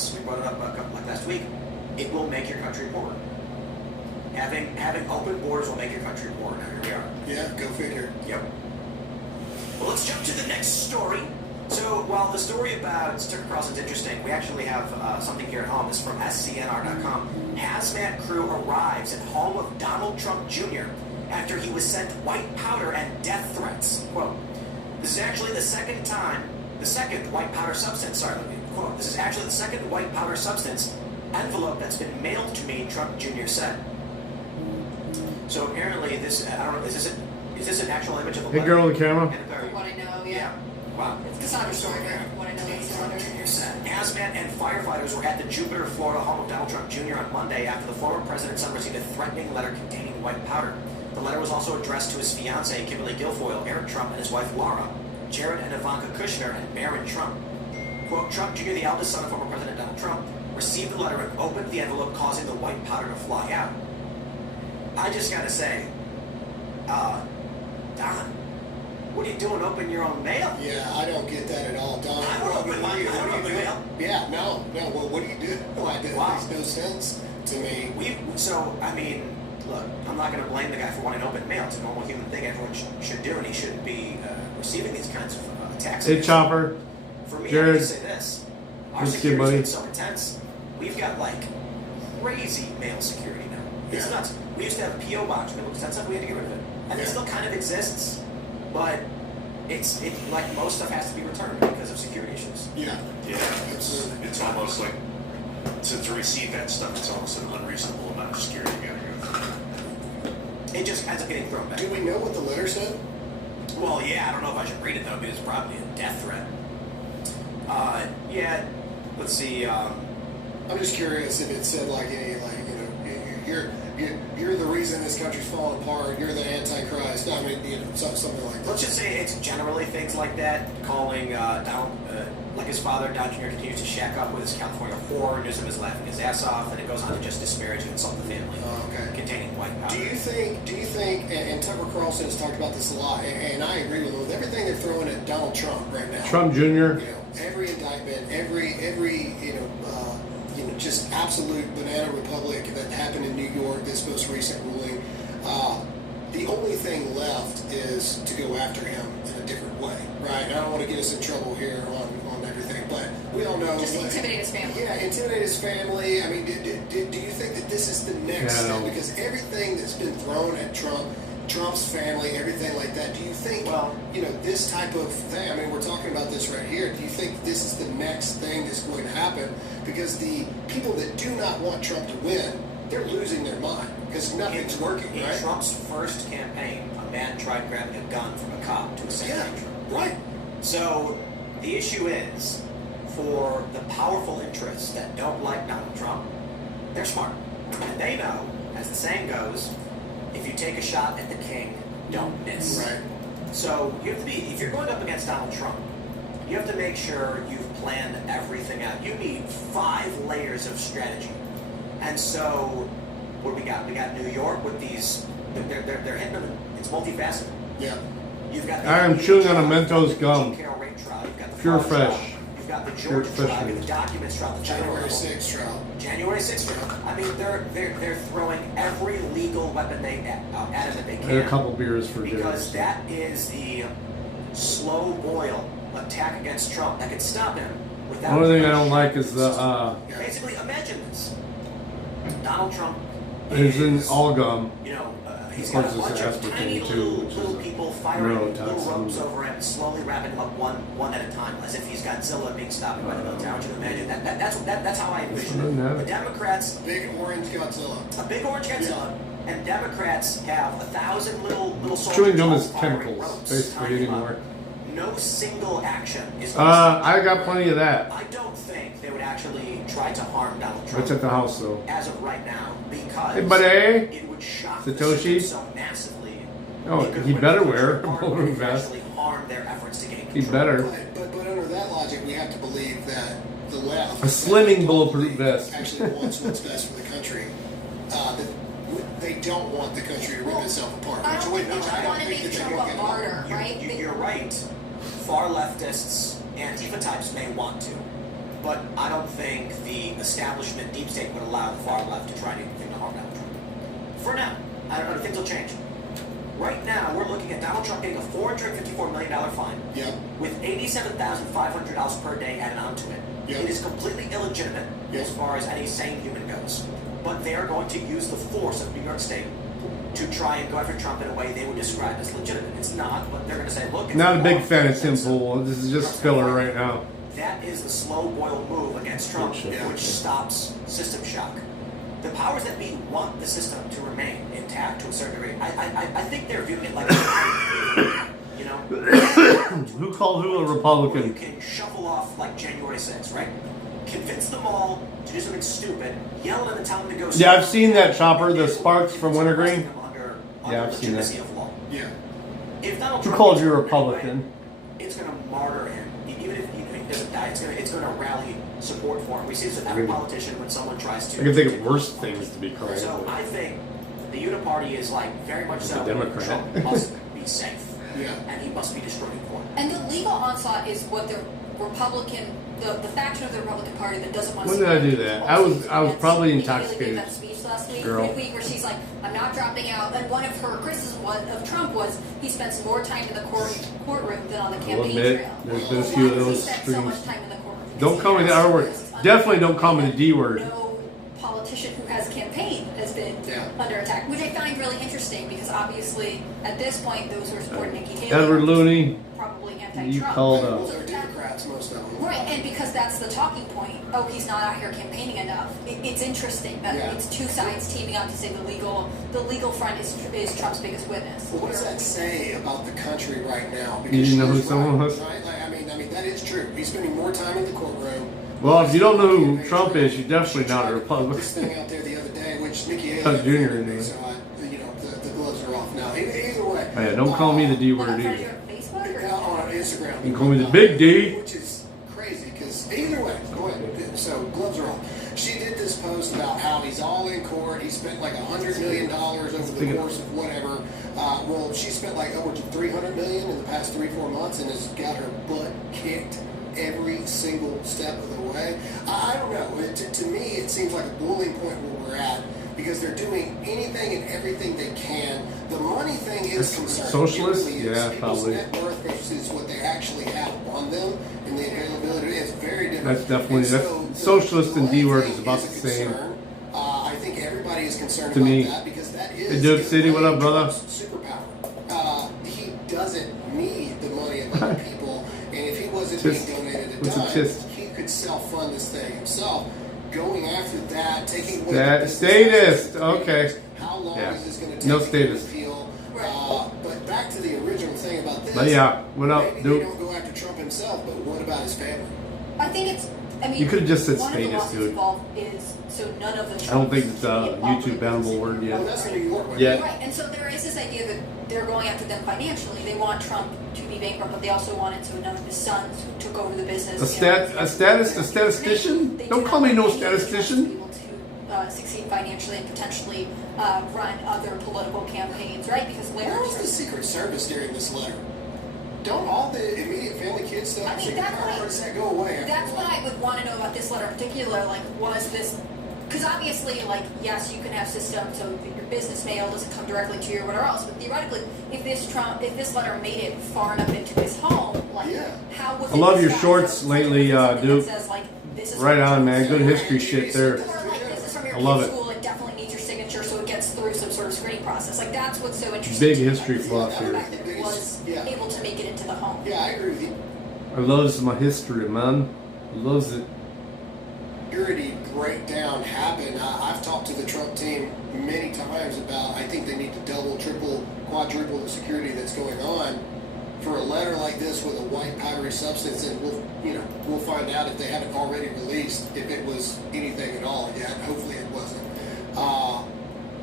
once. We brought it up like last week. It will make your country poorer. Having open borders will make your country poorer. Now here we are. Yeah, go figure. Yep. Well, let's jump to the next story. So, while the story about Tucker Carlson's interesting, we actually have something here at home. This is from SCNR.com. Hazmat crew arrives at home of Donald Trump Jr. after he was sent white powder and death threats. Quote, this is actually the second white powder substance, quote, this is actually the second white powder substance envelope that's been mailed to me, Trump Jr. said. So apparently this, I don't know, is this an actual image of a letter? Hey, girl on the camera. From what I know, yeah. Wow. It's Cassandra story, what I know is the Trump Jr. said. Hazmat and firefighters were at the Jupiter, Florida home of Donald Trump Jr. on Monday after the former president's son received a threatening letter containing white powder. The letter was also addressed to his fiancée, Kimberly Guilfoyle, Eric Trump, and his wife, Laura, Jared and Ivanka Kushner, and Barron Trump. Quote, Trump Jr., the eldest son of former President Donald Trump, received the letter and opened the envelope, causing the white powder to fly out. I just gotta say, Don, what are you doing? Open your own mail? Yeah, I don't get that at all, Don. I don't open mail. Yeah, no. Well, what do you do? That makes no sense to me. I mean, look, I'm not going to blame the guy for wanting open mail. It's a normal human thing everyone should do, and he shouldn't be receiving these kinds of attacks. Hey, Chopper. For me, Jared. I have to say this. Our security's been so intense. We've got, like, crazy mail security now. It's nuts. We used to have a P.O. box. We looked at that stuff, we had to get rid of it. And it still kind of exists, but it's like most stuff has to be returned because of security issues. Yeah. Yeah, it's almost like, to receive that stuff, it's almost an unreasonable amount of security you gotta go through. It just ends up getting thrown back. Do we know what the letter said? Well, yeah, I don't know if I should read it, though, because it's probably a death threat. Yeah, let's see. I'm just curious if it said, like, you're the reason this country's falling apart, you're the Antichrist, I mean, something like that. Let's just say it's generally things like that, calling Donald, like his father, Don Jr. continues to shack up with his California whore, news of his laughing his ass off, and it goes on to just disparage and insult the family, containing white powder. Do you think, and Tucker Carlson has talked about this a lot, and I agree with everything they're throwing at Donald Trump right now. Trump Jr. Every indictment, every just absolute banana republic that happened in New York, this most recent ruling. The only thing left is to go after him in a different way, right? I don't want to get us in trouble here on everything, but we all know. Just intimidate his family. Yeah, intimidate his family. I mean, do you think that this is the next step? Because everything that's been thrown at Trump's family, everything like that, do you think, this type of thing, I mean, we're talking about this right here, do you think this is the next thing that's going to happen? Because the people that do not want Trump to win, they're losing their mind because nothing's working, right? In Trump's first campaign, a man tried grabbing a gun from a cop to assassinate Trump. Right. So the issue is, for the powerful interests that don't like Donald Trump, they're smart. And they know, as the saying goes, if you take a shot at the king, don't miss. Right. So you have to be, if you're going up against Donald Trump, you have to make sure you've planned everything out. You need 5 layers of strategy. And so, what we got? We got New York with these, they're hitting them, it's multifaceted. Yeah. You've got I am chewing on a Mentos gum. Pure Pure fresh. You've got the Georgia Pure trial, fresh. the documents trial, the January 6th trial. January 6th trial. I mean, they're throwing every legal weapon they at it that they can. And a couple beers for dinner. Because that is the slow boil attack against Trump that could stop him without. The only thing I don't like is the basically, imagine this: Donald Trump is in all gum. He's Of got a course, bunch it's of an tiny aspartame too, little which is people firing little neurotoxin. ropes over him, slowly wrapping him up one at a time, as if he's Godzilla being stopped by the military. I want you to imagine that's how I envision it. The Democrats, Big orange Godzilla. a big orange Godzilla, and Democrats have 1,000 little soldiers. Chewing gum all is firing chemicals, ropes, basically, tying them up. anymore. No single action is. gonna stop I them. got plenty of that. I don't think they would actually try to harm Donald Trump. It's at the house though. As of right now, because Hey, buddy. it would shock the Satoshi? system so massively. Oh, it could he win better the wear a control part bulletproof and vest. actually harm their efforts to gain He control. better. But under that logic, we have to believe that the left, A slimming bulletproof vest. actually wants what's best for the country. That they don't want the country to rip itself apart. I don't think they I want don't to think make that Trump they're a gonna- martyr, right? You're right. Far leftists, Antifa types may want to, but I don't think the establishment deep state would allow the far left to try anything to harm Donald Trump. For now, I don't know, things will change. Right now, we're looking at Donald Trump getting a $454 million fine with $87,500 per day added onto it. It is completely illegitimate as far as any sane human goes. But they are going to use the force of New York State to try and go after Trump in a way they would describe as legitimate. It's not, but they're going to say, look, it's Not a big fan of Tim Pool. This is just filler right now. That is the slow boil move against Trump, which stops system shock. The powers that be want the system to remain intact to a certain degree. I think they're viewing it like, you know, Who called who a Republican? you can shuffle off like January 6th, right? Convince them all to do something stupid, yell at them and tell them to go. Yeah, I've seen that, Chopper. The Sparks from Wintergreen. Yeah, I've seen that. Of law. Yeah. If Donald Who Trump called gets you a murdered Republican? anyway, it's going to martyr him. Even if he doesn't die, it's going to rally support for him. We see this with every politician when someone tries to. I can think of worse things to be called. So I think the Uniparty is like very much so. a Democrat. Trump must be safe. Yeah. And he must be destroyed in court. And the legal onslaught is what the Republican, the faction of the Republican Party that doesn't want to. When did I do that? I was probably intoxicated. That speech last week, Girl. midweek, where she's like, "I'm not dropping out." And one of her criticisms of Trump was he spends more time in the courtroom than on the I'll campaign admit, trail. there's been a few of Why does he those spend so much streams. time in the courtroom? Don't Because call me he the has R word. risks under Definitely don't call me the attack. D word. No politician who has campaigned has been under attack, which I find really interesting because obviously at this point those who are supporting Nikki Haley Edward are Looney, probably you anti-Trump. called Well, they're Democrats, most of them. Right, and because that's the talking point. Oh, he's not out here campaigning enough. It's interesting that it's two sides teaming up to say the legal front is Trump's biggest witness. Well, what does that say about the country right now? You didn't know who she is someone right, was? right? Like, I mean that is true. He's spending more time in the courtroom. Well, if you don't know who Trump is, you're definitely not a Republican. This thing out there the other day, which Nikki Haley Trump Jr. had anyway. so the gloves are off now. Either way. Oh, yeah, don't call me the D What, word on either. Facebook or? On Instagram. You can call me the Big D. Which is crazy because either way, go ahead. So gloves are off. She did this post about how he's all in court. He spent like $100 million over the course of whatever. Well, she spent like upwards of $300 million in the past 3-4 months and has got her butt kicked every single step of the way. I don't know. To me, it seems like a boiling point where we're at because they're doing anything and everything they can. The money thing is concerning. Socialist? It really is. Yeah, People's probably. net worth versus what they actually have on them and the availability is very different. That's definitely And socialist and D word thing is about a the same. concern. I think everybody is concerned To about me. that because that is Hey, Duke City, what up, brother? Trump's superpower. He doesn't need the money of other people, and if he wasn't Chist. being donated a What's a dime, chist? he could self-fund this thing himself. Going after that, taking away That the business statist, taxes, okay. How long Yeah. is this going to take No to statist. appeal? But back to the original thing about this. But yeah, what up, maybe Duke? they don't go after Trump himself, but what about his family? I think it's. I mean, You could've just said one of the status, lawsuits dude. involved is so none of the. I don't think Trumps it's a can be YouTube operated bannable as a word Oh, yet. that's the New York one. Yeah. Right, and so there is this idea that they're going after them financially. They want Trump to be bankrupt, but they also want it so none of his sons who took over the business. A statistician? They Don't do call not me no want any of the Trumps to be statistician. able to succeed financially and potentially run other political campaigns, right? Because later. Where was the Secret Service during this letter? Don't all the immediate family kids still I have mean, Secret that's Service, what or does that go away? after That's a what while? I would want to know about this letter in particular. Like, was this? Because obviously, like, yes, you can have systems so that your business mail doesn't come directly to you or whatever else. But theoretically, if this letter made it far enough into his home, like, how was I it? love your disguised? shorts So lately, something that Duke. says, like, this is Right from on, your man. Good school. history shit there. Or like, this is from your I love kid's it. school. It definitely needs your signature, so it gets through some sort of screening process. Like, that's what's so interesting. Big to me, history like, fluff the here. fact that it was able to make it into the home. Yeah, I agree with you. I loves my history, man. Loves it. Security breakdown happened. I've talked to the Trump team many times about I think they need to double, triple, quadruple the security that's going on for a letter like this with a white powdery substance, and we'll find out if they haven't already released if it was anything at all yet. Hopefully it wasn't.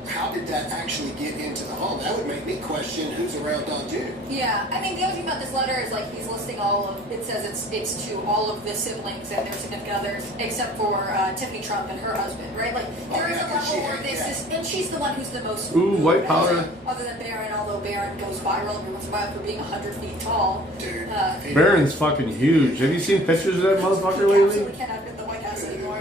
How did that actually get into the home? That would make me question who's around Don Jr. Yeah, I mean, the other thing about this letter is, like, he's listing all of, it says it's to all of the siblings and their significant others, except for Tiffany Trump and her husband, right? Like, there is a level where this is, and she's the one who's the most... Ooh, white powder. Other than Barron, although Barron goes viral every once in a while for being 100 feet tall. Dude. Barron's fucking huge. Have you seen pictures of that motherfucker lately? We cannot get the White House anymore.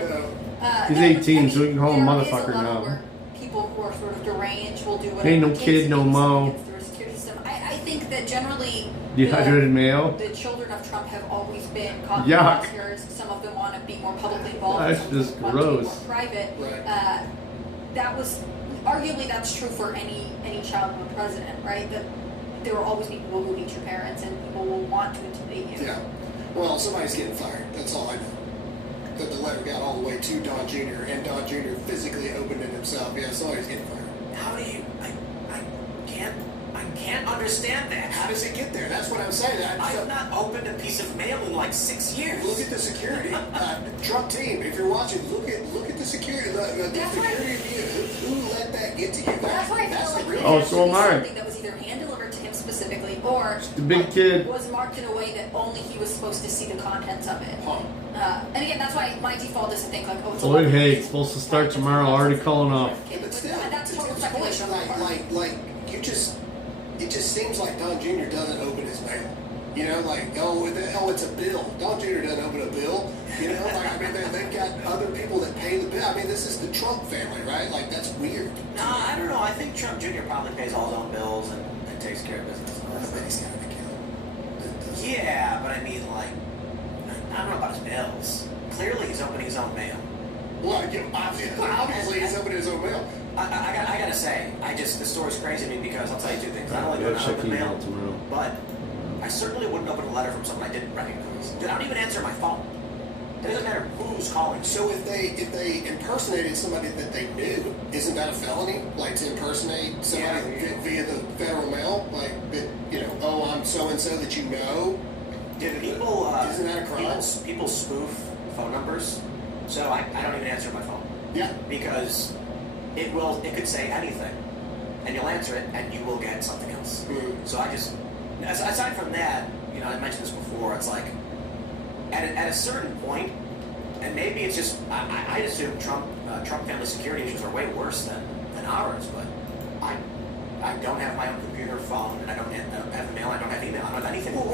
He's 18, so we can call him there is motherfucker a level now. where people who are sort of deranged will do whatever Ain't no it takes kid to no get mo. something through a security system. I think that generally Dehydrated male. the children of Trump have always been caught Yuck. prosecutors. Some of them want to be more publicly involved. That's some of them just want to be more gross. private. Right. That was arguably that's true for any child of a president, right? That there will always be people who hate your parents and people will want to intimidate you. Yeah. Well, somebody's getting fired. That's all I know. That the letter got all the way to Don Jr. and Don Jr. physically opened it himself. Yeah, somebody's getting fired. How do you? I can't understand that. How does it get there? That's what I'm saying. I have not opened a piece of mail in like 6 years. Look at the security. Trump team, if you're watching, look at the security. The security view. Who let that get to you? That's why I feel like real. Oh, there so am should be I. something that was either hand delivered to him specifically or The big kid. was marked in a way that only he was supposed to see the contents of it. Huh. And again, that's why my default is to think like, oh, it's a Lloyd lot of Haig's supposed to start tomorrow, already calling off. But still, that's total it's speculation on my part. like you just, it just seems like Don Jr. doesn't open his mail. You know, like, it's a bill. Don Jr. doesn't open a bill. You know, like, I mean, they've got other people that pay the bill. I mean, this is the Trump family, right? Like, that's weird. No, I don't know. I think Trump Jr. probably pays all his own bills and takes care of business. But he's got an account. Yeah, but I mean, like, I don't know about his bills. Clearly, he's opening his own mail. Well, you know, obviously he's opening his own mail. I gotta say, the story's crazy to me because I'll tell you two things. Not only do I Gotta not check open mail, email tomorrow. but I certainly wouldn't open a letter from someone I didn't recognize. Dude, I don't even answer my phone. It doesn't matter who's calling. So if they impersonated somebody that they knew, isn't that a felony? Like to impersonate somebody via the federal mail? Like, you know, oh, I'm so and so that you know. Did people? Isn't that a crime? People spoof phone numbers, so I don't even answer my phone. Yeah. Because it could say anything, and you'll answer it, and you will get something else. Mm-hmm. So I just, aside from that, you know, I mentioned this before. It's like at a certain point, and maybe it's just I assume Trump family security issues are way worse than ours, but I don't have my own computer, phone, and I don't have mail. I don't have email. I don't have anything. Well,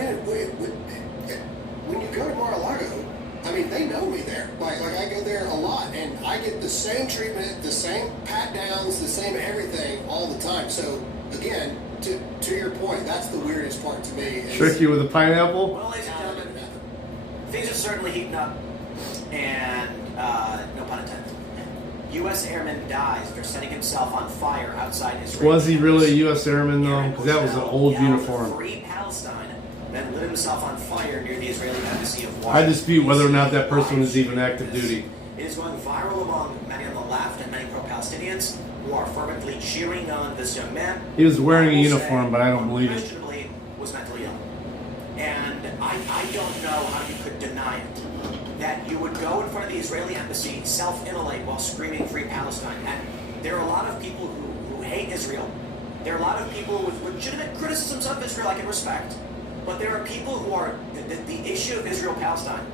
when you go to Mar-a-Lago, I mean, they know me there. Like I go there a lot, and I get the same treatment, the same pat downs, the same everything all the time. So again, to your point, that's the weirdest part to me. Trick you with a pineapple? Well, ladies and gentlemen, things are certainly heating up, and no pun intended. U.S. airman dies after setting himself on fire outside Israel. Was he really a U.S. airman though? Because that was an old uniform. Free Palestine, then lit himself on fire near the Israeli embassy of Washington. I dispute whether or not that person is even active duty. It is going viral among many on the left and many pro-Palestinians who are fervently cheering on this young man. He was wearing a Who will uniform, say but I don't believe it. unquestionably was mentally ill. And I don't know how you could deny it. That you would go in front of the Israeli embassy, self-immolate while screaming Free Palestine. And there are a lot of people who hate Israel. There are a lot of people with legitimate criticisms of Israel I can respect. But there are people who are, the issue of Israel-Palestine,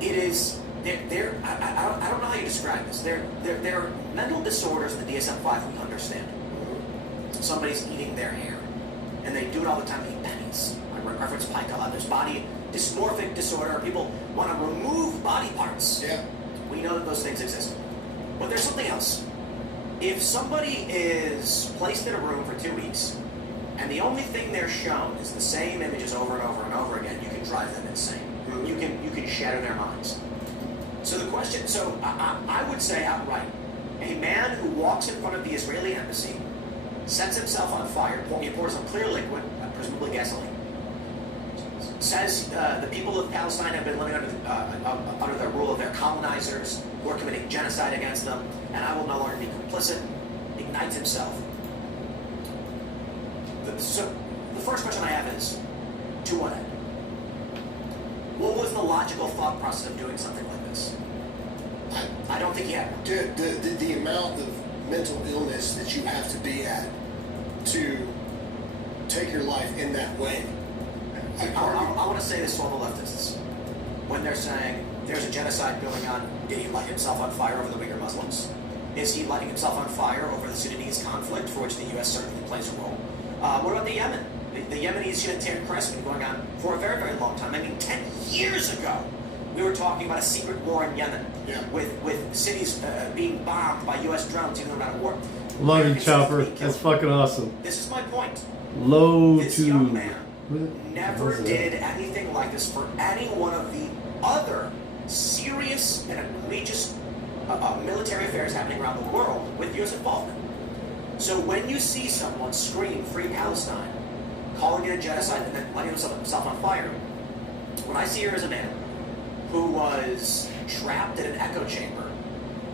it is, I don't know how you describe this. There are mental disorders in the DSM-5 we understand. Somebody's eating their hair. And they do it all the time, they eat pennies. I reference Pike a lot. There's body dysmorphic disorder. People want to remove body parts. Yeah. We know that those things exist. But there's something else. If somebody is placed in a room for 2 weeks, and the only thing they're shown is the same images over and over and over again, you can drive them insane. You can shatter their minds. So the question, I would say outright, a man who walks in front of the Israeli embassy, sets himself on fire, he pours some clear liquid, presumably gasoline, says the people of Palestine have been living under the rule of their colonizers who are committing genocide against them, and I will no longer be complicit, ignites himself. So the first question I have is, to what end? What was the logical thought process of doing something like this? I don't think he had one. The amount of mental illness that you have to be at to take your life in that way. I want to say this to all the leftists. When they're saying there's a genocide going on, did he light himself on fire over the Uyghur Muslims? Is he lighting himself on fire over the Sudanese conflict, for which the U.S. certainly plays a role? What about the Yemen? The Yemenis humanitarian crisis has been going on for a very, very long time. I mean, 10 years ago, We were talking about a secret war in Yemen, Yeah. with cities being bombed by U.S. drones even though we're not at war. Love you, American Chopper. citizens being That's killed. fucking awesome. This is my point. Low This to. young man What never is that? did anything like this for any one of the other serious and egregious military affairs happening around the world with U.S. involvement. So when you see someone scream "Free Palestine," calling it a genocide, and then lighting himself on fire, what I see here is a man who was trapped in an echo chamber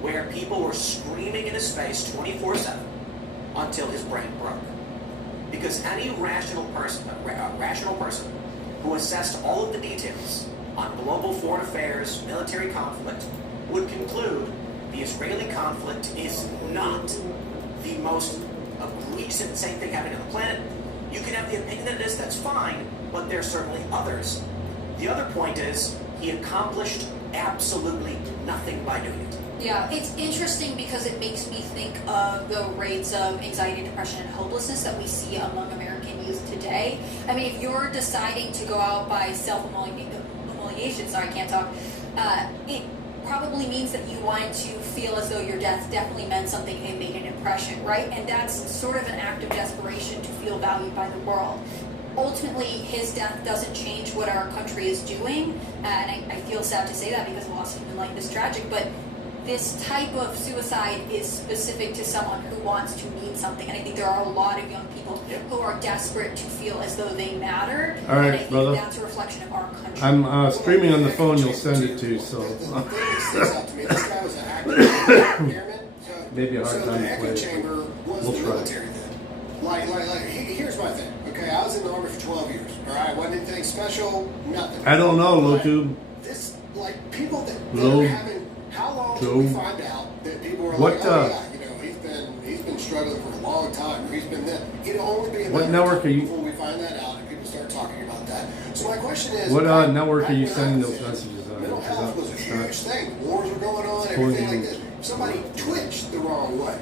where people were screaming in his face 24/7 until his brain broke. Because any rational person who assessed all of the details on global foreign affairs, military conflict, would conclude the Israeli conflict is not the most egregious and insane thing happening on the planet. You can have the opinion that it is, that's fine, but there's certainly others. The other point is he accomplished absolutely nothing by doing it. Yeah, it's interesting because it makes me think of the rates of anxiety, depression, and hopelessness that we see among American youth today. I mean, if you're deciding to go out by self-humiliation, sorry, I can't talk, it probably means that you wanted to feel as though your death definitely meant something and made an impression, right? And that's sort of an act of desperation to feel valued by the world. Ultimately, his death doesn't change what our country is doing, and I feel sad to say that because loss of human life is tragic, but this type of suicide is specific to someone who wants to mean something, and I think there are a lot of young people who are desperate to feel as though they matter. All right, and I think brother. that's a reflection of our country. I'm streaming on the phone. You'll send it to. So The thing that sticks out to me, this guy was an active airman. Maybe a hard so time the to echo play it. chamber was We'll the try. military then. Here's my thing. Okay, I was in the Army for 12 years. All right, wasn't anything special, nothing. I don't know, But Lotu. This, people that Low are having, how long did Joe. we find out that people were What, like, oh yeah, he's been struggling for a long time, or he's been that. It'll only be a What matter of network time are you- before we find that out and people start talking about that. So my question is, What back- network back are you when I sending was those in, messages on? Mental Because health was a it's huge not- thing. Wars were going on, everything like this. Somebody twitched the wrong way.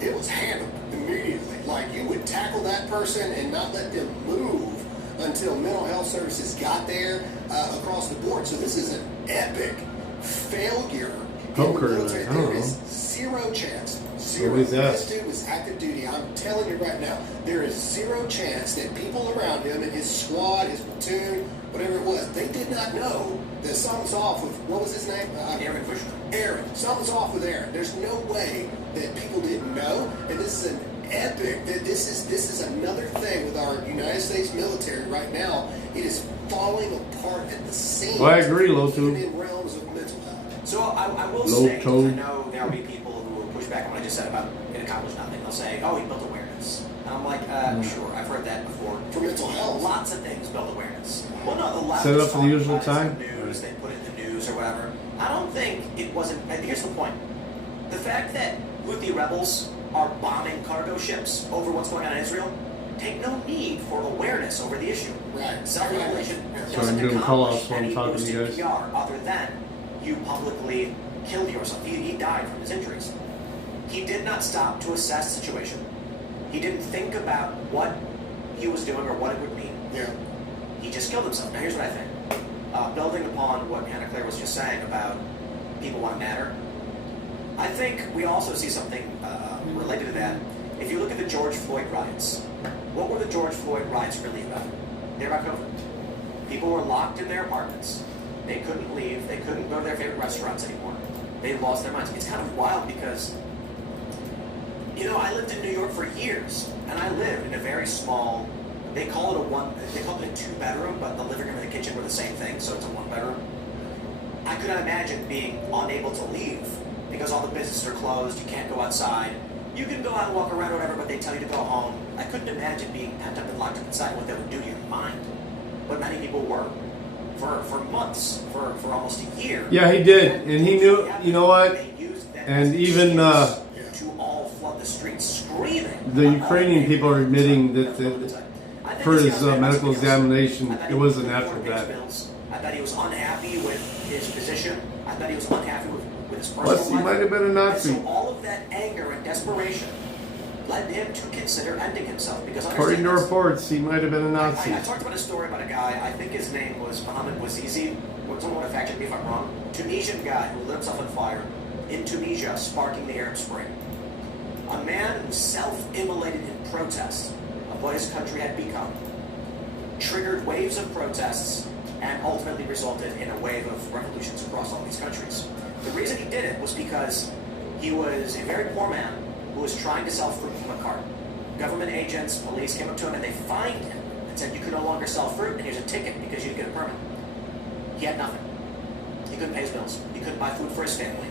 It was handled immediately. Like you would tackle that person and not let them move until mental health services got there across the board. So this is an epic failure. in the Poker, military. I don't There know. is zero chance. Zero. What is that? This dude was active duty. I'm telling you right now, there is zero chance that people around him and his squad, his platoon, whatever it was, they did not know that something's off with, what was his name? Aaron Fisher. Aaron. Something's off with Aaron. There's no way that people didn't know, and this is an epic. That this is another thing with our United States military right now. It is falling apart at the seams. Well, I agree, Lotu. Even in realms of mental health. So I will Low say, 'cause I tone. know there will be people who will push back on what I just said about it accomplished nothing. They'll say, oh, he built awareness. And I'm like, sure, I've heard that before. For mental health. Lots of things build awareness. Well, no, the left Set it up is for the talking usual about it time? in the news, they put it in the news or whatever. I don't think it wasn't, and here's the point. The fact that Houthi rebels are bombing cargo ships over what's going on in Israel, take no need for awareness over the issue. Right. Self-regulation So doesn't I'm doing accomplish call-outs while I'm any talking to boost you in guys. PR other than you publicly killed yourself. He died from his injuries. He did not stop to assess the situation. He didn't think about what he was doing or what it would mean. Yeah. He just killed himself. Now here's what I think. Building upon what Hannah Claire was just saying about people want to matter, I think we also see something related to that. If you look at the George Floyd riots, what were the George Floyd riots really about? They're about COVID. People were locked in their apartments. They couldn't leave. They couldn't go to their favorite restaurants anymore. They lost their minds. It's kind of wild because, I lived in New York for years, and I lived in a very small, they call it a 2-bedroom, but the living room and the kitchen were the same thing, so it's a 1-bedroom. I could not imagine being unable to leave because all the businesses are closed, you can't go outside. You can go out and walk around or whatever, but they tell you to go home. I couldn't imagine being pent up and locked up inside, what that would do to your mind. But many people were. For months, for almost a year. Yeah, he did, and he knew. You know what? They used that And as an even excuse to all flood the streets screaming. the Ukrainian people are admitting that I think for it's his the other medical because examination, I bet it he was a couldn't natural afford to pay his death. bills. I bet he was unhappy with his position. I bet he was unhappy with his personal Plus, he life. might have been a And Nazi. so all of that anger and desperation led him to consider ending himself. Because According to reports, he might have been a Nazi. I talked about a story about a guy, I think his name was Mohammed Bouazizi. Someone want to fact check me if I'm wrong. Tunisian guy who lit himself on fire in Tunisia, sparking the Arab Spring. A man who self-immolated in protest of what his country had become, triggered waves of protests, and ultimately resulted in a wave of revolutions across all these countries. The reason he did it was because he was a very poor man who was trying to sell fruit from a cart. Government agents, police came up to him and they fined him and said, you can no longer sell fruit and here's a ticket because you didn't get a permit. He had nothing. He couldn't pay his bills. He couldn't buy food for his family.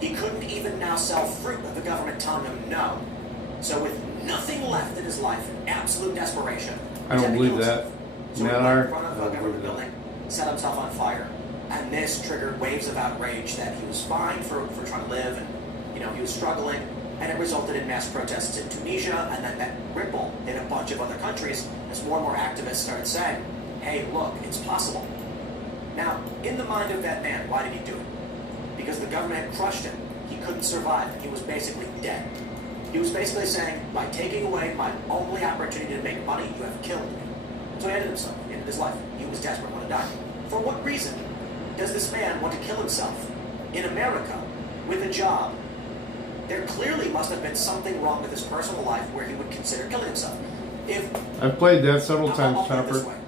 He couldn't even now sell fruit with the government telling him no. So with nothing left in his life, in absolute desperation, I don't believe that. so he went in front of a government building, set himself on fire, and this triggered waves of outrage that he was fined for trying to live, and he was struggling, and it resulted in mass protests in Tunisia, and then that ripple in a bunch of other countries as more and more activists started saying, hey, look, it's possible. Now, in the mind of that man, why did he do it? Because the government had crushed him. He couldn't survive. He was basically dead. He was basically saying, by taking away my only opportunity to make money, you have killed me. So he ended himself, he ended his life. He was desperate, wanted to die. For what reason does this man want to kill himself in America with a job? There clearly must have been something wrong with his personal life where he would consider killing himself. I've played that several times, I'll put it this Chopper. way.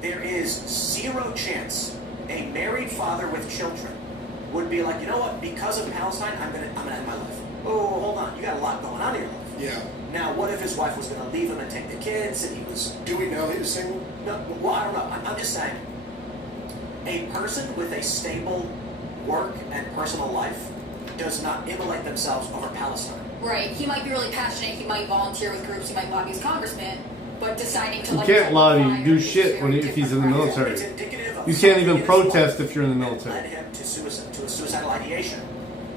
There is zero chance a married father with children would be like, you know what, because of Palestine, I'm gonna end my life. Oh, hold on, you got a lot going on in your life. Yeah. Now, what if his wife was going to leave him and take the kids, and he was... Do we know he was single? No, well, I don't know. I'm just saying, a person with a stable work and personal life does not immolate themselves over Palestine. Right. He might be really passionate. He might volunteer with groups. He might lobby as congressman. But deciding to You can't lobby, do shit if he's in the military. It's indicative of You can't even something in his protest life if you're in the that military. led him to suicide, to a suicidal ideation,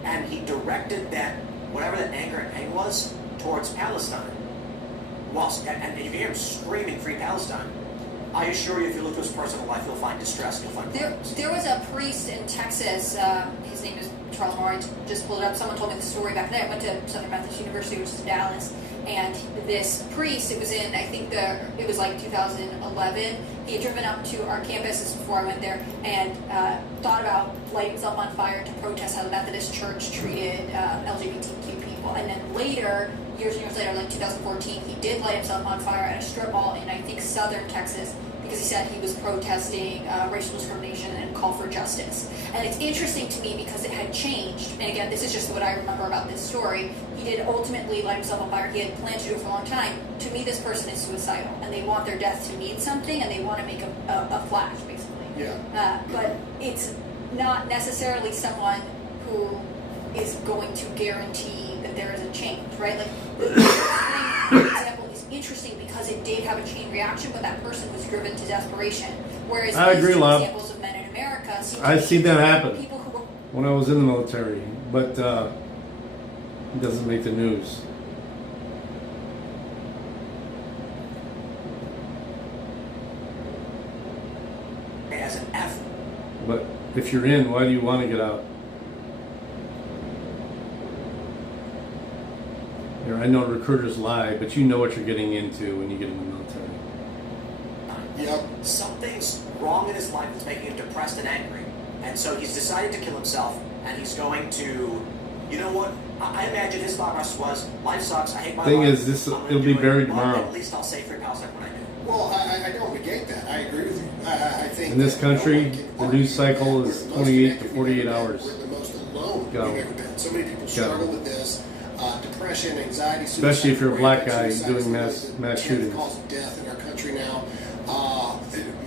and he directed that whatever that anger and pain was towards Palestine. Whilst and you can hear him screaming "Free Palestine." I assure you, if you look at his personal life, you'll find distress. You'll find problems. There was a priest in Texas. His name is Charles Moore. I just pulled it up. Someone told me the story back then. I went to Southern Methodist University, which is in Dallas, and this priest. It was in it was like 2011. He had driven up to our campus. This is before I went there, and thought about lighting himself on fire to protest how the Methodist Church treated LGBTQ people. And then later, years and years later, like 2014, he did light himself on fire at a strip mall in, I think, southern Texas, because he said he was protesting racial discrimination and call for justice. And it's interesting to me because it had changed. And again, this is just what I remember about this story. He did ultimately light himself on fire. He had planned to do it for a long time. To me, this person is suicidal, and they want their death to mean something, and they want to make a flash, basically. Yeah. But it's not necessarily someone who is going to guarantee that there is a change, right? Like, the example is interesting because it did have a chain reaction, but that person was driven to desperation. Whereas I agree, these Love. examples of men in America, I've seen that happen people who were when I was in the military, but it doesn't make the news. as an F. But if you're in, why do you want to get out? I know recruiters lie, but you know what you're getting into when you get in the military. Yep. Something's wrong in his life that's making him depressed and angry. And so he's decided to kill himself, and he's going to, you know what? I imagine his thought process was, life sucks, I hate my Thing life. is, this I'm gonna it'll be do it. buried Well, tomorrow. At least I'll say Free Palestine when I do. Well, I don't negate that. I agree with you. I think In this that no country, one can the argue news cycle that is we're the most 28 to connected 48 we've ever hours. been. We're the most alone Go. we've ever been. So many people Go. struggle with this. Depression, anxiety, suicide. Especially if you're a black guy suicide doing is mass the 10th shootings. cause of death in our country now.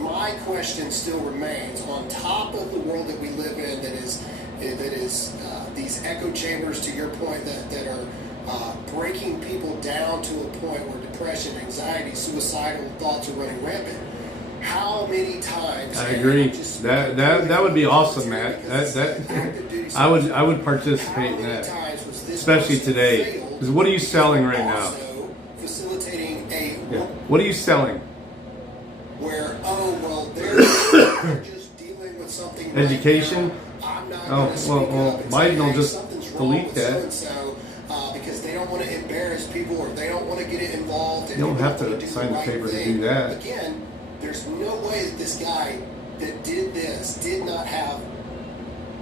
My question still remains: on top of the world that we live in, that is these echo chambers, to your point, that are breaking people down to a point where depression, anxiety, suicidal thoughts are running rampant. How many times? I agree. That would be awesome, Matt. I would participate in that, especially today. Because what are you selling right now? Facilitating a What are you selling? where they're just dealing with something. Education? Right now. I'm not Oh, gonna speak well, up and Biden say, will hey, just something's wrong delete with that. so-and-so. because they don't want to embarrass people or they don't want to get it involved. And You don't have want to do sign the right paper to thing. do that. Again, there's no way that this guy that did this did not have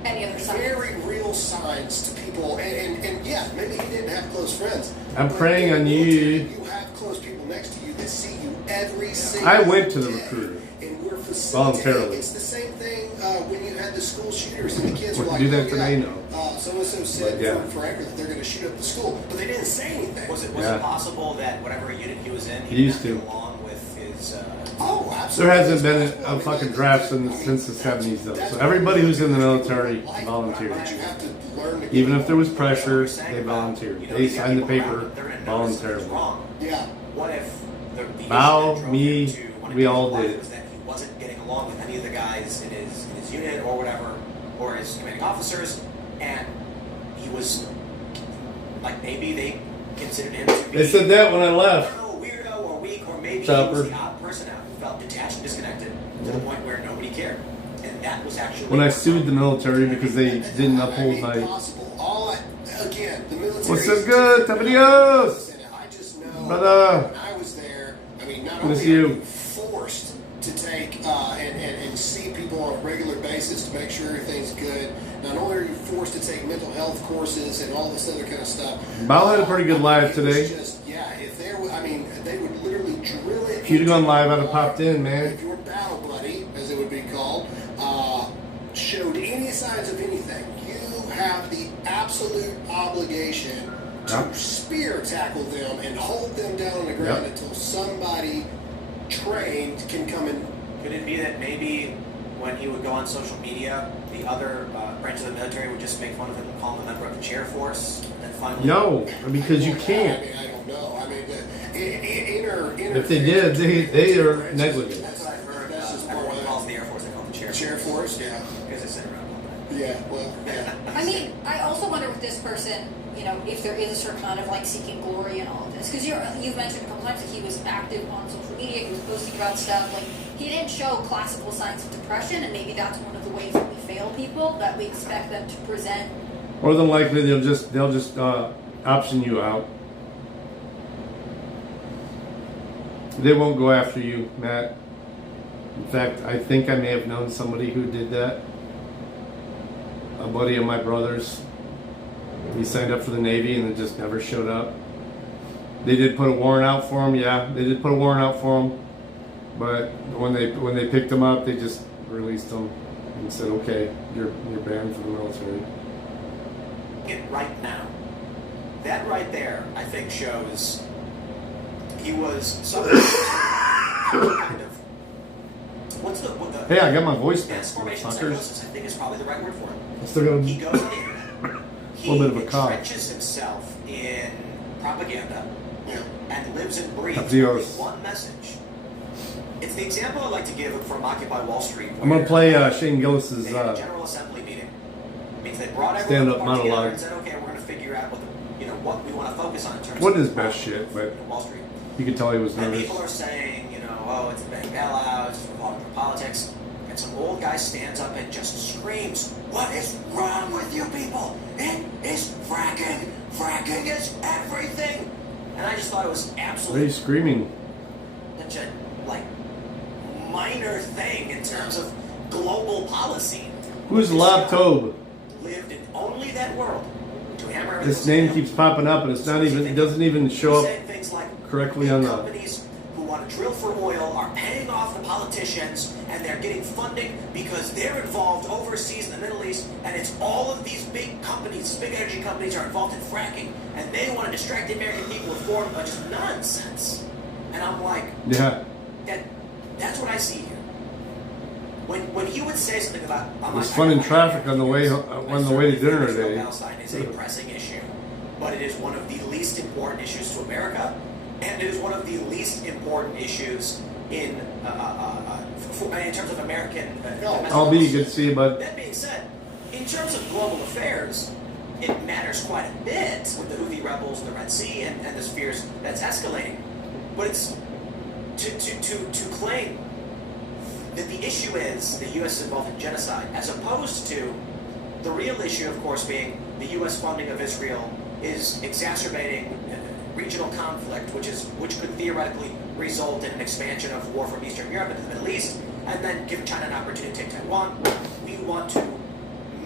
Any other signs? very real signs to people. And yeah, maybe he didn't have close friends. I'm but praying in the on you. military, You have close people next to you that see you every single I went to the day. recruiter. And we're facilitating. Voluntarily. It's the same thing when you had the school shooters and the kids were What like, to do that oh, today? yeah, No. so-and-so said But, yeah. forever that they're going to shoot up the school. But they didn't say anything. Was it Yeah. possible that whatever unit he was in, He he used didn't to. get along with his? Oh, There absolutely. hasn't been That's a possible. fucking draft since the 70s, though. That's So everybody who's in the military like, volunteered. but you have to learn to get Even if there was along. pressure, Saying they about, volunteered. you know, They these signed the people around paper him, they're gonna notice something's voluntarily. wrong. Yeah. What if the Bao, issue that drove me, him to wanna we be all alive did. was that he wasn't getting along with any of the guys in his unit or whatever, or his commanding officers, and he was like, maybe they considered him to be They said that when I I left. don't know, a weirdo or weak, or maybe Chopper. he was the odd person out who felt detached and disconnected to the point where nobody cared, and that was actually When I sued the military because they didn't uphold my. Possible. Again, the military. What's so good, Tapadios? I just know Brother. when I was there, I mean, not Miss only are you. you forced to take and see people on a regular basis to make sure everything's good, not only are you forced to take mental health courses and all this other kind of stuff. Bao had a pretty good live it was today. Just, yeah, if there was, I mean, they would literally drill it. If you'd have gone into live, the I'd have popped in, man. If your battle buddy, as it would be called, showed any signs of anything, you have the absolute obligation to Yep. spear tackle them and hold them down on the ground Yep. until somebody trained can come and. Could it be that maybe when he would go on social media, the other branch of the military would just make fun of him and call him a member of the chair force, and then finally? No, because you I can't. mean, I don't know. I mean, inner. If they did, they are negligent. That's what I've heard. That's just Everyone part of calls the Air Force, they call it the chair. Chair force, yeah, Because they sit around all day. yeah. Well, yeah. I mean, I also wonder with this person, you know, if there is a certain kind of like seeking glory in all of this. Because you've mentioned a couple times that he was active on social media, he was posting about stuff. Like, he didn't show classical signs of depression, and maybe that's one of the ways that we fail people, that we expect them to present. More than likely, they'll just option you out. They won't go after you, Matt. In fact, I think I may have known somebody who did that. A buddy of my brother's. He signed up for the Navy and then just never showed up. They did put a warrant out for him. Yeah, they did put a warrant out for him. But when they picked him up, they just released him and said, "Okay, you're banned from the military." It right now. That right there, I think, shows he was somebody kind of. What the? Hey, I got my voice back, Transformation motherfuckers. psychosis, I think, is probably the right word for it. I'm still He gonna. goes on the internet. He Little bit of a cough. entrenches himself in propaganda Yeah. and lives and breathes Adios. with one message. It's the example I like to give from Occupy Wall Street. I'm gonna where play Shane Gillis's. they had a General Assembly meeting. It means they brought everyone Stand-up together monologue. and said, okay, we're going to figure out what we want to focus on in terms What of is best shit, but Wall Street. you could tell he was And nervous. people are saying, oh, it's a bank bailout, it's revolving for politics. And some old guy stands up and just screams, what is wrong with you people? It is fracking! Fracking is everything! And I just thought it was What are you absolutely screaming? such a, minor thing in terms of global policy. Who's This Lob guy Tobe? lived in only that world to hammer everything This name down. keeps popping up, and it's not even. It doesn't even show He's up saying things like correctly big on the. companies who want to drill for oil are paying off the politicians, and they're getting funding because they're involved overseas in the Middle East, and it's all of these big companies, big energy companies are involved in fracking, and they want to distract the American people with foreign budgets. Nonsense. And I'm like, Yeah, that's what I see here. When he would say something about, it was fun in traffic on the way to dinner today. Palestine is a pressing issue, but it is one of the least important issues to America, and it is one of the least important issues in terms of American. I'll be good to see you, bud. That being said, in terms of global affairs, it matters quite a bit with the Houthi rebels in the Red Sea and the fears that's escalating. But it's to claim that the issue is the U.S. is involved in genocide, as opposed to the real issue, of course, being the U.S. funding of Israel is exacerbating regional conflict, which could theoretically result in an expansion of war from Eastern Europe into the Middle East, and then give China an opportunity to take Taiwan. We want to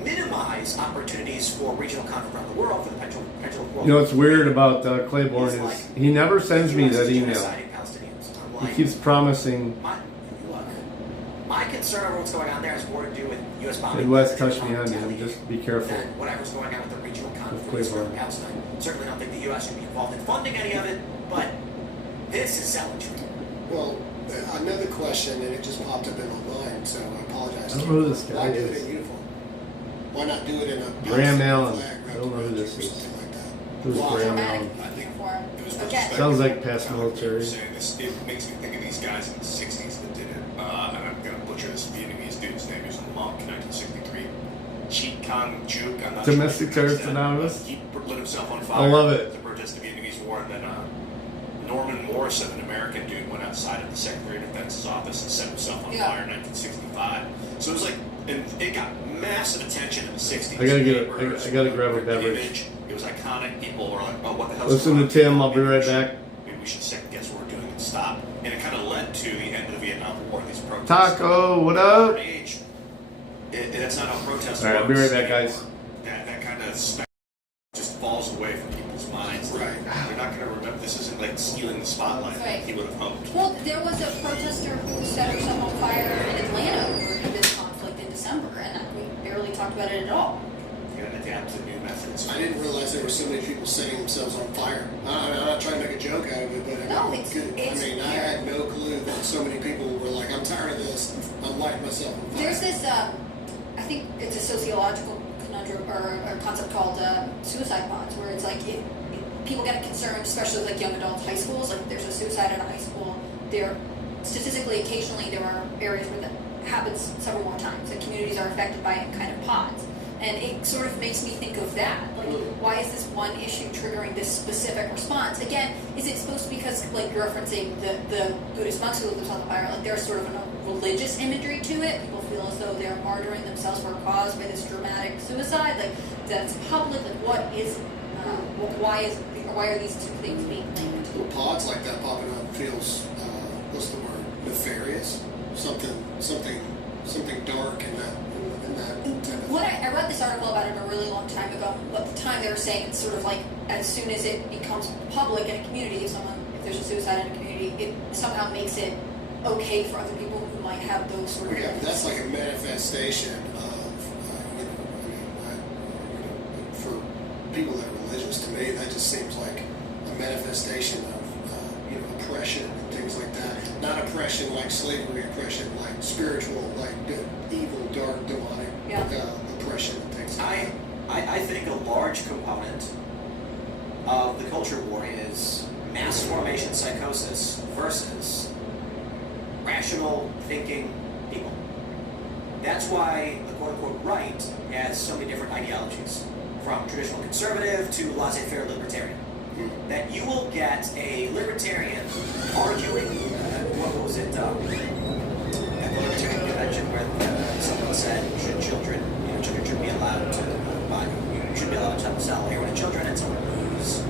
minimize opportunities for regional conflict around the world for the potential world. You know what's weird about Claiborne is he never sends me that email. He keeps promising. My concern over what's going on there has more to do with U.S. bombing. Midwest touch me on him. Just be careful. And whatever's going on with the regional conflict in Palestine. Certainly don't think the U.S. should be involved in funding any of it, but this is zealotry. Well, another question, and it just popped up in my mind, so I apologize. I don't know who this guy Why do is. it in uniform? Why not do it in a Graham Palestine Allen. flag I don't know who this or is. something like that? Who's Why? Graham Dramatic Allen? uniform. It was Again, Sounds like past military. Saying this, it makes me think of these guys in the 60s that did it. And I'm going to butcher this Vietnamese dude's name. He was a monk in 1963. Cheat Kong Juk. I'm not Domestic sure Terrorist Anonymous. He lit himself on fire. I love it. To protest the Vietnamese War. And then Norman Morrison, an American dude, went outside of the Secretary of Defense's office and set himself on fire in 1965. So it was like, and it got massive attention in the 60s. I gotta grab a beverage. It was iconic. People were like, oh, what the hell? Listen to Tim. I'll be right back. Maybe we should second guess what we're doing and stop. And it kind of led to the end of the Vietnam War. These protests. Taco, what up? Age. That's not how protests All right, I'll be right back, guys. That kind of just falls away from people's minds. Right. They're not going to remember. This isn't like stealing the spotlight. Right. He would have hoped. well, there was a protester who set herself on fire in Atlanta over this conflict in December, and we barely talked about it at all. You got to adapt to new methods. I didn't realize there were so many people setting themselves on fire. I'm not trying to make a joke out of it, but No, I it's had no clue that so many people were like, I'm tired of this. I'm lighting myself on fire. There's this, I think it's a sociological conundrum or a concept called suicide bonds, where it's like if people get concerned, especially like young adults, high schools, like there's a suicide at a high school, there statistically, occasionally there are areas where that happens several more times, and communities are affected by it in kind of pods. And it sort of makes me think of that. Like, why is this one issue triggering this specific response? Again, is it supposed to be because, like, you're referencing the Buddhist monks who live on the fire, like, there's sort of a religious imagery to it? People feel as though they're martyring themselves for a cause by this dramatic suicide? Like, that's public? Like, what is, why are these two things being linked? Little pods like that popping up feels, what's the word, nefarious? Something dark in that type of I read this article about it a really long time ago, but at the time they were saying it's sort of like as soon as it becomes public in a community, if there's a suicide in a community, it somehow makes it okay for other people who might have those sort of Yeah, things. that's like a manifestation of, for people that are religious, to me, that just seems like a manifestation of, oppression and things like that. Not oppression like slavery, oppression like spiritual, like evil, dark, demonic oppression and things like that. I think a large component of the culture war is mass formation psychosis versus rational thinking people. That's why the quote-unquote right has so many different ideologies, from traditional conservative to laissez-faire libertarian. That you will get a libertarian arguing, what was it, at the libertarian convention where someone said children should be allowed to buy, you should be allowed to sell heroin to children, and someone who's,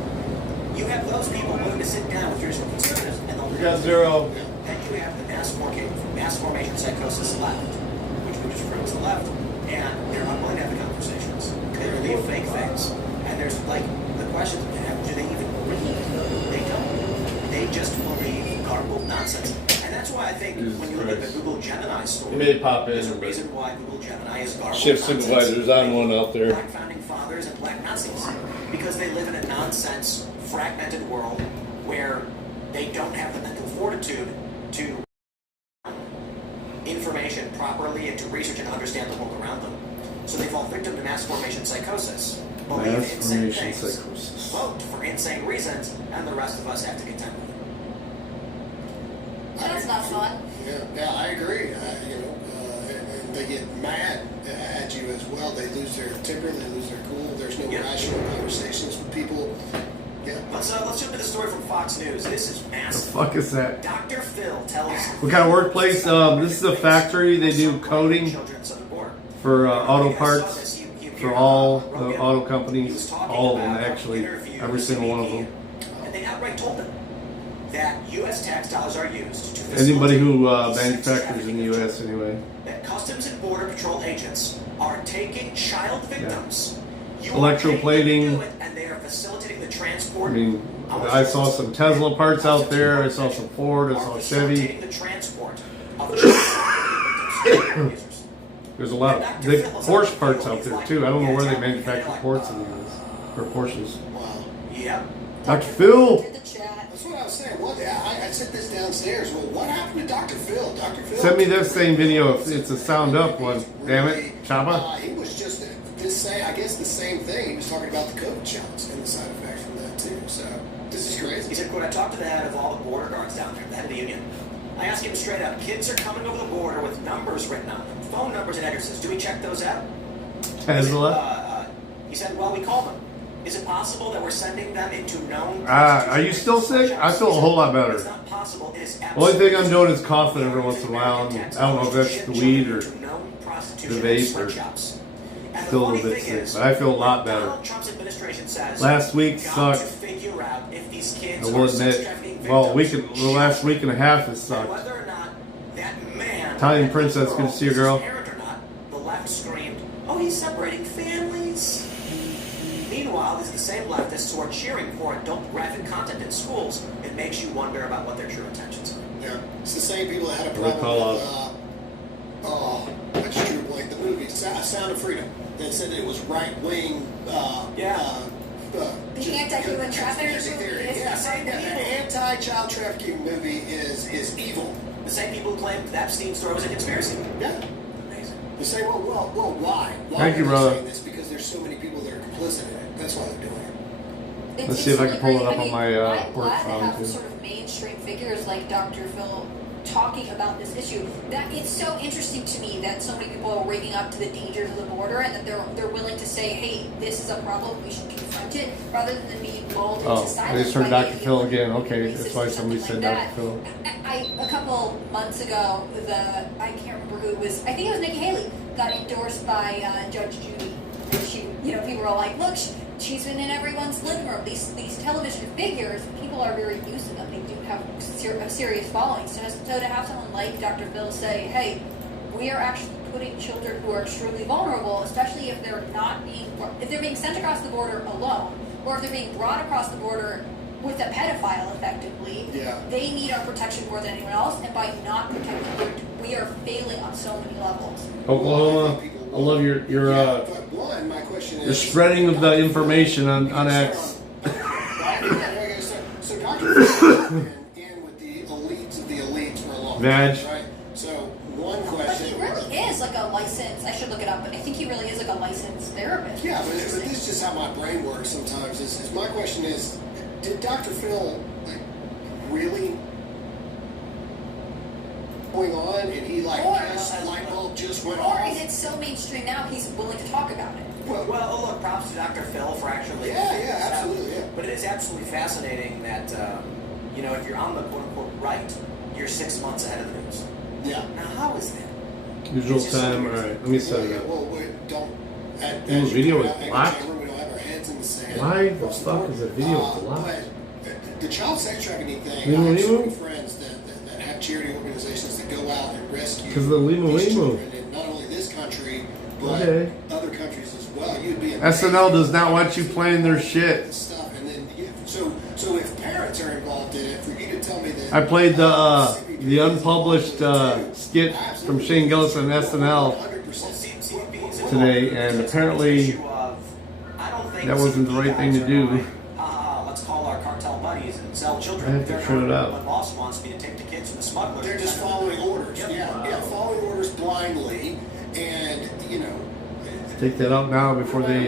you have those people willing to sit down with traditional conservatives, and they'll We got zero. then you have the mass formation psychosis left, which we just refer to as the left, and they're unwilling to have the conversations. They believe fake things, and there's like the question: do they even believe? They don't. They just believe garbled nonsense, and that's why I think when you look at the Google Gemini story, It may pop in, there's a but reason why Google Gemini is garbled shift nonsense. supervisor's on one out there. Black founding fathers and black Nazis, because they live in a nonsense, fragmented world where they don't have the mental fortitude to information properly and to research and understand the world around them. So they fall victim to mass formation psychosis. Believe Mass insane formation things, psychosis. vote for insane reasons, and the rest of us have to contend with it. That's not fun. Yeah, I agree. And they get mad at you as well. They lose their temper, they lose their cool. There's no rational conversations with people. Yeah. Let's jump to the story from Fox News. This is The massive. fuck is that? Dr. Phil tells What kind of workplace? This is a factory. They do coating children southern border. for auto You guys saw parts. this. You for all the auto companies, all of them actually, every single one of them. And they outright told them that U.S. tax dollars are used to Anybody who facilitate sex manufactures in the U.S. anyway. that Customs and Border Patrol agents are taking child victims. You are Electroplating. paying them to do it, and they are facilitating the transport. I mean, I saw some Tesla parts out there. I saw some Ford. I saw Chevy. The transport of child victims. There's a lot of big Porsche parts out there too. I don't know where they manufacture Porsches in the U.S. or Porsches. Wow. Yep. Dr. Phil. Did the chat. That's what I was saying. Well, I said this downstairs. Well, what happened to Dr. Phil? Dr. Phil. Send me that same video if it's a sound up one. Damn it, Chapa. He was just I guess the same thing. He was talking about the COVID shots and the side effects from that too. So this is crazy. He said, quote, I talked to the head of all the border guards down there, the head of the union. I asked him straight out, kids are coming over the border with numbers written on them, phone numbers and addresses. Do we check those out? Tesla. He said, well, we call them. Is it possible that we're sending them into known... Are you still sick? I feel a whole lot better. It's not possible. It is The only thing I'm doing is coughing every once in a while. absolutely And I don't know if that's the weed or the vape or still a little bit sick, but I feel a lot better. Last week sucked. I will admit. Well, the last week and a half has sucked. Italian princess, good to see you, girl. The left screamed, "Oh, he's separating families." Meanwhile, there's the same leftists who are cheering for adult graphic content in schools. It makes you wonder about what their true intentions are. Yeah, it's the same people that had a problem with, I just drew a blank, the movie Sound of Freedom, that said that it was right-wing, The anti-human trafficking movie is Yeah, the same an anti-child trafficking movie is evil. The same people who claimed that Epstein's story was a conspiracy. Yeah. Amazing. They say, well, why? Why Thank are you, they brother. saying this? Because there's so many people that are complicit in it. That's why they're doing it. Let's see if I can pull it up on I'm my glad work to phone have too. sort of mainstream figures like Dr. Phil talking about this issue. That it's so interesting to me that so many people are waking up to the dangers of the border and that they're willing to say, hey, this is a problem, we should confront it, rather than being lulled into Oh, silence. I just heard by Dr. the Phil idea again. of Okay, racist that's why or somebody something said like Dr. Phil. a couple months ago, I can't remember who it was. I think it was Nikki Haley got endorsed by Judge Judy. And she, people were like, look, she's been in everyone's living room. These television figures, people are very used to them. They do have a serious following. So to have someone like Dr. Phil say, hey, we are actually putting children who are extremely vulnerable, especially if they're being sent across the border alone, or if they're being brought across the border with a pedophile, effectively. Yeah. They need our protection more than anyone else, and by not protecting them, we are failing on so many levels. Oklahoma, I love your but one, my question is... the spreading of the information on X. So Dr. Phil has been in with the elites of the elites for a long Vag. time, right? So one But question... he really is like a licensed, I should look it up, but I think he really is like a licensed therapist. Yeah, but this is just how my brain works sometimes. Is my question is, did Dr. Phil really going on and he light bulb just went Or off? is it so mainstream now he's willing to talk about it? Well, look, props to Dr. Phil for actually... Yeah, absolutely, yeah. But it is absolutely fascinating that, if you're on the quote-unquote right, you're 6 months ahead of the news. Yeah. Now, how is that? Usual time. All right, let me set it up. Well, don't. Ooh, video is blocked? We don't have our heads in the sand. Why the fuck is the video blocked? But the child sex trafficking thing, Limu I have so Limu? many friends that have charity organizations that go out and rescue 'Cause of the Limu these Limu. children in not only this country, but Okay. other countries as well. You'd be SNL does not want you playing their shit. stuff, and then so if parents are involved in it, for you to tell me that I played the unpublished skit from Shane Gillis on SNL 100%. today, and apparently that wasn't the right thing to do. Let's call our cartel buddies and sell children. I have to trim it out. My boss wants me to take the kids from the smugglers. They're just following orders. Yep. Yeah, following orders blindly, and Take that out now before they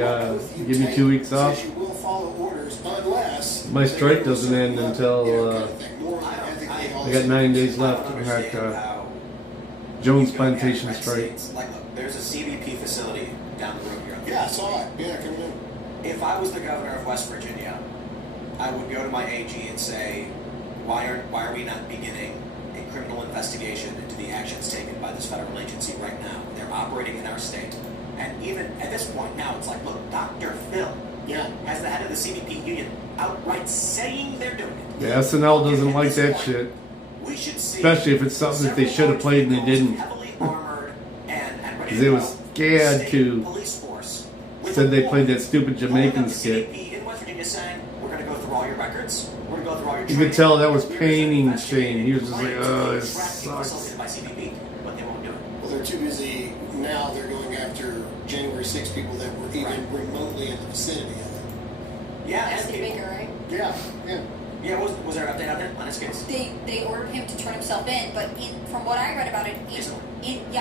give me 2 weeks off. Says you will follow orders unless My strike doesn't end until kind of thing. Morally, ethically, all I got this. 9 days left on that Jones Plantation strike. Like, look, there's a CBP facility down the road here. Yeah, I saw it. Yeah, coming in. If I was the governor of West Virginia, I would go to my AG and say, why are we not beginning a criminal investigation into the actions taken by this federal agency right now? They're operating in our state. And even at this point now, it's like, look, Dr. Phil, as the head of the CBP union, outright saying they're doing it. The SNL doesn't like that shit. We should see, especially if it's something that they should have played and they didn't. Heavily armored and ready Because it was scared to. Police force Said they played that stupid Jamaican skit. in West Virginia saying, we're going to go through all your records. We're going to go through all your You training. could tell that was paining Shane. He was just like, oh, this sucks. Facilitated by CBP, but they won't do it. Well, they're too busy now. They're going after January 6 people that were even remotely in the vicinity of it. Yeah, Anthony Baker, right? Yeah. Yeah, was there an update on that on his case? They ordered him to turn himself in, but from what I read about it,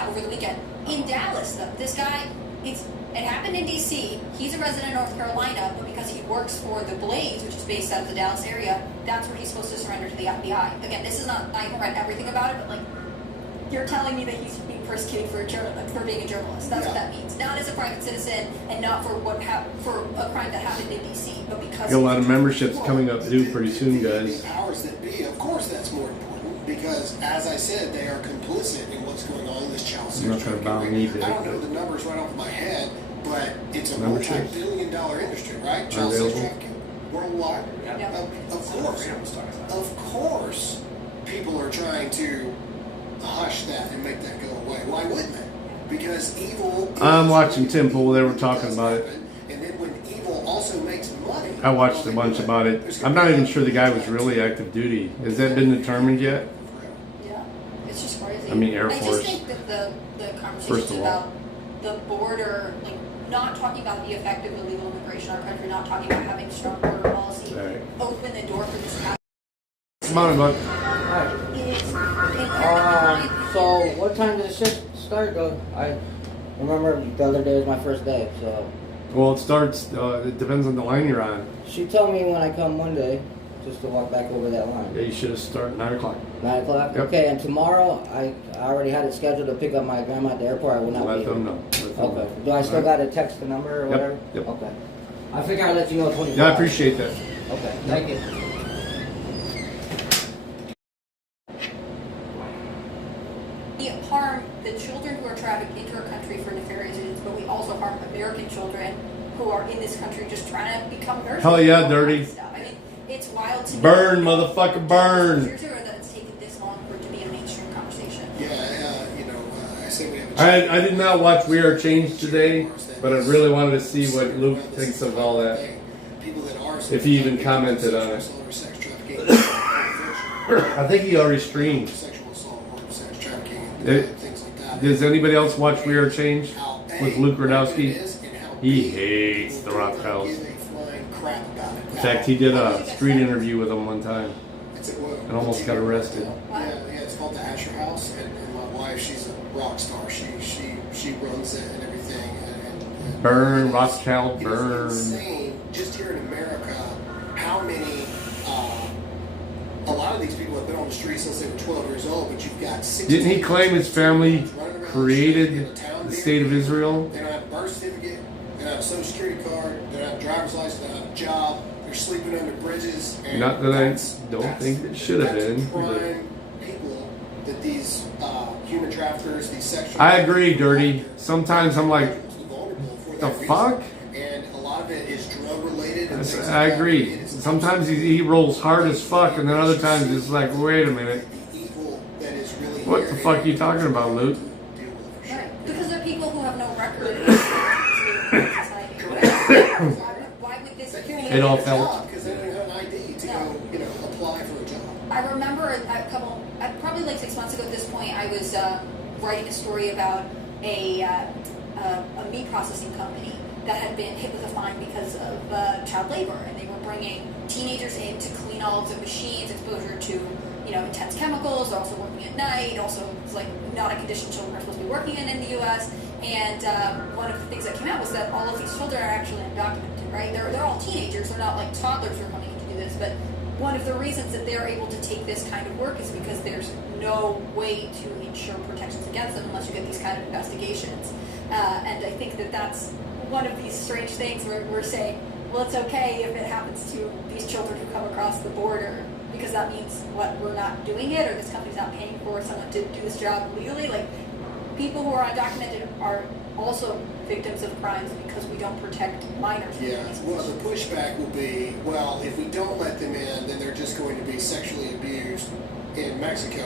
over the weekend in Dallas, though, this guy, it happened in D.C. He's a resident of North Carolina, but because he works for the Blaze, which is based out of the Dallas area, that's where he's supposed to surrender to the FBI. Again, this is not, I haven't read everything about it, but like, you're telling me that he's being persecuted for being a journalist. That's what that means. Not as a private citizen, and not for for a crime that happened in D.C., but because Got a lot of memberships coming up due pretty soon, guys. The powers that be, of course, that's more important because, as I said, they are complicit in what's going on in this child sex trafficking. I don't know the numbers right off my head, but it's a multi-billion-dollar industry, right? Child sex trafficking worldwide. Of course, people are trying to hush that and make that go away. Why wouldn't they? Because evil. I'm watching Tim Pool. They were talking about it. And then when evil also makes money. I watched a bunch about it. I'm not even sure the guy was really active duty. Has that been determined yet? Yeah, it's just crazy. I mean, Air I Force. just think that the conversations about the border, like not talking about the effect of illegal immigration in our country, not talking about having strong border policy, open the door for this. Come on, bud. So what time does the shift start though? I remember the other day was my first day, so. Well, it starts, it depends on the line you're on. She told me when I come Monday, just to walk back over that line. Yeah, you should have started 9 o'clock. 9 o'clock? Yep. Okay, and tomorrow, I already had it scheduled to pick up my grandma at the airport. I will not Let be them here. know. Okay. Do I still got to text the number or whatever? Yep. Okay. I figure I'll let you know 24 Yeah, I hours. appreciate that. Okay, thank you. We harm the children who are trafficked into our country for nefarious reasons, but we also harm American children who are in this country just trying to become nurses. Hell yeah, dirty. I mean, it's wild to Burn, motherfucker, burn. That it's taken this long for it to be a mainstream conversation. I say we have I did not watch We Are Changed today, but I really wanted to see what Luke thinks of all that. If he even commented on it. I think he already streamed. Does anybody else watch We Are Changed with Luke Radowski? He hates the Rothschilds. In fact, he did a street interview with them one time and almost got arrested. Yeah, it's called the Asher House, and my wife, she's a rock star. She runs it and everything. And Burn, Rothschild, burn. It's insane, just here in America, how many. A lot of these people have been on the street since they were 12 years old, but you've got 16. Didn't he claim his family created the state of Israel? They don't have a birth certificate, they don't have a social security card, they don't have a driver's license, they don't have a job, they're sleeping under bridges. And Not that I don't think it should have been. Prime people that these human traffickers, these sexual. I agree, Dirty. Sometimes I'm like, the fuck? And a lot of it is drug related. I agree. Sometimes he rolls hard as fuck, and then other times it's like, wait a minute. What the fuck are you talking about, Luke? Right. Because they're people who have no record. Why would this be? It all felt. Because they don't have an ID to go, apply for a job. I remember probably like 6 months ago at this point, I was writing a story about a meat processing company that had been hit with a fine because of child labor, and they were bringing teenagers in to clean all of the machines, exposure to intense chemicals. They're also working at night. Also, it's like not a condition children are supposed to be working in the U.S. And one of the things that came out was that all of these children are actually undocumented. Right? They're all teenagers. They're not like toddlers who are coming in to do this. But one of the reasons that they're able to take this kind of work is because there's no way to ensure protections against them unless you get these kind of investigations. And I think that that's one of these strange things where we're saying, well, it's okay if it happens to these children who come across the border, because that means we're not doing it, or this company's not paying for someone to do this job legally. Like, people who are undocumented are also victims of crimes because we don't protect minors. Yeah, well, the pushback will be, well, if we don't let them in, then they're just going to be sexually abused in Mexico.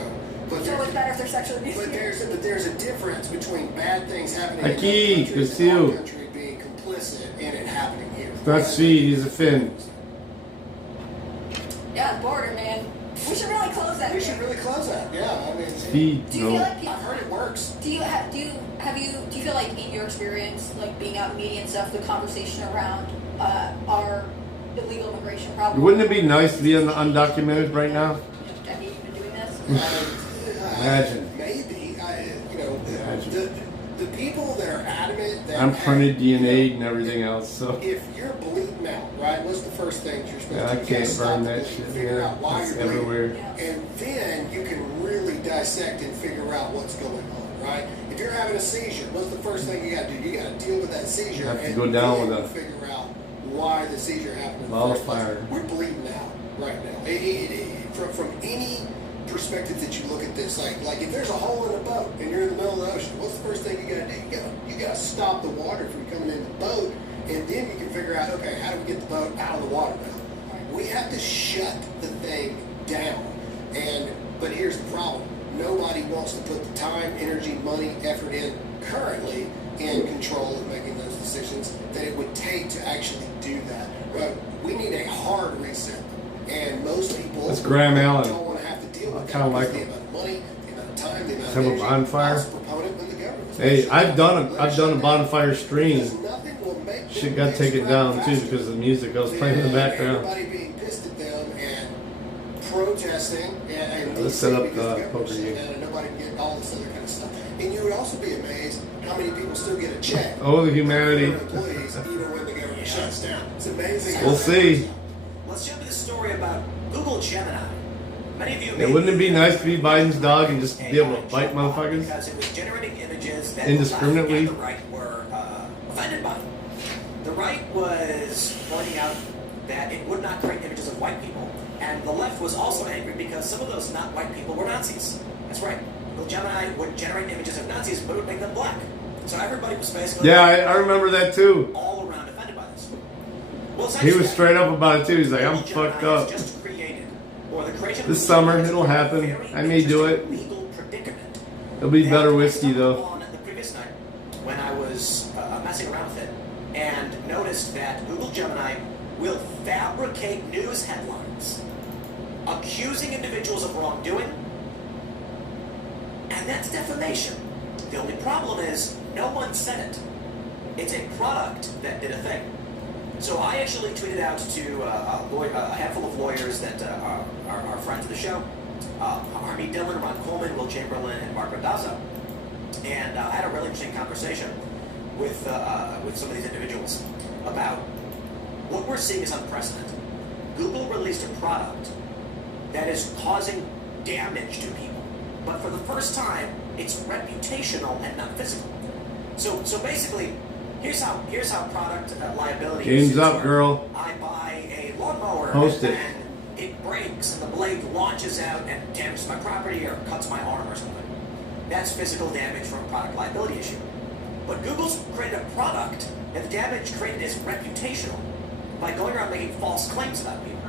But So it's better if they're sexually abused. but there's a difference between bad things happening Aqui, in other countries Cecil. and our country being complicit in it happening here. Not sweet, he's a Finn. Yeah, the border, man. We should really close that. We should really close that. Yeah, I mean, He, Do you feel no. like people, I've heard it works. do you feel like in your experience, like being out in media and stuff, the conversation around our illegal immigration problem? Wouldn't it be nice to be on the undocumented right now? Have you been doing this? Imagine. Maybe. Imagine. The people that are adamant that Unprinted DNA and everything else, so. if you're bleeding out, right, what's the first thing you're supposed Yeah, to I do? You can't gotta stop burn the that bleeding, shit, figure yeah. out why It's you're bleeding. everywhere. Yeah. And then you can really dissect and figure out what's going on, right? If you're having a seizure, what's the first thing you got to do? You got to deal with that seizure. You have to and go down then with a figure out why the seizure happened. In the first place. wildfire. We're bleeding out right now. From any perspective that you look at this, like if there's a hole in a boat and you're in the middle of the ocean, what's the first thing you got to do? You got to stop the water from coming in the boat, and then you can figure out, okay, how do we get the boat out of the water now? We have to shut the thing down. But here's the problem. Nobody wants to put the time, energy, money, effort in currently in control of making those decisions that it would take to actually do that. Right? We need a hard reset. And most people That's Graham Allen. don't want to have to deal with I kinda that like because the him. amount of money, the amount of time, the amount of Have a energy. bonfire? I was a proponent when the government was Hey, shut I've down. done Let it shut a down. bonfire stream. Because nothing will make Shit them got fix taken crime down too faster because of the music I was playing in the than background. Everybody being pissed at them and protesting and Let's set up because the government poker shut game. down and nobody can get all this other kind of stuff. And you would also be amazed how many people still get a check. Oh, the humanity. from their employees, even when the government shuts down. It's amazing. how We'll that see. works out. Let's jump to the story about Google Gemini. Many of you Yeah, wouldn't it be nice to be Biden's dog and just be able to bite motherfuckers? Because it was generating images that Indiscriminately? the right were offended by. The right was pointing out that it would not create images of white people, and the left was also angry because some of those not white people were Nazis. That's right. Google Gemini would generate images of Nazis, but it would make them black. So everybody was basically Yeah, I remember that too. all around offended by this. Well, He was straight up about it too. He's like, I'm Google Gemini fucked has up. just created, or the creation of This Google summer, Gemini is it'll a happen. very I may do it. interesting legal predicament. It'll be better And I whiskey stumbled though. on the previous night when I was messing around with it and noticed that Google Gemini will fabricate news headlines accusing individuals of wrongdoing, and that's defamation. The only problem is no one said it. It's a product that did a thing. So I actually tweeted out to a handful of lawyers that are friends of the show, Army Dillon, Ron Coleman, Will Chamberlain, and Mark Randazzo, and I had a really interesting conversation with some of these individuals about what we're seeing is unprecedented. Google released a product that is causing damage to people, but for the first time, it's reputational and not physical. So basically, here's how product liability. Game's suits up, work. girl. I buy a lawnmower Post it. and it breaks and the blade launches out and damages my property or cuts my arm or something. That's physical damage from a product liability issue. But Google's created a product and the damage created is reputational by going around making false claims about people.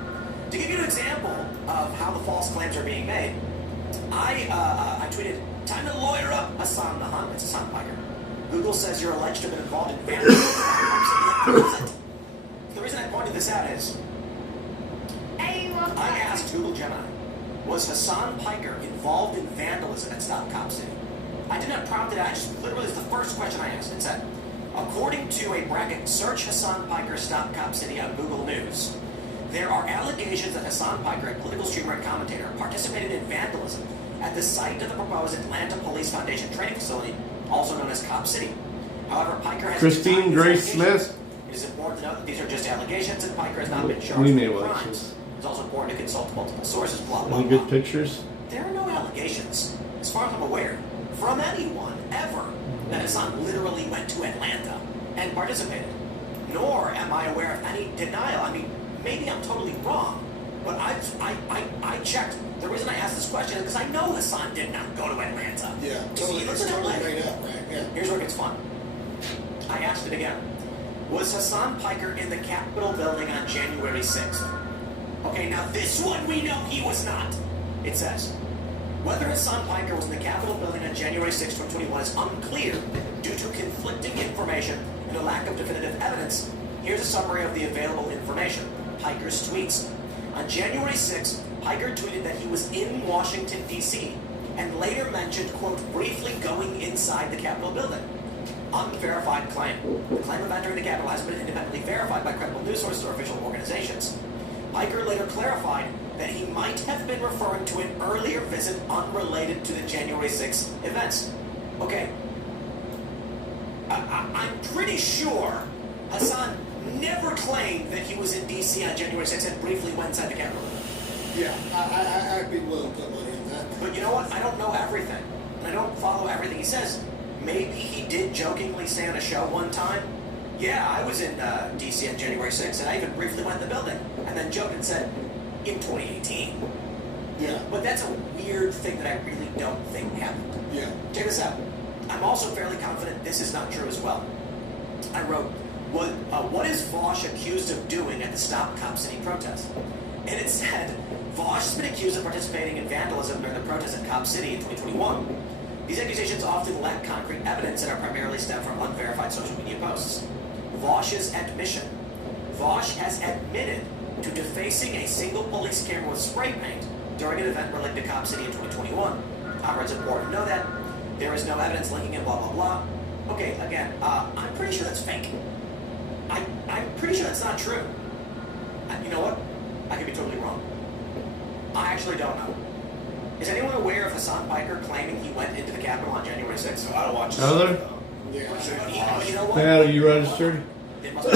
To give you an example of how the false claims are being made, I tweeted, "Time to lawyer up Hassan Mohammed, Hassan Piker. Google says you're alleged to have been involved in vandalism." The reason I pointed this out is I asked Google Gemini, was Hassan Piker involved in vandalism at Stop Cop City? I did not prompt it, I just literally, it's the first question I asked. It said, according to a bracket, search Hassan Piker Stop Cop City on Google News. There are allegations that Hassan Piker, a political streamer and commentator, participated in vandalism at the site of the proposed Atlanta Police Foundation training facility, also known as Cop City. However, Piker has Christine denied these Grace allegations. Smith. It is important to note that these are just allegations and Piker has not been charged We may with watch crimes. this. It's also important to consult multiple sources, blah, blah, Any blah. good pictures? There are no allegations, as far as I'm aware, from anyone ever that Hassan literally went to Atlanta and participated. Nor am I aware of any denial. I mean, maybe I'm totally wrong, but I checked. The reason I asked this question is because I know Hassan did not go to Atlanta. Yeah, He totally. lives It's in totally LA. made up, right? Yeah. Here's where it gets fun. I asked it again. Was Hassan Piker in the Capitol building on January 6th? Okay, now this one we know he was not. It says, whether Hassan Piker was in the Capitol building on January 6, 2021 is unclear due to conflicting information and a lack of definitive evidence. Here's a summary of the available information. Piker's tweets. On January 6, Piker tweeted that he was in Washington, D.C., and later mentioned, quote, briefly going inside the Capitol building. Unverified claim. The claim of entering the Capitol hasn't been independently verified by credible news sources or official organizations. Piker later clarified that he might have been referring to an earlier visit unrelated to the January 6th events. Okay. I'm pretty sure Hassan never claimed that he was in D.C. on January 6th and briefly went inside the Capitol. Yeah, I'd be willing to put money on that. But you know what? I don't know everything. I don't follow everything he says. Maybe he did jokingly say on a show one time, yeah, I was in D.C. on January 6th, and I even briefly went in the building, and then joked and said, in 2018. Yeah. But that's a weird thing that I really don't think happened. Yeah. Check this out. I'm also fairly confident this is not true as well. I wrote, what is Vosh accused of doing at the Stop Cop City protest? And it said, Vosh has been accused of participating in vandalism during the protest at Cop City in 2021. These accusations often lack concrete evidence and are primarily stemmed from unverified social media posts. Vosh's admission. Vosh has admitted to defacing a single police camera with spray paint during an event related to Cop City in 2021. However, it's important to know that there is no evidence linking it, blah, blah, blah. Okay, again, I'm pretty sure that's fake. I'm pretty sure that's not true. You know what? I could be totally wrong. I actually don't know. Is anyone aware of Hassan Piker claiming he went into the Capitol on January 6th? So I don't watch Are there? Yeah. You know what? Matt, are you registered? It must be.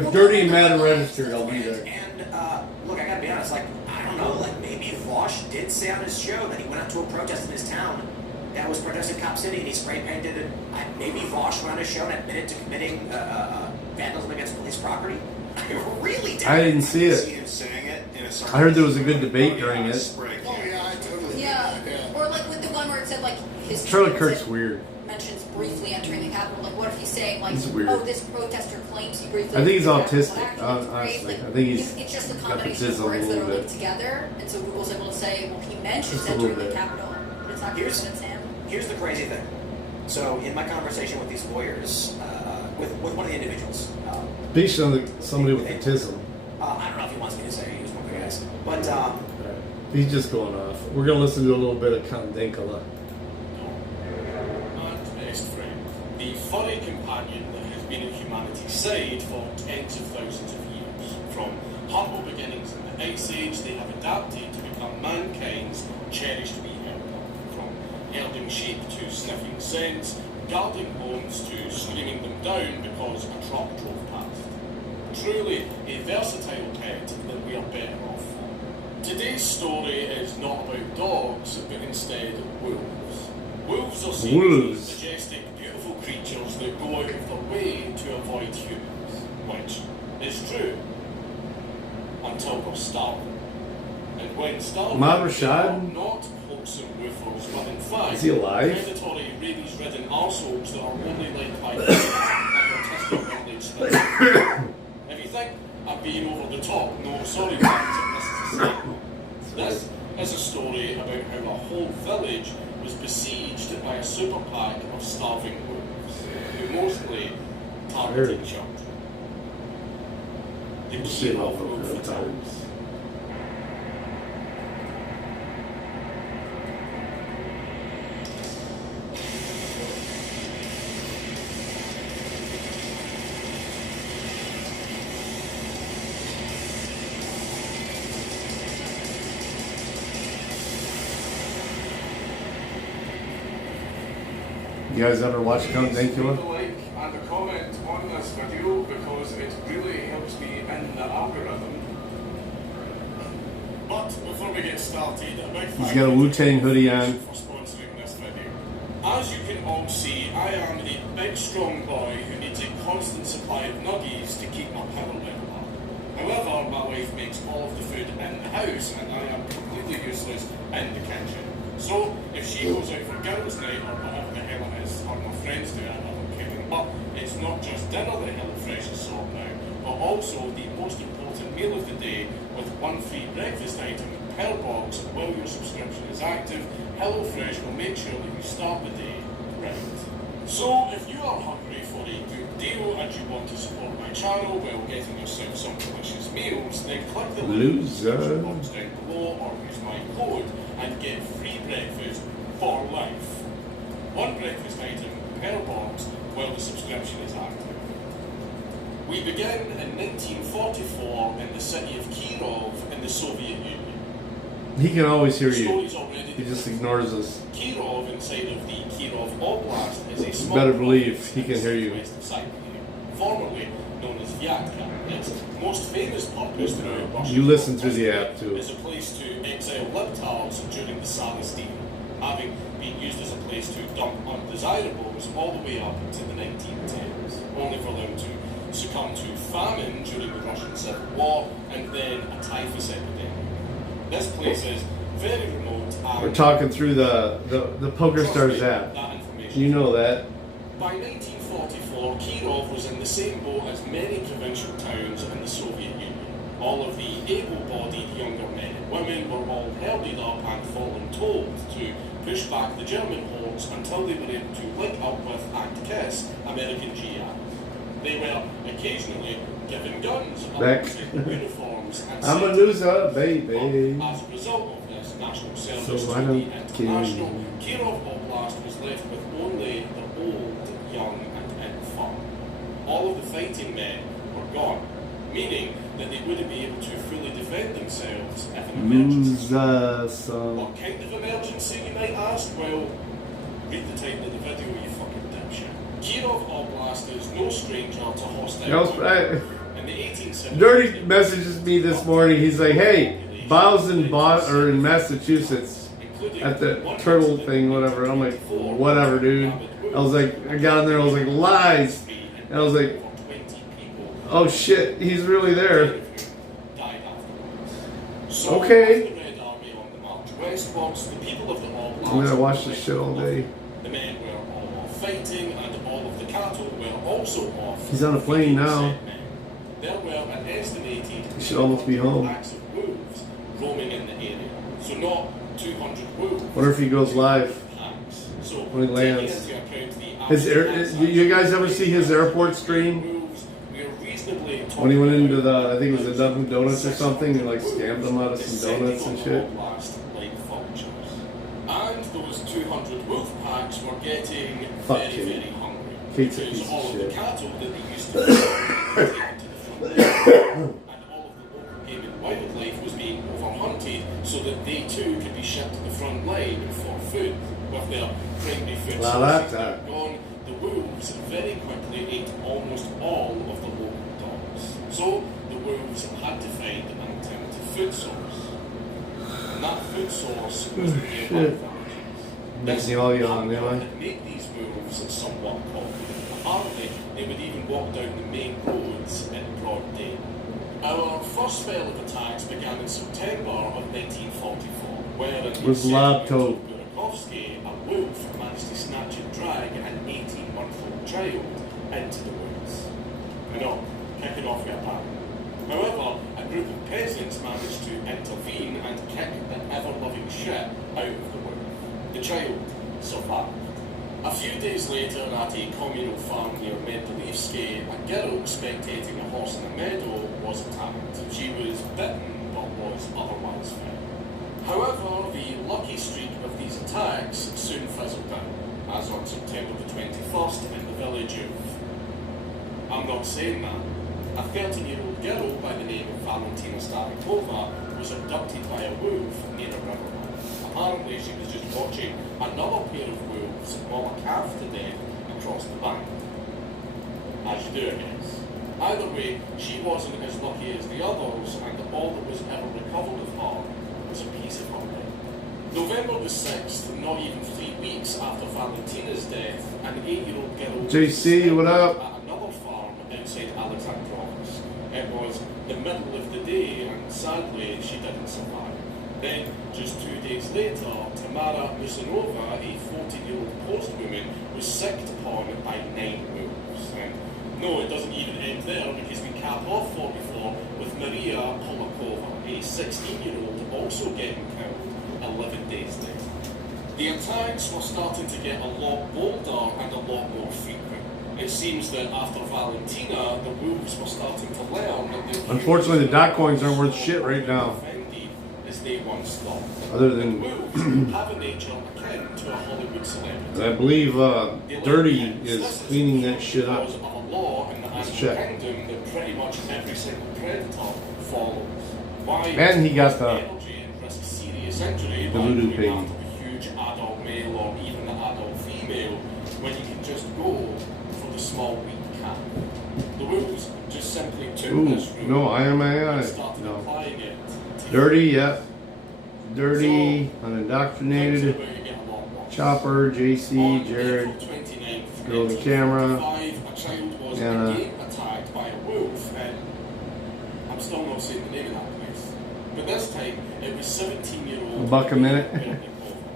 If Dirty and Matt are registered, I'll be there. And look, I gotta be honest. Like, I don't know. Like, maybe Vosh did say on his show that he went out to a protest in his town that was protesting Cop City, and he spray painted it. Maybe Vosh went on his show and admitted to committing vandalism against police property. I really didn't. I didn't see see it. him saying it in a I heard there was a good debate during it. Spray Oh, can. yeah, I totally Yeah. yeah. Or like with the one where it said like his Charlie tweets Kirk's that weird. mentions briefly entering the Capitol. Like, what if he's saying like, He's weird. oh, this protester claims he briefly. I think he's entered the Capitol. autistic, Actually, it's honestly. great. I think he's It's just a got combination autism of words a that are little linked bit. together, and so Google's able to say, well, he mentions Just a entering little the bit. Capitol, but it's not clear that it's him. Here's the crazy thing. So, in my conversation with these lawyers, with one of the individuals, Based on somebody with autism. I don't know if he wants me to say he was one of the guys, but He's just going off. We're going to listen to a little bit of Kandinkala. And best friend, the furry companion that has been at humanity's side for tens of thousands of years. From humble beginnings in the Ice Age, they have adapted to become mankind's cherished wee helper. From herding sheep to sniffing scents, guarding homes to screaming them down because a truck drove past. Truly a versatile pet that we are better off for. Today's story is not about dogs, but instead wolves. Wolves are seen Wolves. as majestic, beautiful creatures that go out of their way to avoid humans, which is true until they're starving. And when starving, Ahmad they Rashad? are not wholesome woofers, but in fact, Is he alive? predatory, rabies-ridden arseholes that are only like by and autistic village that if you think I'm being over the top, no, sorry, this is a side note. This is a story about how a whole village was besieged by a super pack of starving wolves, who mostly targeted children. The key of wolf attacks. You guys ever watch Please Kandinkala? leave a like and a comment on this video because it really helps me in the algorithm. But before we get started, a big He's got a Wu-Tang hoodie on. for sponsoring this video. As you can all see, I am a big strong boy who needs a constant supply of nuggies to keep my power level up. However, my wife makes all of the food in the house and I am completely useless in the kitchen. So, if she goes out for girls' night or whatever the hell it is, or my friends do it, I don't care. But it's not just dinner that HelloFresh is sold now, but also the most important meal of the day with one free breakfast item per box while your subscription is active. HelloFresh will make sure that you start the day right. So if you are hungry for a good deal and you want to support my channel while getting yourself some delicious meals, then click the link in the description box down below or use my code and get free breakfast for life. One breakfast item per box while the subscription is active. We begin in 1944 in the city of Kirov in the Soviet Union. He can always hear you. Stories already He just ignores us. Kirov, inside of the Kirov Oblast, is a small Better believe province he can hear you. west of Siberia, formerly known as Vyatka. Its most famous purpose throughout Russia You listen through the app too. is a place to exile libtards during the Tsarist era, having been used as a place to dump undesirables all the way up to the 1910s, only for them to succumb to famine during the Russian Civil War and then a typhus epidemic. This place is very remote and We're talking through the Poker Stars app. that information. You know that. By 1944, Kirov was in the same boat as many provincial towns in the Soviet Union. All of the able-bodied younger men and women were all herded up and voluntold to push back the German hordes until they were able to link up with and kiss American GI. They were occasionally given guns, alongside uniforms, and I'm a sent loser, baby. as a result of this national service So to why the don't international, you- Kirov Oblast was left with only the old, young, and infirm. All of the fighting men were gone, meaning that they wouldn't be able to fully defend themselves if an emergency. Loser, son. What kind of emergency, you might ask? Well, read the title of the video, you fucking dipshit. Kirov Oblast is no stranger to hostile. In the 1870s, Dirty messages me this morning. He's like, hey, Bow's in Massachusetts at the turtle thing, whatever. I'm like, whatever, dude. I was like, I got in there, I was like, lies. And I was like, oh shit, he's really there. Okay. I'm gonna watch this shit all day. The men were all off fighting, and all of the cattle were also off. He's on a plane now. There were an estimated He should almost be home. packs of wolves roaming in the area. So not 200 wolves. Wonder if he goes live Packs. So when he lands. taking into account the His actual you guys ever see his airport stream? wolves, we are reasonably When he went into the, I think it was the Dunkin' Donuts or something, and like scammed them out of some donuts and shit. Like vultures. And those 200 wolf packs were getting Fuck very, Kate. very hungry. Kate's a Because piece of all of the shit. cattle that they used to taken to the front line, and all of the local game and wildlife was being overhunted so that they too could be shipped to the front line for food. With their primary food La sources lata. gone, the wolves very quickly ate almost all of the local dogs. So the wolves had to find an alternative food source. And that food source was the nearby Shit. villages. Makes me all yawn, This anyway. had made these wolves somewhat popular. Apparently, they would even walk down the main roads in broad day. Our first spell of attacks began in September of 1944, where in With the laptop. Burakovsky, a wolf managed to snatch and drag an 18-month-old child into the woods. I know, kicking off your bang. However, a group of peasants managed to intervene and kick the ever-loving shit out of the wolf. The child survived. A few days later, at a communal farm near Mendeleevsky, a girl spectating a horse in a meadow was attacked. She was bitten, but was otherwise fine. However, the lucky streak of these attacks soon fizzled out, as on September the 21st in the village of... I'm not saying that. A 13-year-old girl by the name of Valentina Starikova was abducted by a wolf near a river. Apparently, she was just watching another pair of wolves maul a calf to death across the bank. As you do, I guess. Either way, she wasn't as lucky as the others, and all that was ever recovered of her was a piece of her leg. November the 6th, not even 3 weeks after Valentina's death, an 8-year-old girl was JC, what up? at another farm outside Alexandrovsk. It was the middle of the day, and sadly, she didn't survive. Then, just 2 days later, Tamara Musanova, a 14-year-old Post woman, was sicked upon by 9 wolves. And no, it doesn't even end there, because we cap off 44 with Maria Polakova, a 16-year-old, also getting killed 11 days later. The attacks were starting to get a lot bolder and a lot more frequent. It seems that after Valentina, the wolves were starting to learn that the Unfortunately, the dot coins aren't worth shit right now. As they once thought. Other than wolves have a nature akin to a Hollywood celebrity. I believe Dirty is cleaning that shit up. Of a law in the Let's animal check. kingdom that pretty much every single predator follows. Why And he got the energy and risk serious injury by voodoo going piggy. after the huge adult male or even the adult female when you can just go for the small weak cat? The wolves just simply took Ooh, this route no, and I started no. applying it to Dirty, yeah. Dirty, Unindoctrinated, Chopper, JC, Jared, Girl in the Camera, Anna. Attacked by a wolf, and I'm still not saying the name of that place. But this time, it was 17-year-old A buck a minute.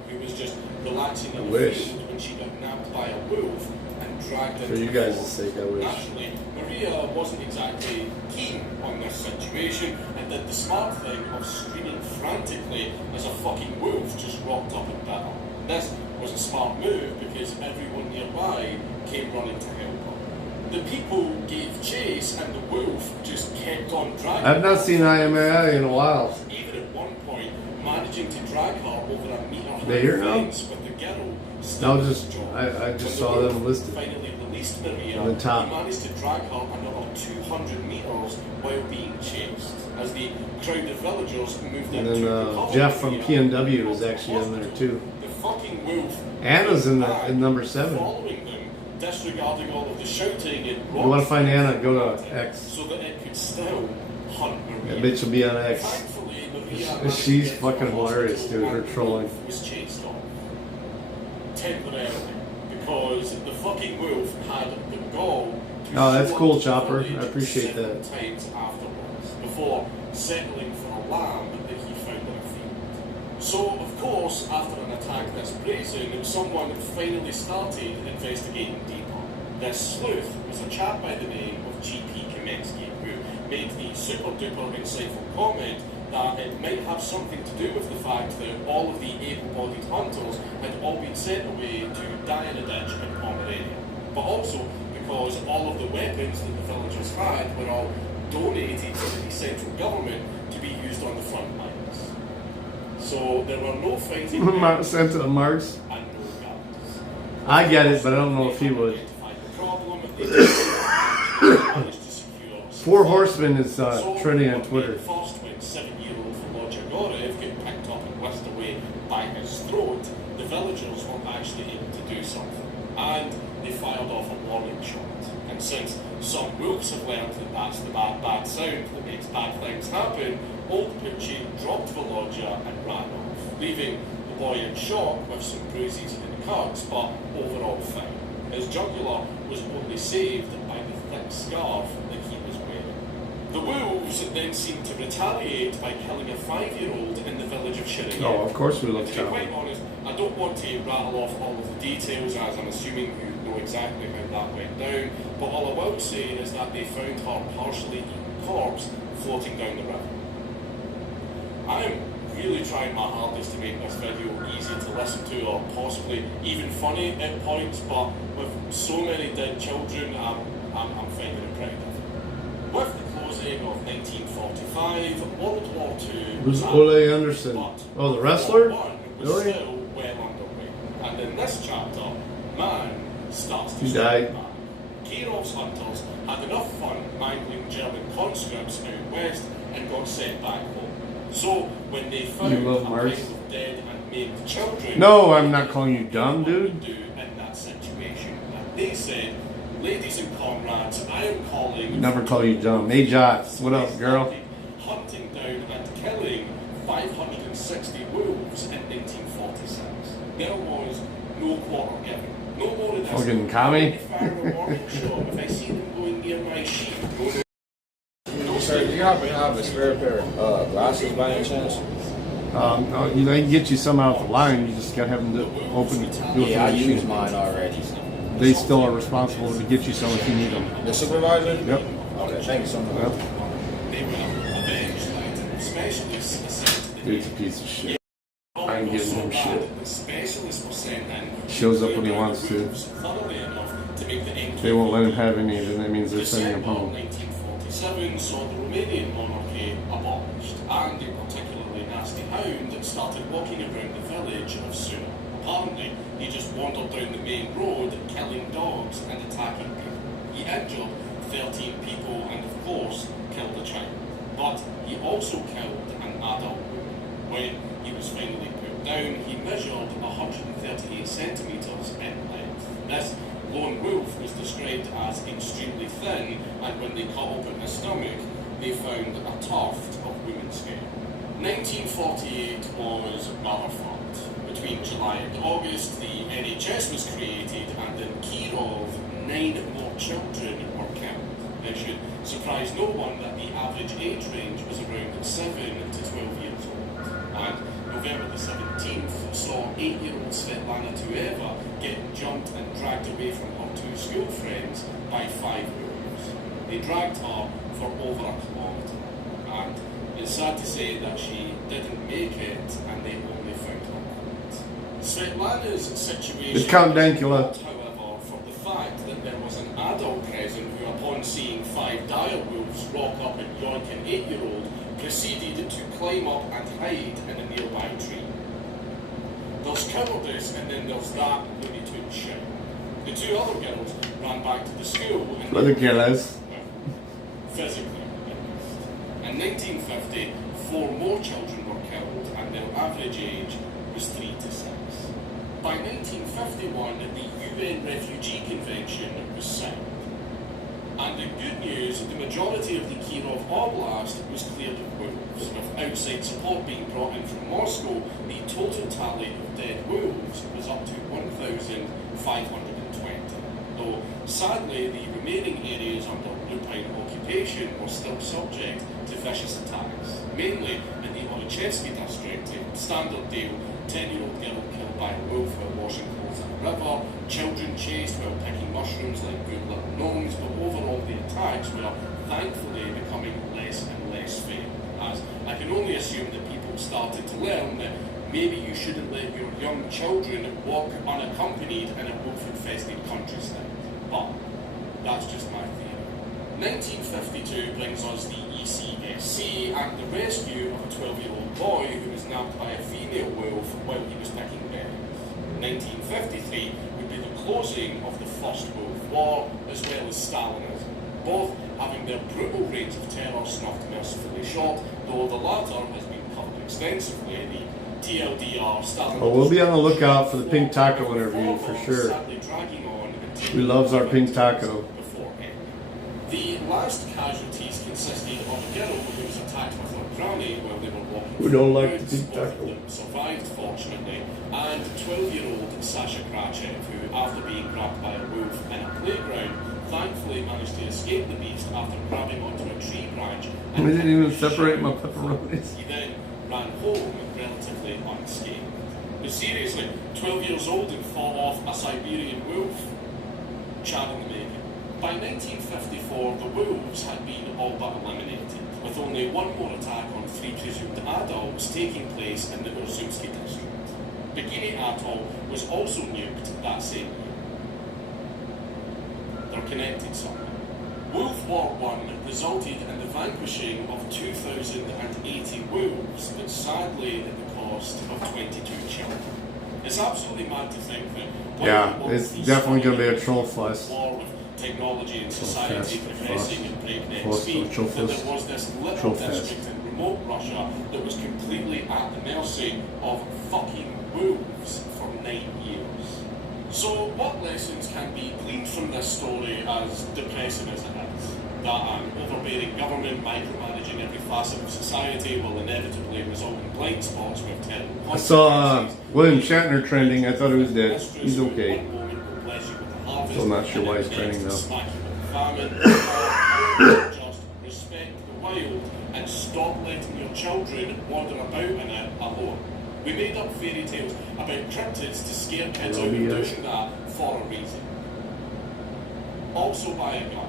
who was just relaxing in the wish. field when she got nabbed by a wolf and dragged For into you the guys' forest. sake, I wish. Naturally, Maria wasn't exactly keen on this situation and did the smart thing of screaming frantically as a fucking wolf just rocked up and bit her. This was a smart move because everyone nearby came running to help her. The people gave chase and the wolf just kept on dragging I've not her. seen IMAI in a while. Even at one point, managing to drag her over a meter They here now? fence, but the girl No, still just I just saw them listed finally released Maria. on the top. He managed to drag her another 200 meters while being chased as the crowd of villagers moved And into then recover Jeff from Maria PNW to is the actually in there hospital. too. The fucking wolf. Anna's in back, number 7. Following them, disregarding all of the shouting and You want to find Anna? Go to X. so that it could still hunt Maria. That bitch will be on X. Thankfully, Maria She's managed to get fucking to the hilarious, hospital dude. Her and the trolling. wolf was chased off temporarily because the fucking wolf had the gall to Oh, that's show cool, up to the Chopper. village I appreciate several that. times afterwards before settling for a lamb that he found in a field. So, of course, after an attack this brazen, someone finally started investigating deeper. This sleuth was a chap by the name of GP Kamensky, who made the super duper insightful comment that it might have something to do with the fact that all of the able-bodied hunters had all been sent away to die in a ditch in Pomerania, but also because all of the weapons that the villagers had were all donated to the central government to be used on the front lines. So there were no fighting men Sent to the Marks. and no guns. I get it, but I don't know if he would. Four Horsemen is trending on Twitter. First, when 7-year-old Volodya get picked up and whisked away by his throat, the villagers were actually able to do something, and they fired off a warning shot. And since some wolves have learned that that's the bad sound that makes bad things happen, old Pucci dropped Volodya and ran off, leaving the boy in shock with some bruises and cuts, but overall fine. His jugular was only saved by the thick scarf that he was wearing. The wolves then seemed to retaliate by killing a 5-year-old in the village of Shireen. Oh, of course we love To be quite Chopper. honest, I don't want to rattle off all of the details, as I'm assuming you know exactly how that went down, but all I will say is that they found her partially eaten corpse floating down the river. I am really trying my hardest to make this video easy to listen to, or possibly even funny at points, but with so many dead children, I'm finding it pretty difficult. With the closing of 1945, World War II Who's happening, Ole Anderson? but Oh, the wrestler? World War I was Really? still well underway. And in this chapter, man starts to He strike died. back. Kirov's hunters had enough fun mangling German conscripts out west and got sent back home. So when they found You love a Mars? pile of dead and maimed children, No, I'm not calling you dumb, what would dude. do in that situation? And they said, ladies and comrades, I am calling. Never call you dumb. Hey, Jots, what up, girl? Hunting down and killing 560 wolves in 1946. There was no quarter given. No more than this. Fucking commie. If I see them going near my sheep, Sir, do you happen to have a spare pair of glasses by any chance? You know, they can get you some out of the line. You just gotta have them do it Yeah, I through the use machine. mine already. They still are responsible to get you some if you need them. The supervisor? Yep. Okay, thank you so much. Yep. They were avenged, like, specialists assigned to the Dude's a piece of shit. I ain't giving him shit. The specialists were sent in. Shows up when he wants to. Thoroughly enough to make the They won't let him have any, then that means they're sending him home. 1947 saw the Romanian monarchy abolished, and a particularly nasty hound started walking around the village of Suna. Apparently, he just wandered down the main road, killing dogs and attacking people. He injured 13 people and, of course, killed a child. But he also killed an adult woman. When he was finally put down, he measured 138 centimetres in length. This lone wolf was described as extremely thin, and when they cut open his stomach, they found a tuft of women's hair. 1948 was rather fucked. Between July and August, the NHS was created, and in Kirov, 9 more children were killed. It should surprise no one that the average age range was around 7 to 12 years old. And November the 17th saw 8-year-old Svetlana Tueva getting jumped and dragged away from her 2 school friends by 5 wolves. They dragged her for over a kilometre, and it's sad to say that she didn't make it, and they only found her cold. Svetlana's situation It's Count Dankula. was, however, for the fact that there was an adult present who, upon seeing 5 dire wolves rock up and yoink an 8-year-old, proceeded to climb up and hide in a nearby tree. There's cowardice, and then there's that Looney Tunes shit. The 2 other girls ran back to the school and Other killers. physically witnessed. In 1950, 4 more children were killed, and their average age was 3 to 6. By 1951, the UN Refugee Convention was signed. And the good news, the majority of the Kirov Oblast was cleared of wolves. With outside support being brought in from Moscow, the total tally of dead wolves was up to 1,520. Though, sadly, the remaining areas under lupine occupation were still subject to vicious attacks. Mainly in the Orochevsky district, a standard deal, 10-year-old girl killed by a wolf while washing clothes in a river, children chased while picking mushrooms like good little gnomes, but overall the attacks were thankfully becoming less and less fair, as I can only assume that people started to learn that maybe you shouldn't let your young children walk unaccompanied in a wolf-infested countryside. But that's just my theory. 1952 brings us the ECSC and the rescue of a 12-year-old boy who was nabbed by a female wolf while he was picking berries. 1953 would be the closing of the First Wolf War, as well as Stalinism, both having their brutal reigns of terror snuffed mercifully short, though the latter has been covered extensively. The TLDR, Stalinism. Well, we'll be on the lookout for the Pink Taco interview for sure. We loves our Pink Taco. The last casualties consisted of a girl who was attacked with her granny while they were walking. We don't like woods. the Pink Both of Taco. them survived, fortunately, and 12-year-old Sasha Krachev, who, after being grabbed by a wolf in a playground, thankfully managed to escape the beast after grabbing onto a tree branch. We didn't even separate my pepperonis. He then ran home relatively unscathed. But seriously, 12 years old and fought off a Siberian wolf? Chad in the making. By 1954, the wolves had been all but eliminated, with only one more attack on 3 presumed adults taking place in the Urzumsky district. Bikini Atoll was also nuked that same year. They're connected somehow. Wolf War I resulted in the vanquishing of 2,080 wolves, but sadly at the cost of 22 children. It's absolutely mad to think that. Yeah, it's definitely going to be a troll fest. War with technology and society progressing at breakneck speed, that there was this little district in remote Russia that was completely at the mercy of fucking wolves for 9 years. So what lessons can be gleaned from this story, as depressing as it is? That an overbearing government micromanaging every facet of society will inevitably result in blind spots with terrible I saw William Shatner trending. I thought he was dead. He's okay. Still not sure why he's trending though. Just respect the wild and stop letting your children wander about in it alone. We made up fairy tales about cryptids to scare kids out of doing that for a reason. Also buy a gun.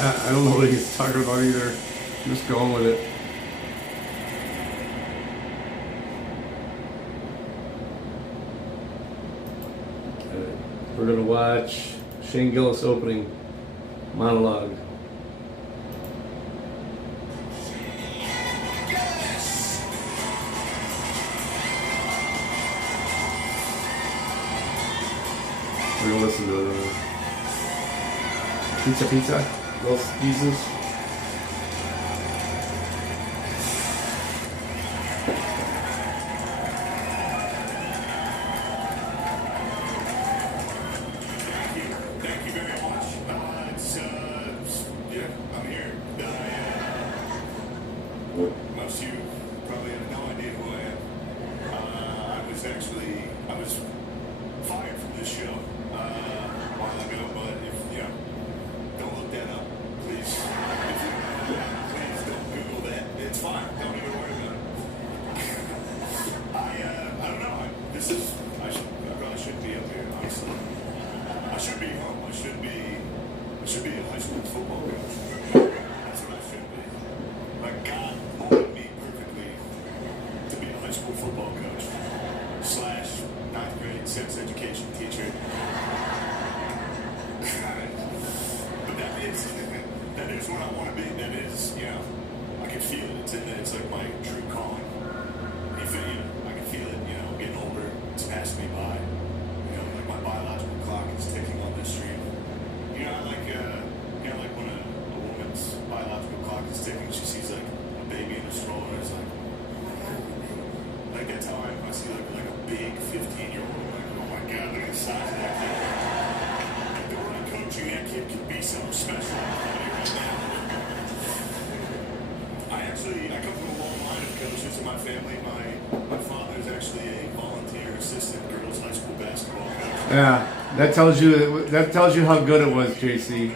I don't know what he's talking about either. I'm just going with it. We're gonna watch Shane Gillis opening monologue. We're gonna listen to it. Pizza. Los Jesus. Thank you very much. I'm here. Most of you probably have no idea who I am. I was fired from this show a while ago, but don't look that up, please. Please don't Google that. It's fine. Don't even worry about it. I don't know. I probably shouldn't be up here, honestly. I should be home. I should be a high school football coach. That's what I should be. Like, God molded me perfectly to be a high school football coach / 9th grade sex education teacher. But that is what I want to be. That is, I can feel it. It's in there. It's like my true calling. I can feel it, getting older. It's passing me by. Like my biological clock is ticking on this street. Like when a woman's biological clock is ticking, she sees like a baby in a stroller. It's like that's how I am. I see like a big 15-year-old. Like, oh my God, look at the size of that kid. Like the way I'm coaching, that kid could be something special. Right now. I come from a long line of coaches in my family. My father is actually a volunteer assistant girls high school basketball coach. Yeah, that tells you how good it was, JC.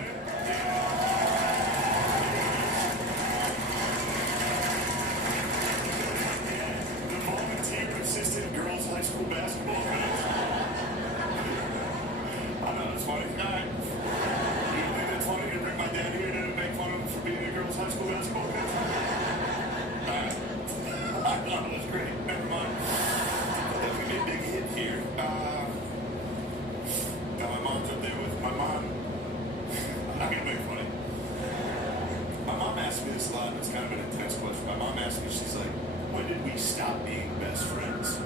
The volunteer assistant girls high school basketball coach. I know it's funny. You think that's funny to bring my dad here to make fun of him for being a girls high school basketball coach? I thought it was great. Never mind. That's gonna be a big hit here. Now my mom's up there with my mom. I'm not gonna make funny. My mom asked me this a lot. It's kind of an intense question. My mom asked me, she's like, when did we stop being best friends?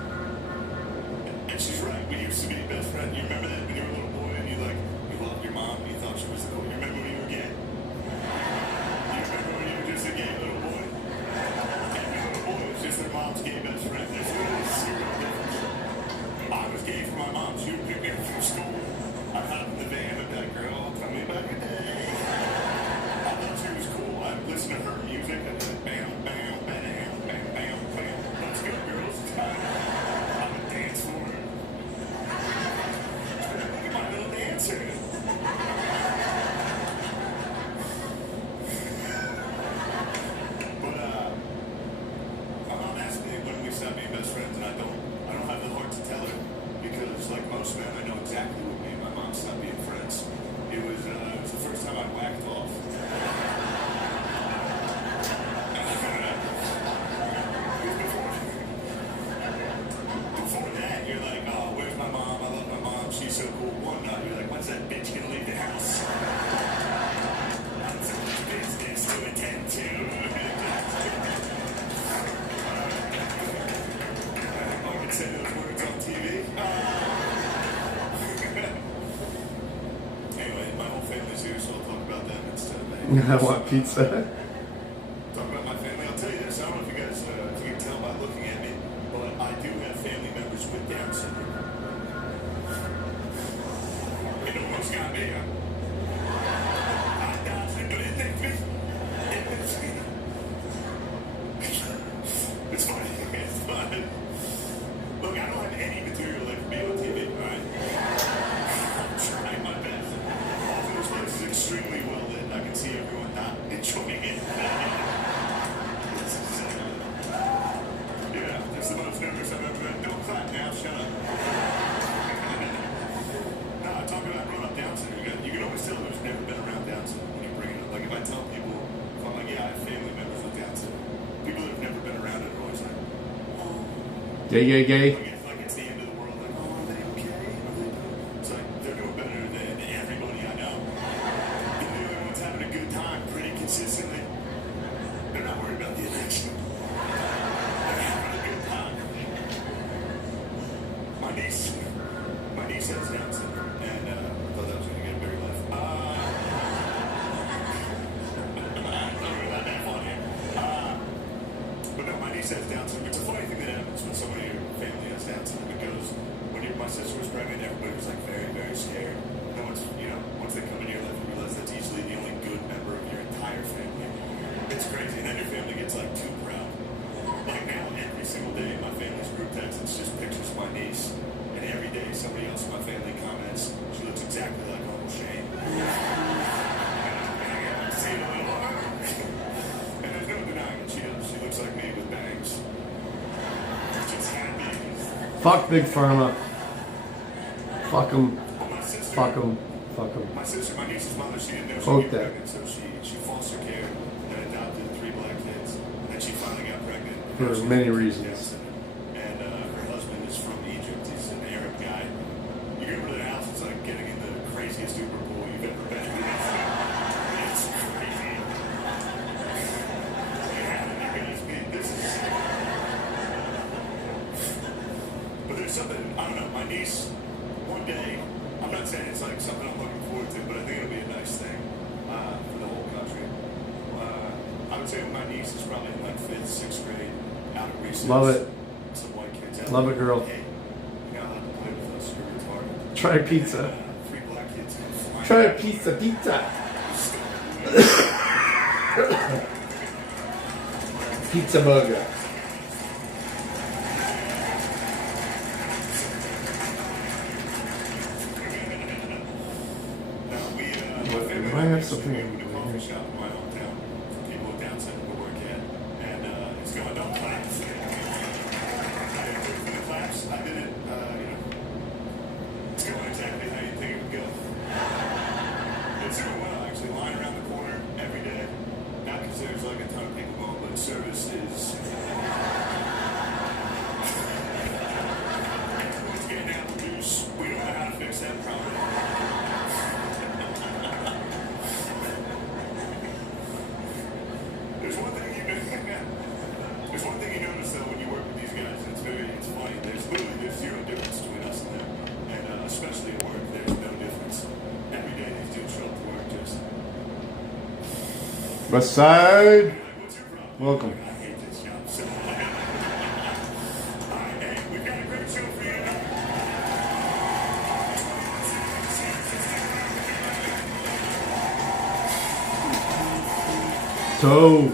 And she's right. We used to be best friends. You remember that when you were a little boy and you loved your mom and you thought she was the cool. You remember when you were gay? You remember when you were just a gay little boy? Every little boy was just their mom's gay best friend. There's really zero difference. I was gay for my mom. She would pick me up from school. I'd hop in the van and be like, girl, tell me about your day. I thought she was cool. I'd listen to her music and then bam, bam, bam, bam, bam, bam. Let's go, girls. I would dance for her. Look at my little dancer. But my mom asked me when we stopped being best friends, and I don't have the heart to tell her because, like most men, I know exactly what me and my mom stopped being friends. It was the first time I whacked off. Before that, you're like, oh, where's my mom? I love my mom. She's so cool. One night, you're like, when's that bitch gonna leave the house? I'm so much business to attend to. I can say those words on TV. Anyway, my whole family's here, so I'll talk about them instead of me. I want pizza. Talk about my family. I'll tell you this. I don't know if you guys if you can tell by looking at me, but I do have family members with Down syndrome. It almost got me. I Down syndrome, but it didn't Gay. Like it's the end of the world. Like, oh, are they okay? It's like they're doing better than everybody I know. Everyone's having a good time pretty consistently. They're not worried about the election. They're having a good time. My niece has Down syndrome, and I thought that was going to get a bigger life. Sorry about that one here. But no, my niece has Down syndrome. It's a funny thing that happens when somebody in your family has Down syndrome. Because when my sister was pregnant, everybody was like very, very scared. And once they come into your life, you realize that's easily the only good member of your entire family. It's crazy, and then your family gets like too proud. Like now, every single day in my family's group text, it's just pictures of my niece. And every day, somebody else in my family comments, she looks exactly like Uncle Shane. And there's no denying it. She looks like me with bangs. Just happy. Fuck Big Pharma. Fuck them. My sister, Fuck them. my niece's mother, she didn't know she Quote was that. pregnant, so she foster cared and adopted 3 black kids. And then she finally got pregnant. For many reasons. And her husband is from Egypt. He's an Arab guy. You go over to their house, it's like getting in the craziest Uber pool you've ever been in. It's crazy. But there's something, I don't know, my niece, one day, I'm not saying it's like something I'm looking forward to, but I think it'll be a nice thing for the whole country. I would say my niece is probably in like 5th, 6th grade, out of recess. Love it. Some white kids out Love there, it, girl. Hey, you're not allowed to play with us, you're retarded. Try pizza. And, 3 black kids come flying Try out. pizza. Pizza burger. We might have something we in went to a coffee shop in my hometown for people with Down syndrome to work at, and it's going, don't clap. I didn't do it for the claps. I did it, it's going exactly how you think it would go. It's doing well, actually, lying around the corner every day. Not because there's like a ton of people going, but service is... Everyone's getting apple juice. We don't know how to fix that problem. There's one thing you notice though when you work with these guys, and it's funny. There's 0 difference between us and them, and especially at work, there's no difference. Every day these dudes show up to work just. West Side. What's your problem? Welcome. I hate this job so much. Alright, hey, we've got a great show for you tonight. So,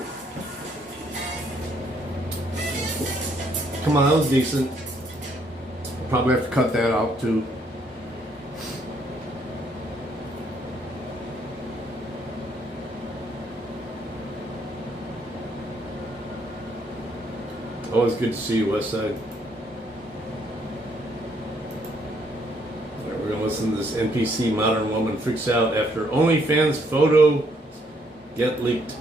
come on, that was decent. Probably have to cut that out too. Always good to see you, Westside. Alright, we're gonna listen to this NPC Modern Woman freaks out after OnlyFans photo get leaked.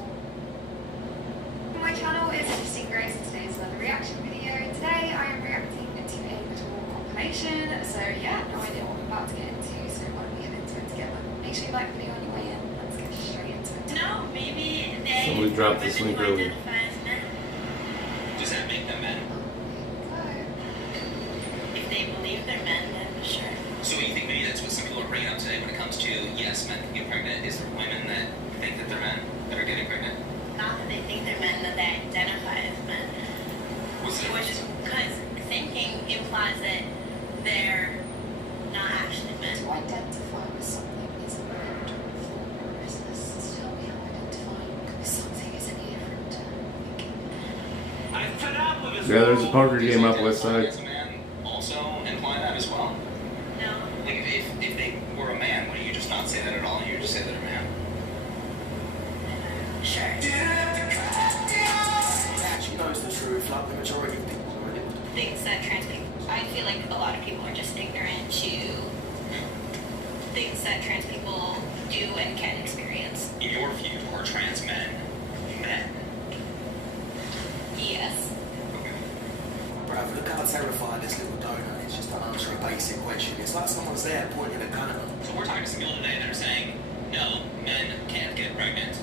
My channel is Interesting Grace and today's another reaction video. Today I am reacting to a little compilation, so yeah, no idea what I'm about to get into, so why don't we get into it together. Make sure you like the video on your way in, let's get straight into it. No, maybe they Somebody dropped this link earlier. identify as men. Does that make them men? If they believe they're men, then sure. So you think maybe that's what some people are bringing up today when it comes to, yes, men can get pregnant. Is there women that think that they're men that are getting pregnant? Not that they think they're men, that they identify as men. What's the Which is because thinking implies that they're not actually men. To identify with something is a word for business. Tell me how identifying with something is any different to thinking. Yeah, there's a poker game up West Side. As a man also imply that as well? No. Like if they were a man, wouldn't you just not say that at all? You would just say they're a man. Sure. She knows the truth, like the majority of people already. Thinks that trans people, I feel like a lot of people are just ignorant to things that trans people do and can experience. In your view, are trans men men? Yes. Okay. Bravo, look out. terrified this little donor. It's just an answer a basic question. It's like someone's there pointing a gun at them. So we're talking to some people today that are saying, no, men can't get pregnant.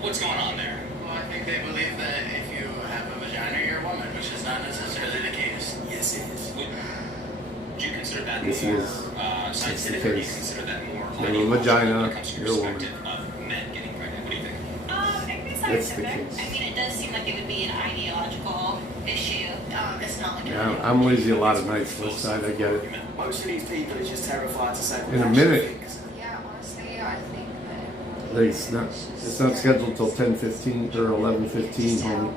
What's going on there? Well, I think they believe that if you have a vagina, you're a woman, which is not necessarily the case. Yes, it is. Would you consider that Yes, more it is. scientific, the or do you case. consider that more You have a vagina, when it comes to your you're a woman. perspective of men getting pregnant? What do you think? It could be That's the scientific. case. I mean, it does seem like it would be an ideological issue. It's not like Yeah, I'm lazy a lot of nights, West Side. I get it. Most of these people are just terrified to say what In a they actually minute. think. Yeah, honestly, I think that Like, it's not scheduled till 10:15 or 11:15, homie.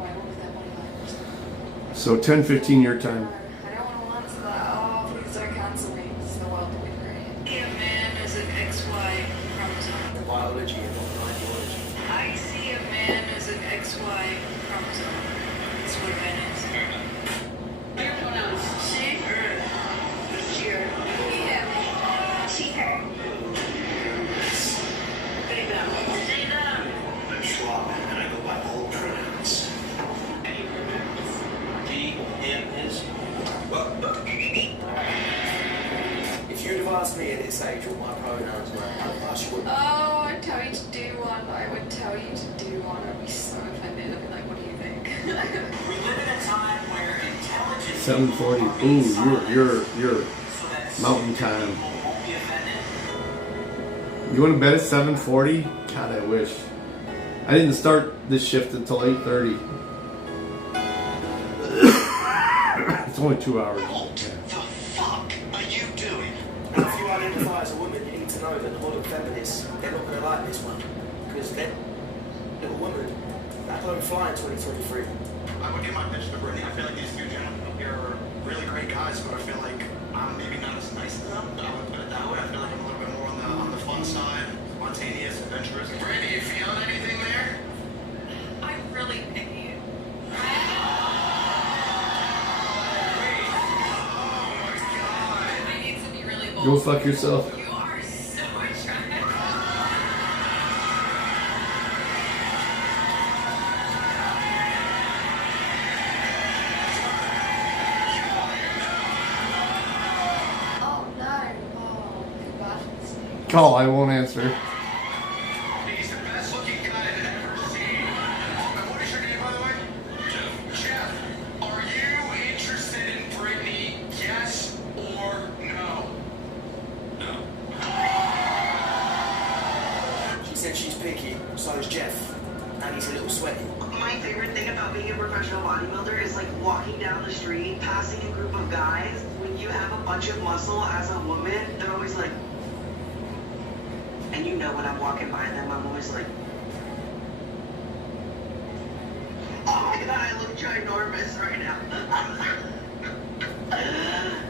So 10:15 your time. I don't want to answer that. Oh, please don't cancel me. This is the world that we created. A man is an XY chromosome. The biology and not the ideology. I see a man as an XY chromosome. That's what a man is. Your pronouns. She, her. She, her. He, him. She, her. They, them. They, them. I'm Schwab, and I go by all pronouns. Any pronouns? He, him, his. If you'd have asked me at this age what my pronouns were, I'd have asked you what. Oh, I'd tell you to do one. I would tell you to do one. I'd be so offended. I'd be like, what do you think? We live in a time where intelligence 7:40. Ooh, you're mountain time. won't be offended. You want to bet at 7:40? God, I wish. I didn't start this shift until 8:30. It's only 2 hours. What the fuck are you doing? And if you identify as a woman, you need to know that the modern feminists, they're not going to like this one. Because they're a woman. That don't fly in 2023. I would give my pitch to Brittany. I feel like these two gentlemen up here are really great guys, but I feel like I'm maybe not as nice as them. I would put it that way. I feel like I'm a little bit more on the fun side, spontaneous, adventurous. Brittany, you feeling anything there? I'm really picky. I need to be really bold. Go fuck yourself. You are so attractive. Oh, no. Oh, goodbye. Call, I won't answer. He's the best looking guy I've ever seen. And what is your name, by the way? Jeff. Jeff, are you interested in Brittany? Yes or no? No. She said she's picky, so is Jeff. And he's a little sweaty. My favorite thing about being a professional bodybuilder is like walking down the street, passing a group of guys. When you have a bunch of muscle as a woman, they're always like, and you know when I'm walking by them, I'm always like, oh my god, I look ginormous right now.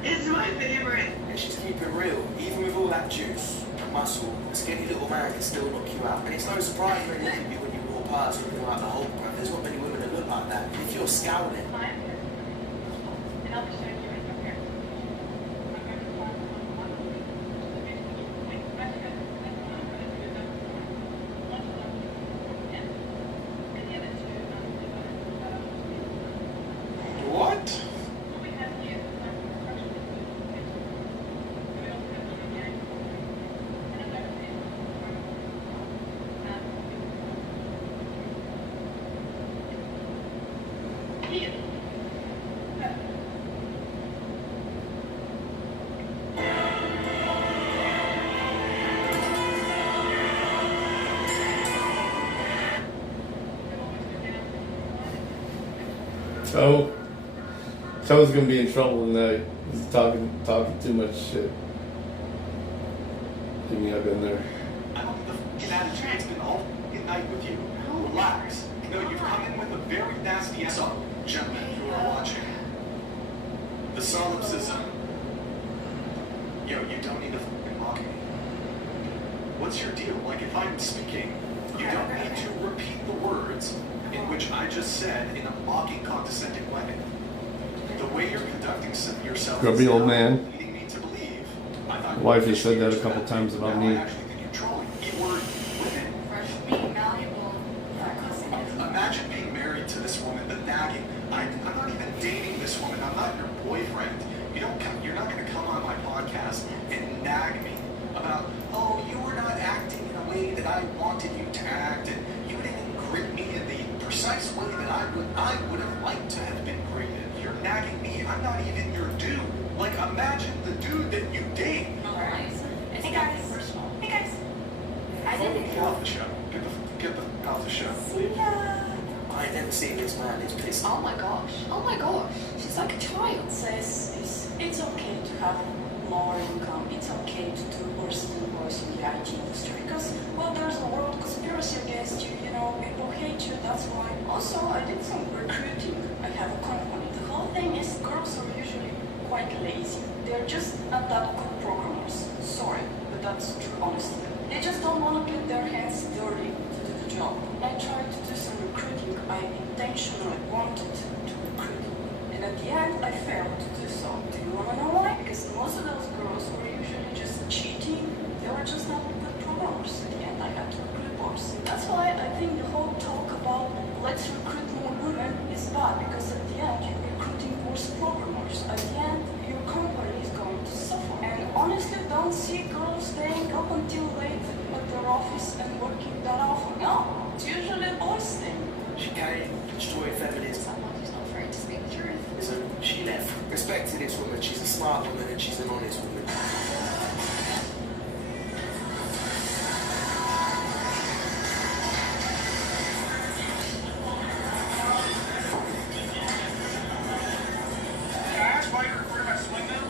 It's my favorite. And she's keeping real. Even with all that juice and muscle, a skinny little man can still knock you out. And it's no surprise when you look at you when you walk past and you're like the whole breath. There's not many women that look like that. If you're scowling, What? Toe's gonna be in trouble tonight. He's talking too much shit. Give me up in there. I don't get out of trance been all night with you. Relax. No, you've come in with a very nasty ass. So, gentlemen who are watching, the solipsism. Yo, you don't need to fucking mock me. What's your deal? Like, if I'm speaking, you don't need to repeat the words in which I just said in a mocking, condescending way. The way you're conducting yourself Grubby is old now man. leading me to believe. I thought Wife has said that a couple times about now me. I actually think you're trolling. Keyword women. Being malleable. Imagine being married to this woman, but nagging I'm not even dating this woman. I'm not your boyfriend. You're not going to come on my podcast and nag me about, oh, you were not acting in a way that I wanted you to act, and you didn't greet me in the precise way that I would have liked to have been greeted. You're nagging me. I'm not even your dude. Like, imagine the dude that you date. Alright. Hey guys. Personal. Hey guys. I didn't Get off the show. Get the off the show. See ya. I never seen this man. It's pissed. Oh my gosh. Oh my gosh. She's like a child. Says it's okay to have lower income. It's okay to do worse than worse in the IT industry because, well, there's a world conspiracy against you. You know, people hate you. That's why. Also, I did some recruiting. I have a company. The whole thing is girls are usually quite lazy. They're just not that good programmers. Sorry, but that's true honestly. They just don't want to get their hands dirty to do the job. I tried to do some recruiting. I intentionally wanted to recruit. And at the end, I failed to do so. Do you want to know why? Because most of those girls were usually just cheating. They were just not good programmers. At the end, I had to recruit boys. That's why I think the whole talk about let's recruit more women is bad. Because at the end, you're recruiting worse programmers. At the end, your company is going to suffer. And honestly, don't see girls staying up until late at their office and working that often. No, it's usually a boys thing. She came, destroyed feminism. Someone who's not afraid to speak the truth. So she left. Respected this woman. She's a smart woman and she's an honest woman. Can I ask why you're recording my swing now?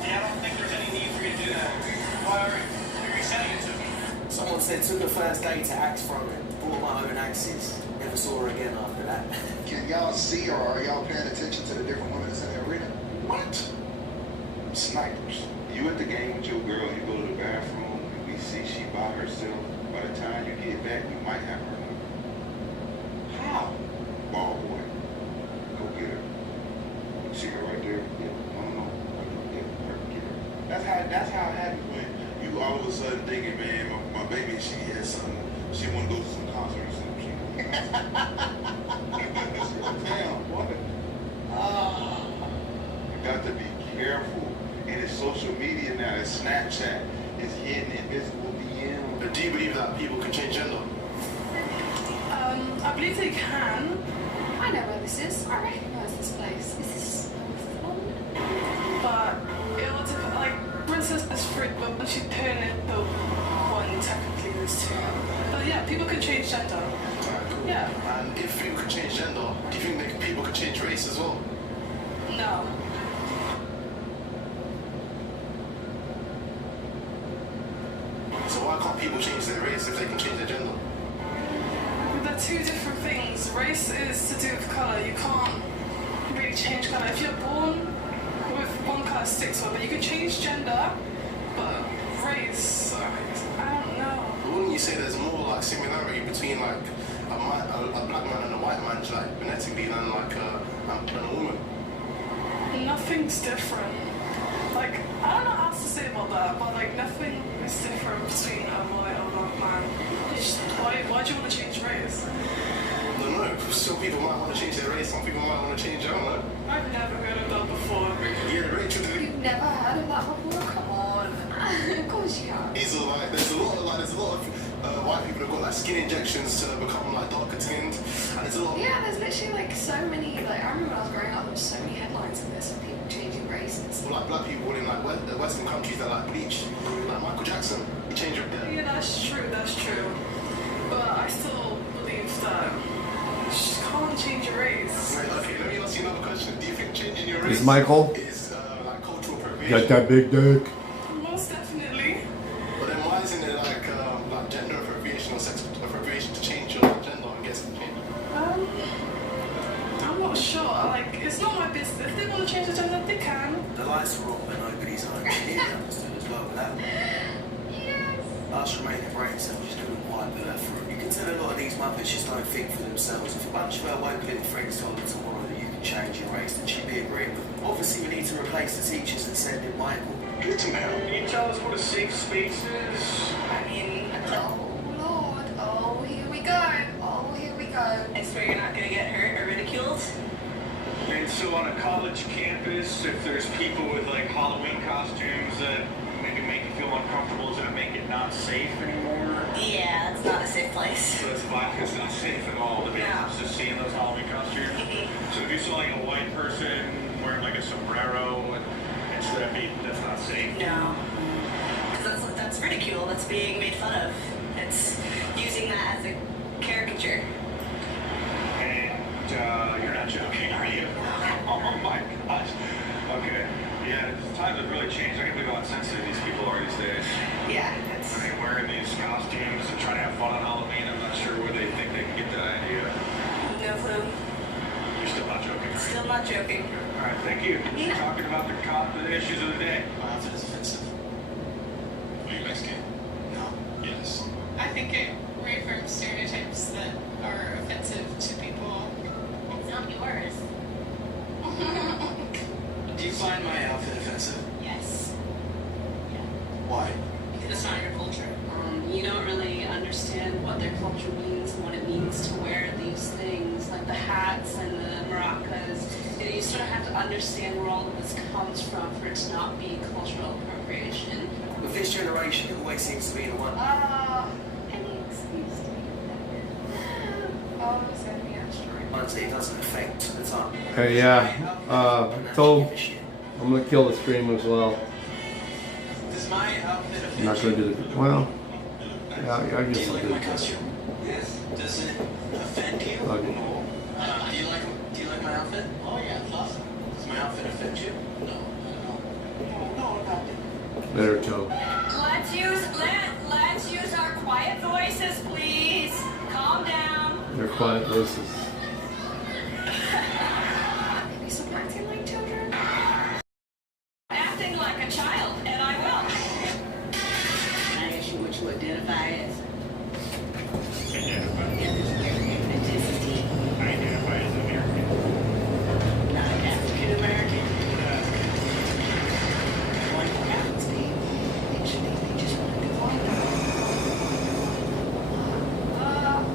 Yeah, I don't think there's any need for you to do that. Why are you sending it to me? Someone said took the first day to axe from it. Brought my own axes. Never saw her again after that. Can y'all see or are y'all paying attention to the different women that's in the arena? What? Snipers. You at the game with your girl, you go to the bathroom, and we see she by herself. By the time you get back, you might have her number. How? Ball boy. Go get her. See her right there? Yeah. No. Yeah, get her. That's how it happens when you all of a sudden thinking, man, my baby, she has something. She want to go to some concert or something. Damn, what? You got to be careful. And it's social media now. It's Snapchat. It's hidden invisible DM. Do you believe that people can change gender? I believe they can. I know where this is. I recognise this place. This is But it will depend, like, Princess is fruit, but when she turn it the one, technically there's two. But yeah, people can change gender. Alright, cool. Yeah. And if people could change gender, do you think that people could change race as well? No. So why can't people change their race if they can change their gender? They're two different things. Race is to do with colour. You can't really change colour. If you're born with one colour sticks with it, you can change gender, but race, I don't know. Wouldn't you say there's more like similarity between like a black man and a white man, like genetically, than like a woman? Nothing's different. Like, I don't know how else to say about that, but like nothing is different between a white or a black man. Why do you want to change race? I don't know. Some people might want to change their race, some people might want to change, I don't know. I've never heard of that before. Yeah, Rachel. You've never heard of that before? Come on. Of course you have. These are like, there's a lot of white people who've got like skin injections to become like darker skinned, and there's a lot. Yeah, there's literally like so many. Like I remember when I was growing up, there was so many headlines of this of people changing races. Well, like black people in like Western countries that like bleach, like Michael Jackson, he changed your hair. Yeah, that's true. But I still believe that you just can't change your race. Right, okay, let me ask you another question. Do you think changing your race Is Michael? is like cultural appropriation? Got that big dick. Most definitely. But then why isn't it like gender appropriation or sex appropriation to change your gender? I guess it change. I'm not sure. Like, it's not my business. If they want to change the gender, they can. The lights are on, but nobody's home. He understood as well with that. Yes. Last remaining brain cell just couldn't quite put that through. You can tell a lot of these mothers just don't think for themselves. If a bunch of well-woke little friends told her tomorrow that you can change your race, then she'd be agreeing with them. Obviously, we need to replace the teachers and send in Michael. Good to know. Can you tell us what a safe space is? I mean, Oh Lord. Oh, here we go. Oh, here we go. it's where you're not gonna get hurt or ridiculed. So on a college campus, if there's people with like Halloween costumes that maybe make you feel uncomfortable, does it make it not safe anymore? Yeah, it's not a safe place. So it's fine, it's not safe at all to be just seeing those Halloween costumes. So if you saw like a white person wearing like a sombrero and strappy, that's not safe. No. Because that's ridicule. That's being made fun of. It's using that as a caricature. And you're not joking, are you? Oh my gosh. Okay. Yeah, times have really changed. I can't believe how sensitive these people are these days. Yeah. I mean, wearing these costumes and trying to have fun on Halloween, I'm not sure where they think they can get that idea. No clue. You're still not joking, right? Still not joking. All right, thank you. Yeah. Talking about the issues of the day. My outfit is offensive. Are you Mexican? No. Yes. I think it reaffirms stereotypes that are offensive to people. It's not yours. Do you find my outfit offensive? Yes. Why? Because it's not your culture. You don't really understand what their culture means and what it means to wear these things, like the hats and the maracas. You sort of have to understand where all of this comes from for it to not be cultural appropriation. With this generation, it always seems to be the one. Any excuse to be always gonna be a story. Honestly, it doesn't affect the time. Hey, yeah. Told I'm gonna kill the stream as well. Does my outfit offend I'm not gonna do the well. Yeah, I Do guess you I'll like do my it. costume? Yes. Does it offend you? Okay. Do you like my outfit? Oh yeah, it's awesome. Does my outfit offend you? No, no, about it. There, Joe. Let's use our quiet voices, please. Calm down. They're quiet voices. Maybe some acting like children. Acting like a child, and I will. Can I ask you what you identify as? Ethnicity. I identify as American. Not African American. What happens to you? They just want to be white.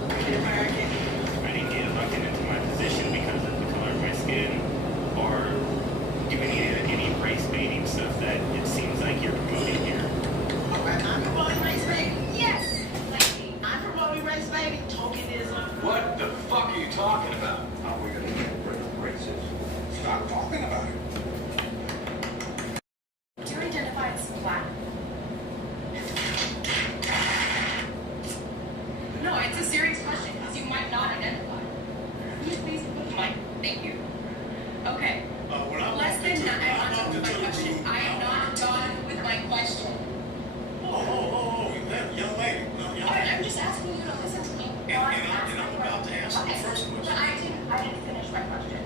African American. I didn't get elected into my position because of the color of my skin, or do any race baiting stuff that it seems like you're promoting here. I'm promoting race baiting. Yes. I'm promoting race baiting. Tokenism. What the fuck are you talking about? How are we gonna get racist? Stop talking about it. Do you identify as black? No, it's a serious question because you might not identify. Please, Mike. Thank you. Okay. Less than nine. I'm not done with my question. I am not done with my question. Young lady. I'm just asking you to listen to me. And I'm about to answer the first But question. I didn't finish my question.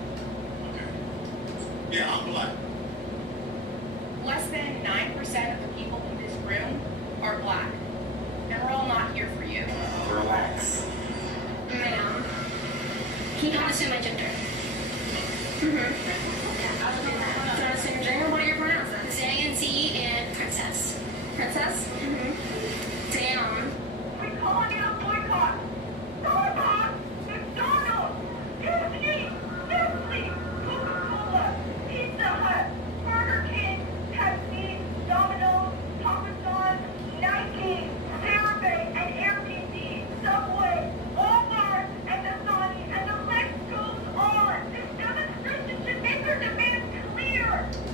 Okay. Yeah, I'm black. Less than 9% of the people in this room are black. And we're all not here for you. Relax. Ma'am, can you not assume my gender? Do I assume your gender? What are your pronouns then? They, and princess. Princess? Damn. We're calling it a boycott. Boycott! McDonald's, Disney, Nestle, Coca-Cola, Pizza Hut, Burger King, Pepsi, Domino's, Papa John's, Nike, Cerebay, and Airbnb, Subway, Walmart, and Dasani, and the list goes on. This demonstration should make their demands clear.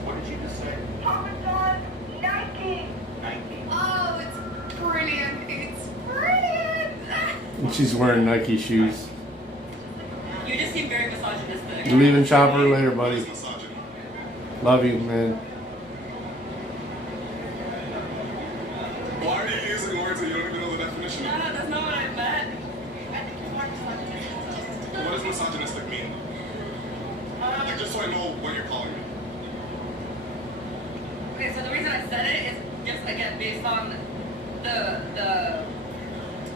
What did you just say? Papa John's, Nike. Nike. Oh, it's brilliant. It's brilliant. And she's wearing Nike shoes. You just seem very misogynistic. You leaving Chopper later, buddy. Love you, man. Why are you using words that you don't even know the definition No, of? that's not what I meant. What does misogynistic mean? Like, just so I know what you're calling me. Okay, so the reason I said it is just again based on the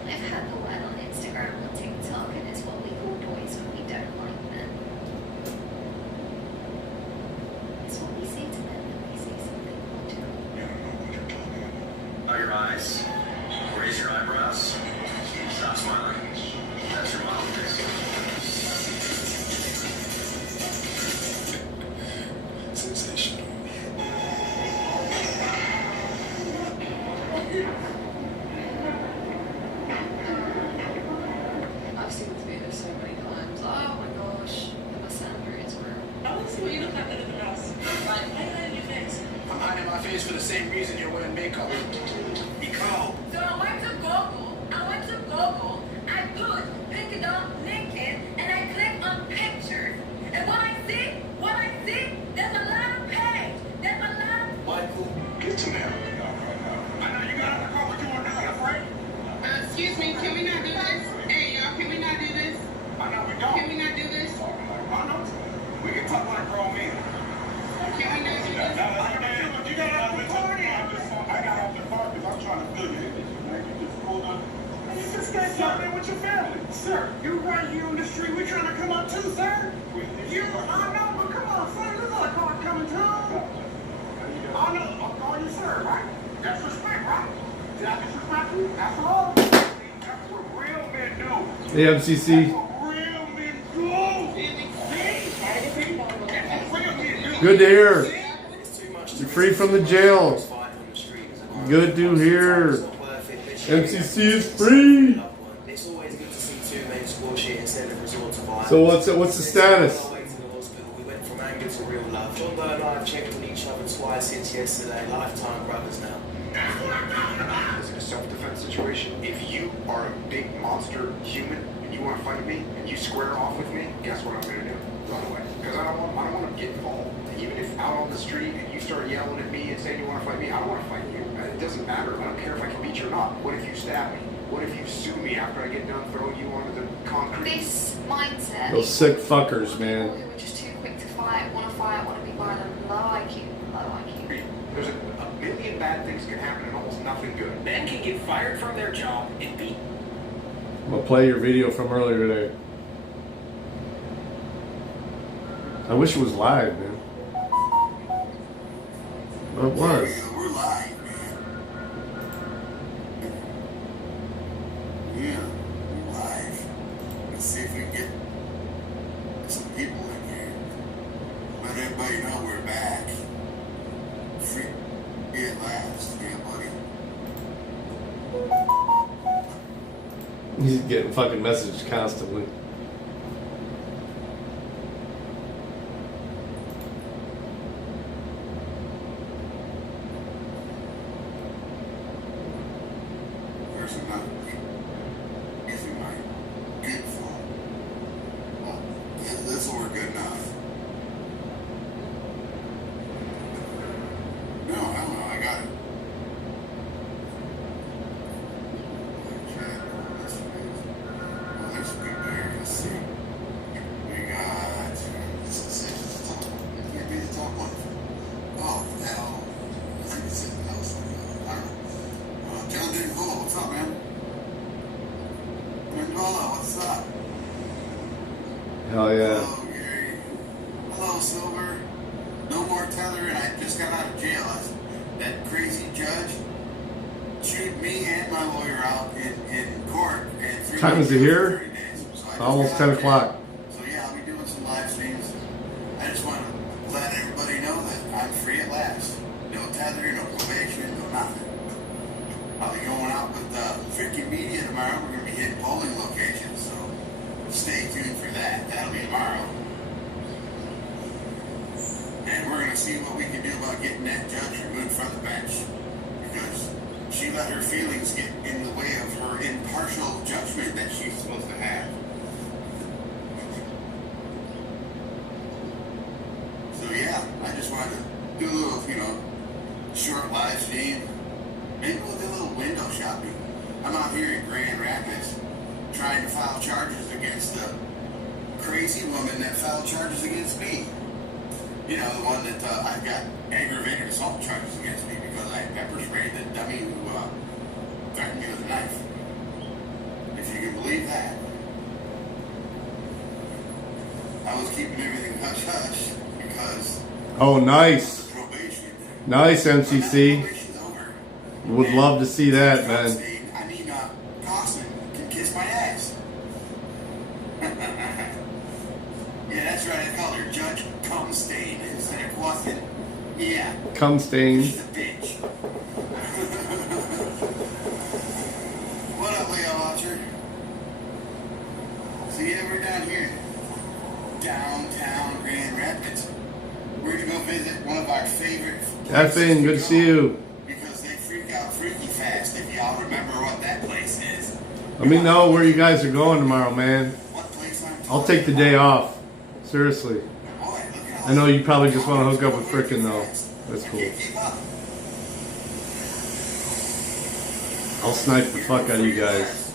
I've had the one on Instagram and TikTok, and it's what we call boys when we don't like men. It's what we say to men when we say something logical. Are your eyes? Raise your eyebrows. Stop smiling. That's your mom face. same reason you're wearing makeup. Nicole. So I went to Google, I put Pick Up Lincoln, and I click on pictures. And what I see, there's a lot of page. There's a lot of... Michael, get to now. I know you got to go what you want to do, that's right? Excuse me, can we not do this? Hey, y'all, can we not do this? I know we don't. Can we not do this? I know. We can talk like grown men. Can we not do this? You got off the car now. I got off the car because I'm trying to feel you. Man, you just pulled up. And you just got something with your family. Sir, you right here on the street. We're trying to come up too, sir. You, I know, but come on, sir. There's not a car coming through. I know. I'm calling you sir, right? That's respect, right? Did I disrespect you? That's all. That's what real men do. Hey, MCC. That's what real men do. That's what real men do. Good to hear. You're free from the jail. Good to hear. MCC is free. It's always good to see two men squash it instead of resort to violence. So what's the status? We went from anger to real love. John Doe and I have checked on each other twice since yesterday. Lifetime brothers now. Is it a self-defense situation? If you are a big monster human and you want to fight me and you square off with me, guess what I'm going to do? Run away. Because I don't want to get involved. Even if out on the street and you start yelling at me and saying you want to fight me, I don't want to fight you. It doesn't matter. I don't care if I can beat you or not. What if you stab me? What if you sue me after I get done throwing you onto the concrete? This mindset. Those sick fuckers, man. Who are just too quick to fight, want to be violent, low IQ. There's a million bad things can happen and almost nothing good. Men can get fired from their job and be... I'm gonna play your video from earlier today. I wish it was live, man. But it was. We're live, man. Yeah, we're live. Let's see if we can get some people in here. Let everybody know we're back. Free at last, yeah, buddy. He's getting fucking messages constantly. There's another if you might good for. Well, that's all we're good enough. No, I got it. Well, there's some good there. Let's see. We got this is it. It can't be the top one. Oh, hell. I think it's something else. I don't know. John Dinkola, what's up, man? Dinkola, what's up? Hell yeah. Hello, Gary. Hello, Silver. No more tether, and I just got out of jail. That crazy judge chewed me and my lawyer out in court. And Time is it here? So Almost 10 o'clock. So yeah, I'll be doing some live streams. I just want to let everybody know that I'm free at last. No tether, no probation, no nothing. I'll be going out with 50 Media tomorrow. We're going to be hitting polling locations, so stay tuned for that. That'll be tomorrow. And we're going to see what we can do about getting that judge removed from the bench. Because she let her feelings get in the way of her impartial judgment that she's supposed to have. So yeah, I just wanted to do a little, short live stream. Maybe we'll do a little window shopping. I'm out here in Grand Rapids trying to file charges against the crazy woman that filed charges against me. You know, the one that I've got aggravated assault charges against me because I pepper sprayed the dummy who threatened me with a knife. If you can believe that. I was keeping everything hush-hush because... Oh, nice. Nice, MCC. Would love to see that, man. I mean, Costin can kiss my ass. Yeah, that's right. I call her Judge Cumstain instead of Costin. Yeah. Cumstain. She's a bitch. What up, Leo Watcher? See you ever down here? Downtown Grand Rapids. We're gonna go visit one of our favorite... Effing, good to see you. Let me know where you guys are going tomorrow, man. I'll take the day off. Seriously. I know you probably just want to hook up with Frickin' though. That's cool. I'll snipe the fuck out of you guys.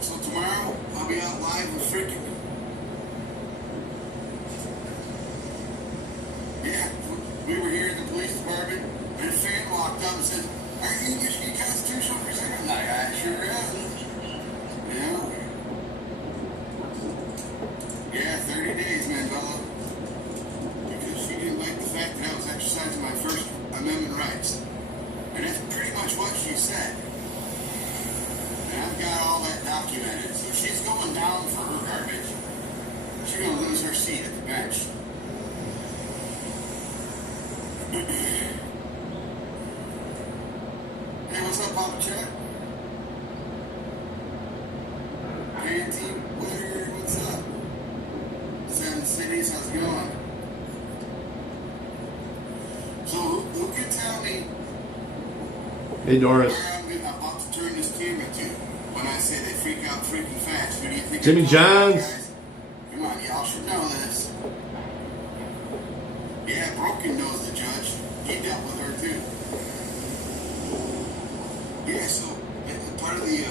So tomorrow, I'll be out live with Frickin'. Yeah, we were here at the police department, and a fan walked up and said, "Are you a Michigan constitutional prisoner?" I'm like, "I sure am." Yeah, 30 days, Mandela. Because she didn't like the fact that I was exercising my First Amendment rights. And that's pretty much what she said. And I've got all that documented. So she's going down for her garbage. She's going to lose her seat at the bench. Hey, what's up, Papa Chuck? Hey, Team Winter, what's up? Seven Cities, how's it going? So, who can tell me Hey, Doris. where I'm about to turn this camera to when I say they freak out freaking fast? Who do you think? Jimmy it's going, Johns. guys? Come on, y'all should know this. Yeah, Broken knows the judge. He dealt with her too. Yeah, so part of the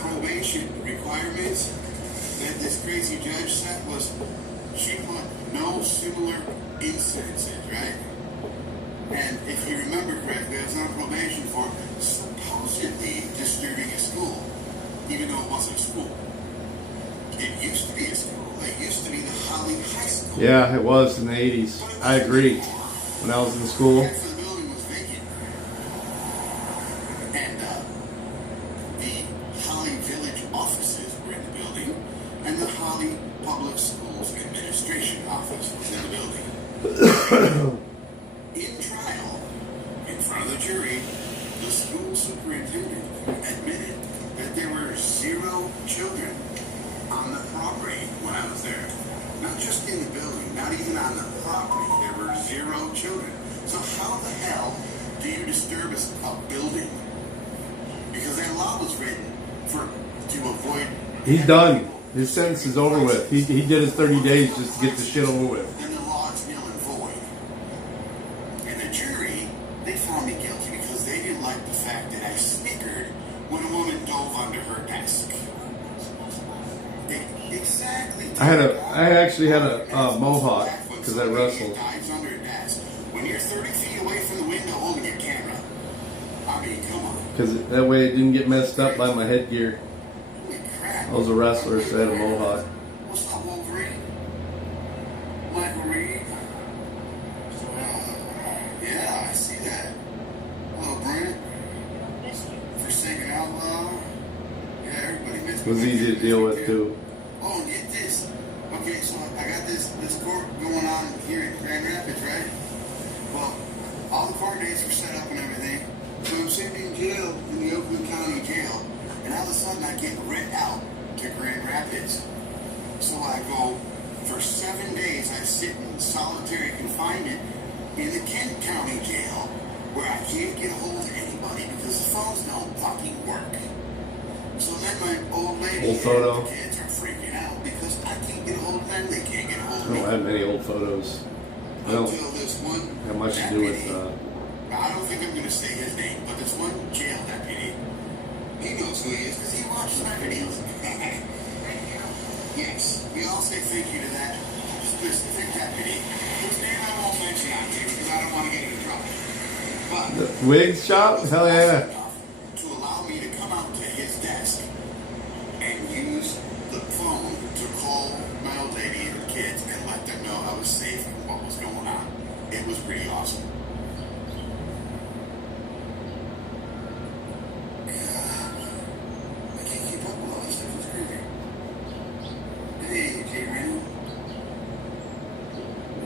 probation requirements that this crazy judge set was she put no similar incidences, right? And if you remember correctly, I was on probation for supposedly disturbing a school, even though it wasn't a school. It used to be a school. It used to be the Holly High School. Yeah, it was in the 80s. I agree. When I was in school. Half of the building was vacant. And the Holly Village offices were in the building, and the Holly Public Schools Administration office was in the building. In trial, in front of the jury, the school superintendent admitted that there were 0 children on the property when I was there. Not just in the building, not even on the property. There were 0 children. So how the hell do you disturb a building? Because that law was written to avoid... He's done. His sentence is over with. He did his 30 days just to get the shit over with. Then the law is null and void. And the jury, they found me guilty because they didn't like the fact that I snickered when a woman dove under her desk. Exactly. I actually had a mohawk because I wrestled. Dives under a desk. When you're 30 feet away from the window holding your camera. I mean, come on. Because that way it didn't get messed up by my headgear. I was a wrestler, so I had a mohawk. What's up, Wolverine? Michael Reed? Yeah, I see that. Hello, Brent. Forsaken Outlaw. Yeah, everybody missed It was easy to deal with, too. Oh, and get this. Okay, so I got this court going on here in Grand Rapids, right? Well, all the court dates are set up and everything. So I'm sitting in jail, in the Oakland County Jail, and all of a sudden I get rent out to Grand Rapids. So I go, for 7 days I sit in solitary confinement in the Kent County Jail, where I can't get a hold of anybody because the phones don't fucking work. So then my old lady Old photo. and the kids are freaking out because I can't get a hold of them, they can't get a hold of I me. don't have many old photos. I don't Until this one have much to do with... I don't think I'm going to say his name, but this one jail deputy, he knows who he is because he watches my videos. Yes, we all say thank you to that specific deputy, whose name I won't mention on here because I don't want to get into trouble. But The wig shop? Hell yeah. to allow me to come out to his desk and use the phone to call my old lady and her kids and let them know I was safe and what was going on. It was pretty awesome. I can't keep up with all this stuff. It's crazy. Hey, J-Ran.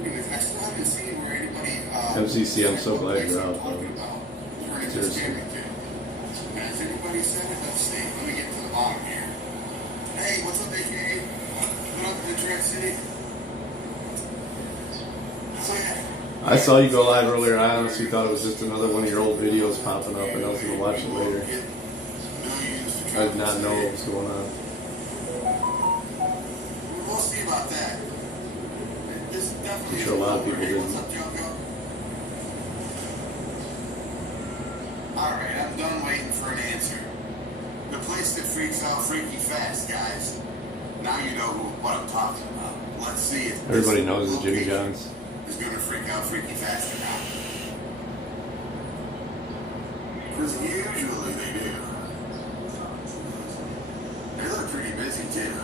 Anyways, I still haven't seen where anybody... MCC, I'm so glad you're out, bro. Seriously. Has anybody said it? Let's see. Let me get to the bottom here. Hey, what's up, AKA? What up, Detroit City? So, yeah. I saw you go live earlier. I honestly thought it was just another one of your old videos popping up, and I was going to watch it later. Millions to I did not know what was going on. We'll see about that. This definitely I'm sure a lot of people Hey, didn't. what's up, Joko? Alright, I'm done waiting for an answer. The place that freaks out freaky fast, guys. Now you know what I'm talking about. Let's see if Everybody knows the Jimmy John's. is gonna freak out freaky fast or not. Because usually they do. They look pretty busy too.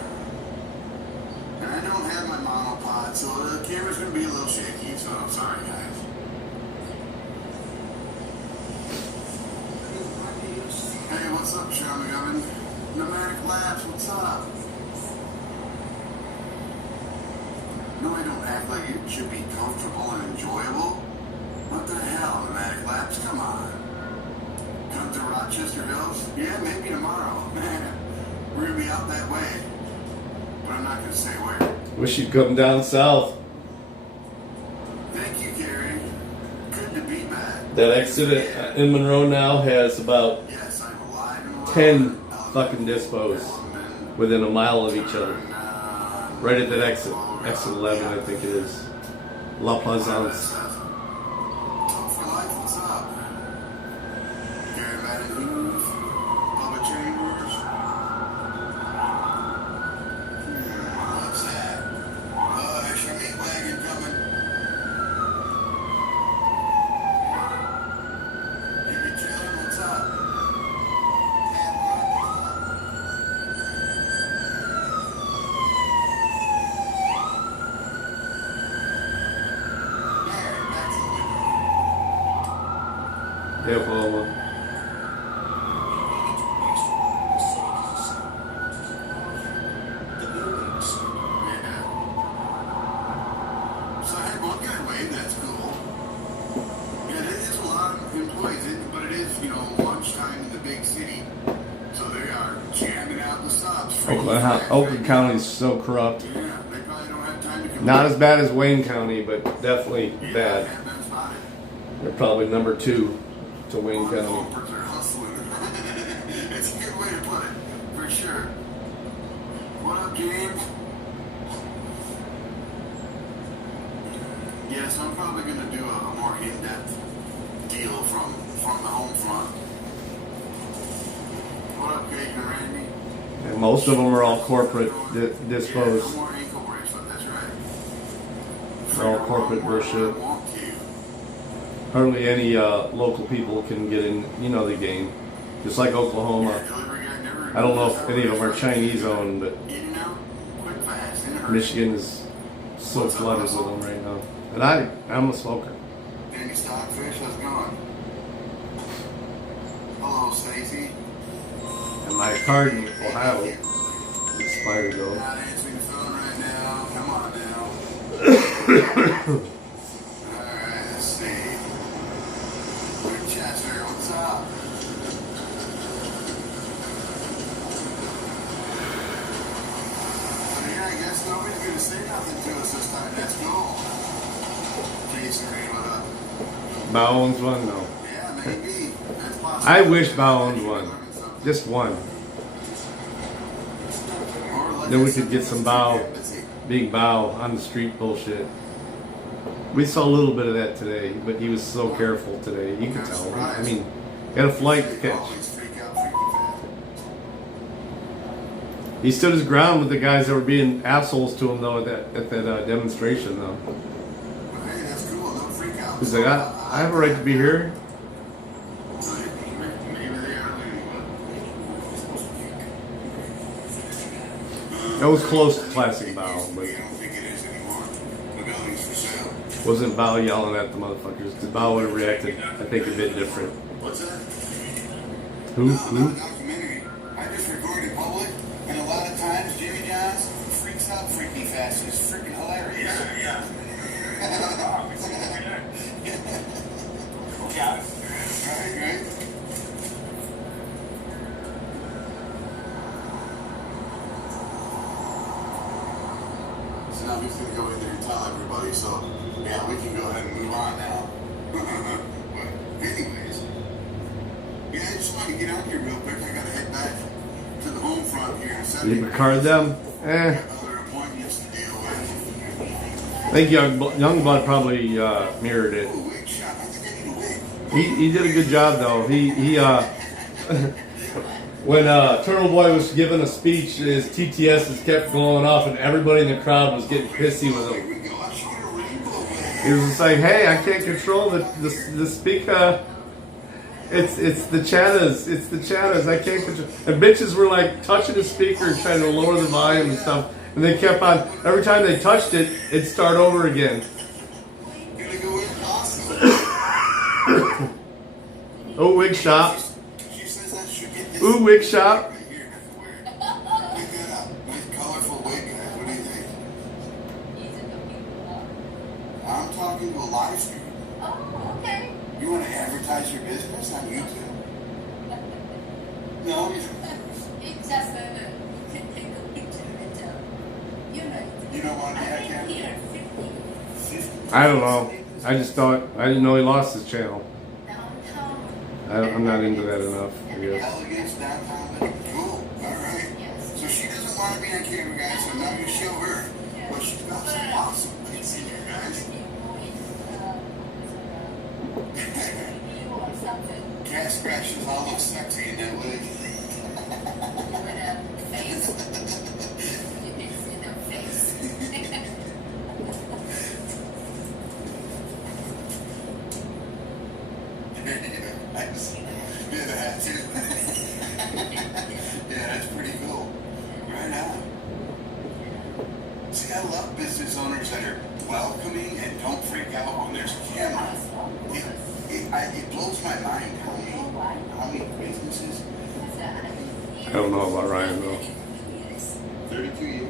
And I don't have my monopod, so the camera's gonna be a little shaky, so I'm sorry guys. Hey, what's up, Sean McGovern? Pneumatic Labs, what's up? No, I don't act like it should be comfortable and enjoyable. What the hell, Pneumatic Labs? Come on. Come to Rochester Hills? Yeah, maybe tomorrow. Man, we're gonna be out that way. But I'm not gonna say where. Wish you'd come down south. Thank you, Gary. Good to be back. That exit in Monroe now has about 10 fucking dispos within a mile of each other. Right at that exit. Exit 11, I think it is. La Plaisance. Talk for life, what's up? Gary Madden Hooves, Bubba Chambers. What's that? There's your meat wagon coming. Jimmy Chillin', what's up? Yeah, well, So I had one guy wave, that's cool. Yeah, it is a lot of employees, but it is, lunchtime in the big city. So they are jamming out the subs. Oakland County's so corrupt. Yeah, they probably don't have time to come Not as bad as Wayne County, but definitely bad. They're probably number 2 to Wayne County. Bumpers are hustling. It's a good way to put it, for sure. What up, James? Yeah, so I'm probably going to do a more in-depth deal from the home front. What up, Kate and Randy? And most of them are all corporate dispos. No more ankle bracelet, that's right. They're all corporate bullshit. Hardly any local people can get in, the game. Just like Oklahoma. I don't know if any of them are Chinese owned, but Michigan is so flooded with them right now. And I'm a smoker. Danny Stockfish, how's it going? Hello, Stacy. And my card in Ohio expired though. Not answering the phone right now. Come on now. Alright, let's see. Winchester, what's up? So yeah, I guess nobody's gonna say nothing to us this time. That's cool. Jason Reed, what up? Bow owns one? No. Yeah, maybe. That's possible. I wish Bow owned one. Just one. Then we could get some big Bow on the street bullshit. We saw a little bit of that today, but he was so careful today. You could tell. I mean, got a flight to catch. He stood his ground with the guys that were being assholes to him though at that demonstration though. Hey, that's cool. Don't freak out. He's like, I have a right to be here. That was close to classic Bow, but wasn't Bow yelling at the motherfuckers. Because Bow would have reacted, I think, a bit different. What's that? Who? Documentary. I just record in public, and a lot of times Jimmy John's freaks out freaky fast. It's freaking hilarious. Yeah. Got it. All right, great. So now he's gonna go in there and tell everybody. So yeah, we can go ahead and move on now. But anyways. Yeah, I just want to get out here real quick. I gotta head back to the home front here in Did you card them? Eh. other appointments to deal with. I think Youngblood probably mirrored it. He did a good job though. He when Turtle Boy was giving a speech, his TTSs kept going off, and everybody in the crowd was getting pissy with him. He was just like, "Hey, I can't control the speaker. It's the chatters. It's the chatters. I can't control." And bitches were like touching the speaker and trying to lower the volume and stuff. And they kept on. Every time they touched it, it'd start over again. Oh, wig shop. Ooh, wig shop. I'm talking to a live stream. Oh, okay. You want to advertise your business on YouTube? No. It's just that you can take a picture and you don't want to be on camera? here 50. I don't know. I just thought I didn't know he lost his channel. I'm not into that enough, I guess. Elegance downtown living. Cool. All right. So she doesn't want to be on camera, guys. So now you show her what she's got. Some awesome things in here, guys. Cat scratches all look sexy in that wig. I just did that too. Yeah, that's pretty cool. Right on. See, I love business owners that are welcoming and don't freak out when there's a camera. It blows my mind how many businesses. I don't know about Ryan though. 32 years.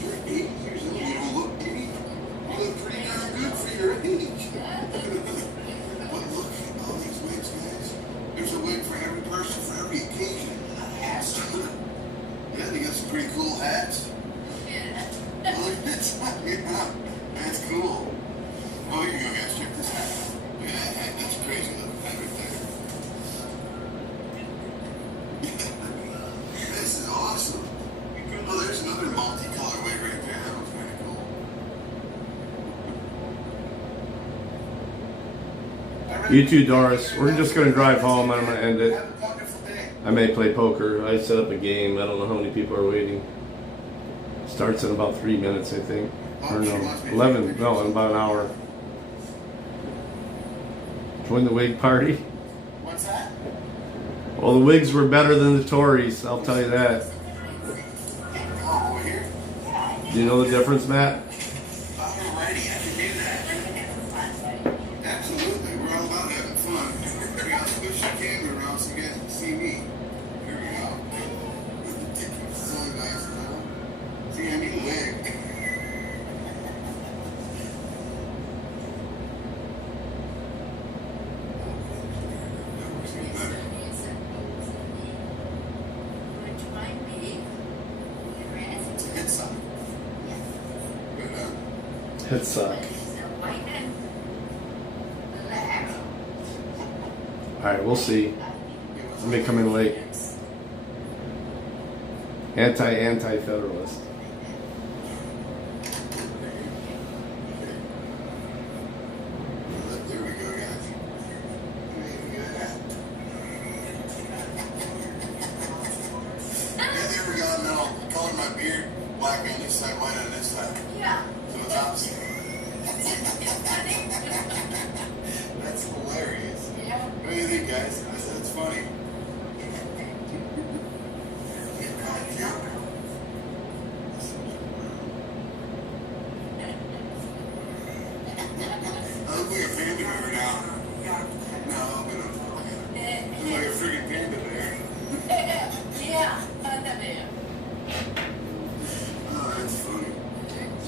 You're 80 years old. You don't look 80. You look pretty darn good for your age. But look at all these wigs, guys. There's a wig for every person, for every occasion. Yeah, they got some pretty cool hats. Look at that. Yeah, that's cool. Oh, here you go, guys. Check this hat. Look at that hat. That's crazy looking hat right there. This is awesome. Oh, there's another multicolor wig right there. That was kind of cool. You too, Doris. We're just going to drive home and I'm going to end it. I may play poker. I set up a game. I don't know how many people are waiting. Starts in about 3 minutes, I think. Or no, 11. No, in about an hour. Join the wig party. What's that? Well, the wigs were better than the Tories. I'll tell you that. Oh, here? Do you know the difference, Matt? Alrighty, I can do that. Absolutely, we're all about having fun. We gotta push the camera around so you guys can see me. Here we go. With the ticket sunglasses on. See, I need a wig. It sucks. Alright, we'll see. I may come in late. Anti-federalist. There we go, guys. Yeah, there we go. No, I colored my beard black on this side, white on this side. Yeah. So it's opposite. That's hilarious. Yeah. What do you think, guys? That's funny. I look like a panda bear now. No, I'm gonna look like a freaking panda bear. Yeah, panda bear. Oh, that's funny.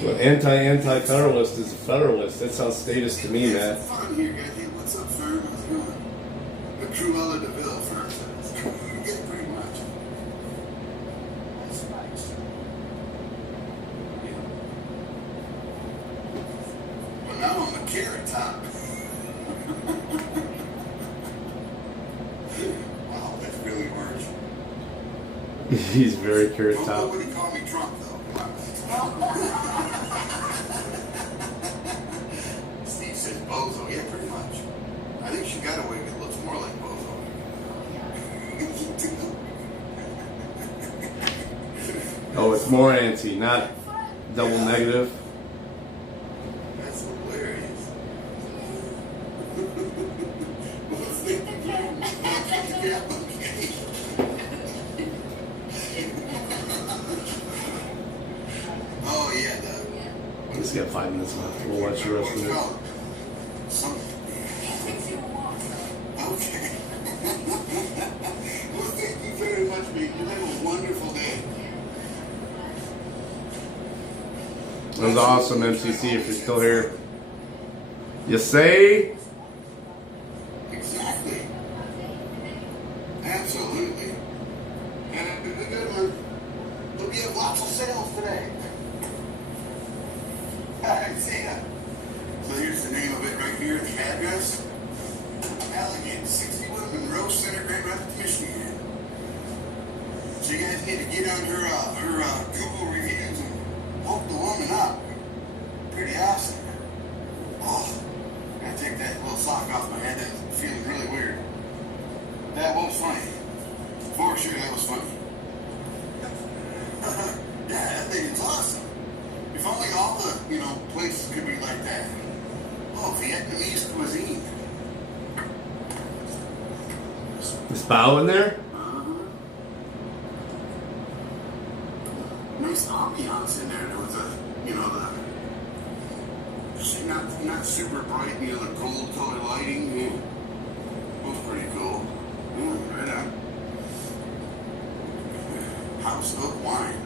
So anti-federalist is a federalist. That sounds statist to me, Matt. Fun here, guys. Hey, what's up, Fern? How's it going? The Cruella de Vil, Fern says. Yeah, pretty much. That's nice. Yeah. Well, now I'm a carrot top. Wow. He's very curious. Top. Nobody call me Trump, though. Steve says bozo. Yeah, pretty much. I think she got a wig that looks more like bozo. Oh, it's more anti, not double negative. That's hilarious. Oh, yeah, We just got 5 minutes left. We'll watch the rest of it. Okay. Well, thank you very much, mate. You have a wonderful day. That was awesome, MCC, if you're still here. You say? Exactly. Absolutely. And a good one. Hope you have lots of sales today. I see ya. So here's the name of it right here, the address. Allegheny, 61 Monroe Center, Grand Rapids, Michigan. So you guys need to get on her Google reviews and hook the woman up. Pretty awesome. Oh, I take that little sock off my head. That's feeling really weird. That was funny. For sure, that was funny. Yeah, that thing is awesome. If only all the, places could be like that. Oh, Vietnamese cuisine. Is Bao in there? Nice ambiance in there with the not super bright, the gold color lighting. Yeah. Was pretty cool. Yeah, right on. House of Wine.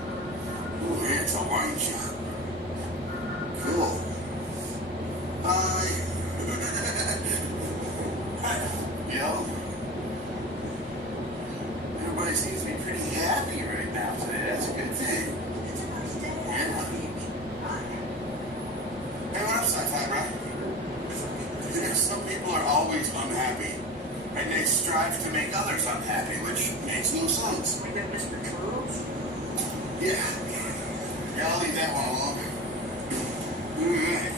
Oh, yeah, it's a wine shop. Cool. Yo. Everybody seems to be pretty happy right now today. That's a good thing. Yeah. Hey, what up, Sci-Fi, bro? Some people are always unhappy, and they strive to make others unhappy, which makes no sense. We got Mr. Trolls. Yeah. Yeah, I'll leave that one alone. Alright.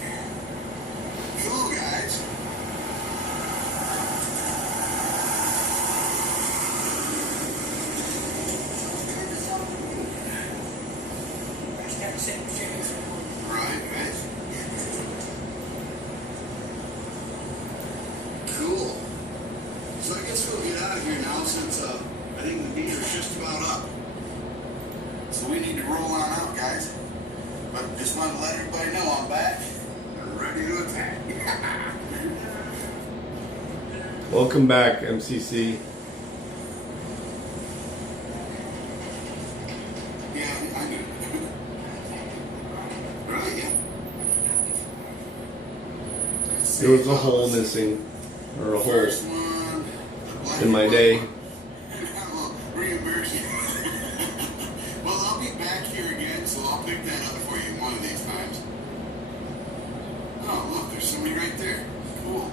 Cool, guys. Right. Cool. So I guess we'll get out of here now since I think the meter's just about up. So we need to roll on out, guys. But just want to let everybody know I'm back and ready to attack. Welcome back, MCC. Yeah, I knew. Right, yeah. There was a hole missing, or a hole in my day. Reimburse you. Well, I'll be back here again, so I'll pick that up for you one of these times. Oh, look, there's somebody right there. Cool.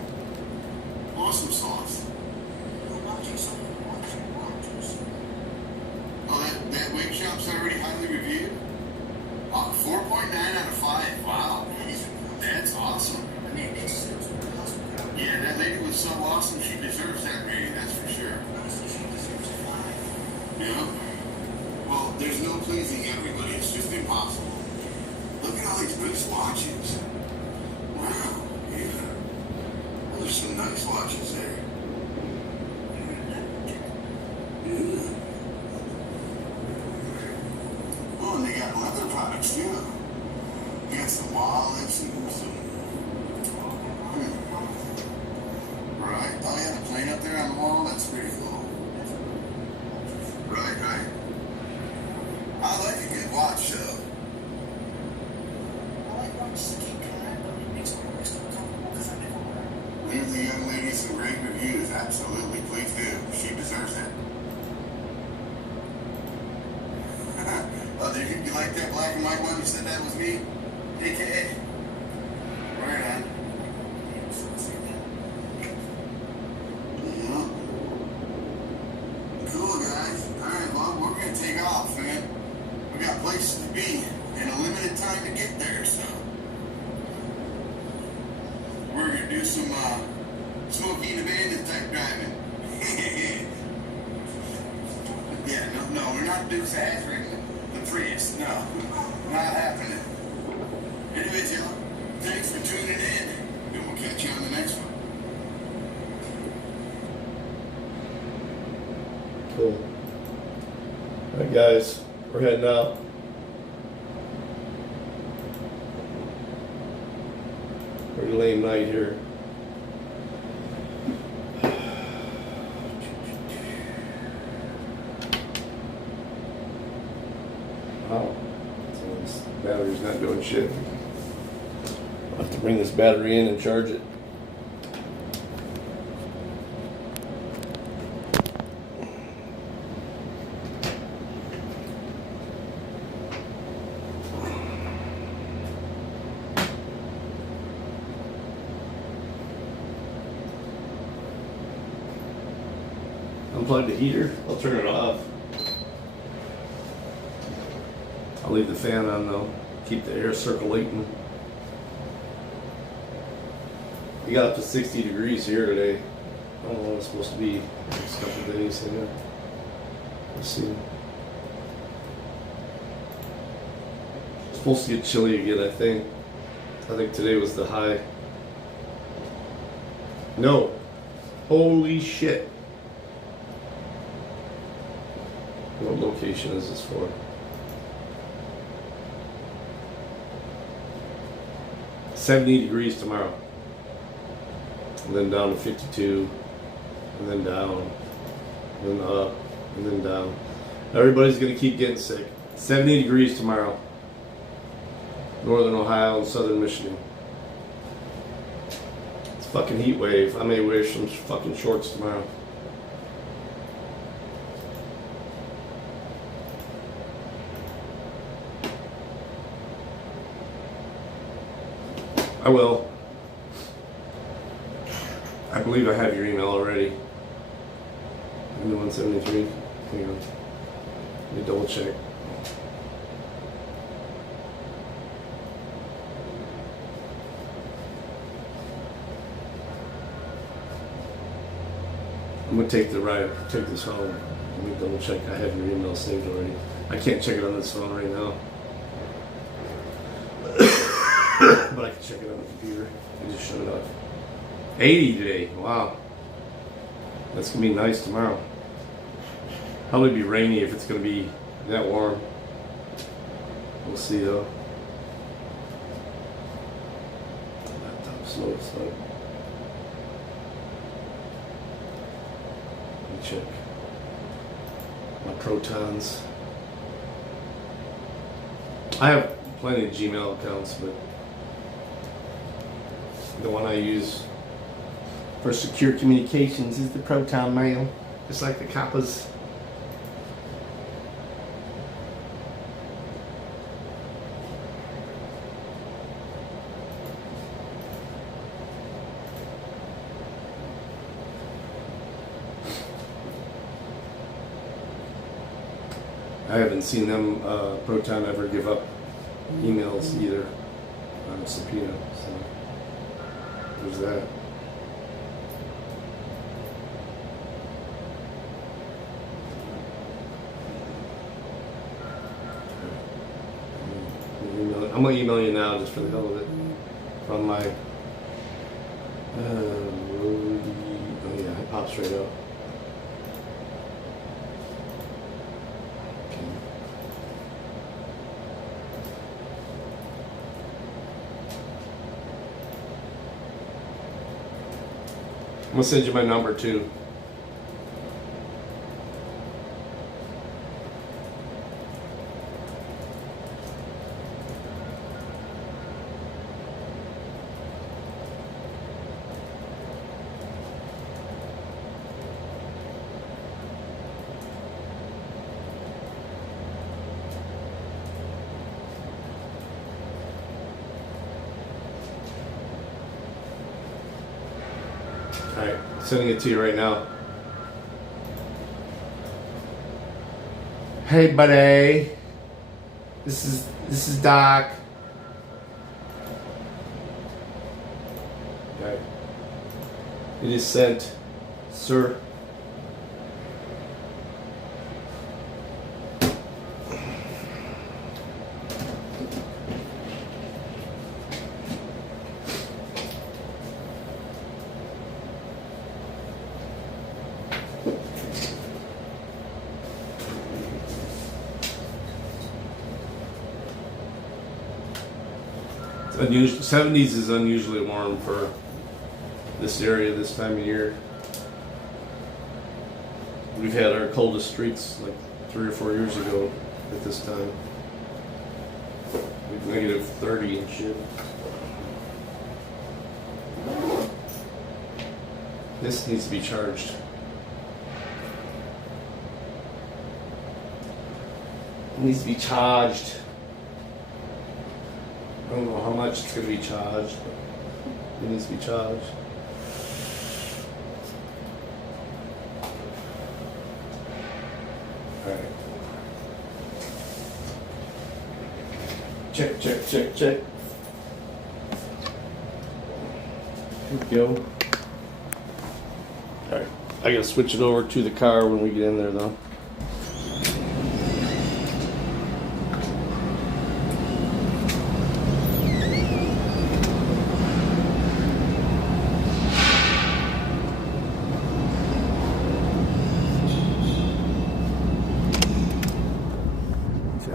Awesome sauce. Oh, that wig shop's already highly reviewed? Oh, 4.9 out of 5. Wow. That's awesome. Yeah, that lady was so awesome, she deserves that rating, that's for sure. Yeah. Well, there's no pleasing everybody. It's just impossible. Look at all these nice watches. Wow. Yeah. There's some nice watches there. Yeah. Oh, and they got leather products, too. They got some wallets and some... Right. Oh, yeah, the plane up there on the wall. That's pretty cool. Right. I like a good watch, though. Leave the young lady some great reviews. Absolutely. Please do. She deserves it. Oh, did you like that black and white one? You said that was me? AKA? Right on. Yeah. Cool, guys. All right, well, we're going to take off. places to be and a limited time to get there, so we're gonna do some Smokey and the Bandit type driving. Yeah, no, we're not Dukes of Hazzard, the Prius, no, not happening. Anyways, y'all, thanks for tuning in, and we'll catch you on the next one. Cool. Alright guys, we're heading out. Pretty lame night here. Wow. So this battery's not doing shit. I'll have to bring this battery in and charge it. Unplug the heater. I'll turn it off. I'll leave the fan on though. Keep the air circulating. We got up to 60 degrees here today. I don't know what it's supposed to be next couple of days. Yeah. Let's see. It's supposed to get chilly again, I think. I think today was the high. No. Holy shit. What location is this for? 70 degrees tomorrow. And then down to 52. And then down. And then up. And then down. Everybody's going to keep getting sick. 70 degrees tomorrow. Northern Ohio and southern Michigan. It's a fucking heat wave. I may wear some fucking shorts tomorrow. I will. I believe I have your email already. 173. Hang on. Let me double check. I'm gonna take this home. Let me double check. I have your email saved already. I can't check it on this phone right now. But I can check it on the computer. I just shut it off. 80 today. Wow. That's going to be nice tomorrow. Probably be rainy if it's going to be that warm. We'll see though. Laptop slow as fuck. Let me check my protons. I have plenty of Gmail accounts, but the one I use for secure communications is the Proton Mail, just like the Kappas. I haven't seen them, Proton, ever give up emails either on a subpoena, so there's that. I'm gonna email you now just for the hell of it from my oh yeah, it pops right up. I'm gonna send you my number too. Alright, sending it to you right now. Hey buddy, This is Doc. Okay. It is sent, sir. Unusual. 70s is unusually warm for this area this time of year. We've had our coldest streaks like 3 or 4 years ago at this time. With negative 30 and shit. This needs to be charged. It needs to be charged. I don't know how much it's going to be charged, but it needs to be charged. Alright. Check. Here we go. Alright. I gotta switch it over to the car when we get in there though.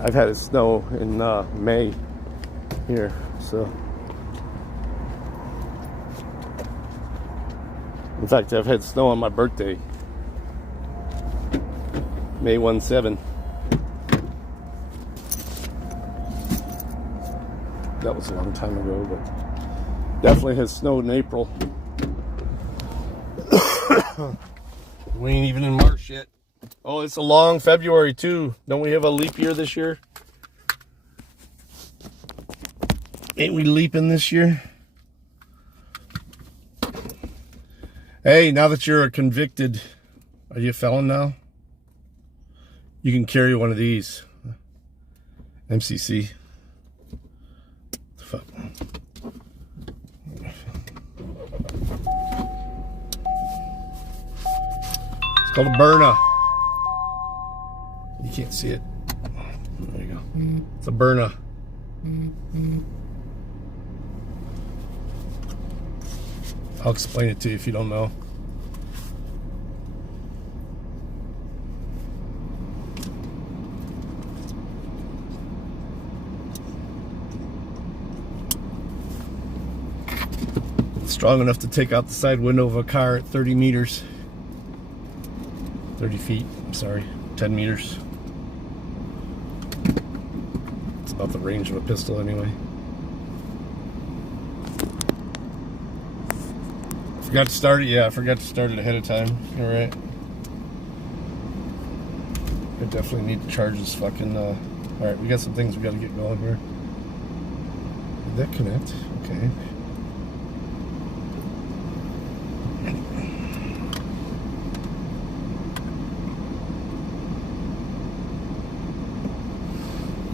I've had it snow in May here, so. In fact, I've had snow on my birthday, May 17. That was a long time ago, but definitely has snowed in April. We ain't even in March yet. Oh, it's a long February too. Don't we have a leap year this year? Ain't we leaping this year? Hey, now that you're a convicted, are you a felon now? You can carry one of these. MCC. What the fuck? It's called a burner. You can't see it. There you go. It's a burner. I'll explain it to you if you don't know. It's strong enough to take out the side window of a car at 30 meters. 30 feet, I'm sorry, 10 meters. It's about the range of a pistol anyway. Forgot to start it? Yeah, I forgot to start it ahead of time. You're right. I definitely need to charge this fucking, alright, we got some things we gotta get going here. Did that connect? Okay.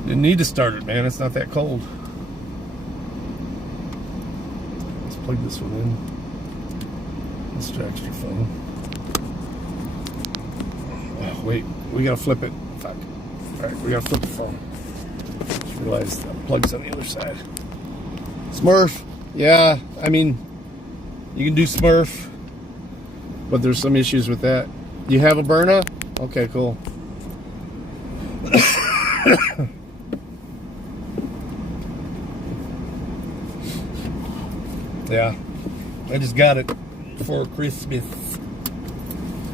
Didn't need to start it, man. It's not that cold. Let's plug this one in. Let's extra phone. Oh, wait, we gotta flip it. Fuck. Alright, we gotta flip the phone. Just realized the plug's on the other side. Smurf. Yeah, I mean, you can do Smurf, but there's some issues with that. You have a burner? Okay, cool. Yeah, I just got it for Christmas.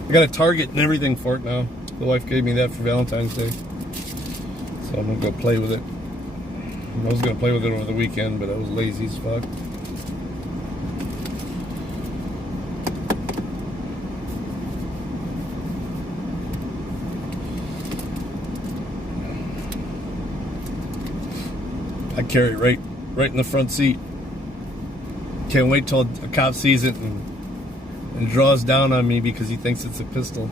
I got a Target and everything for it now. The wife gave me that for Valentine's Day, so I'm gonna go play with it. I was gonna play with it over the weekend, but I was lazy as fuck. I carry it right in the front seat. Can't wait till a cop sees it and draws down on me because he thinks it's a pistol.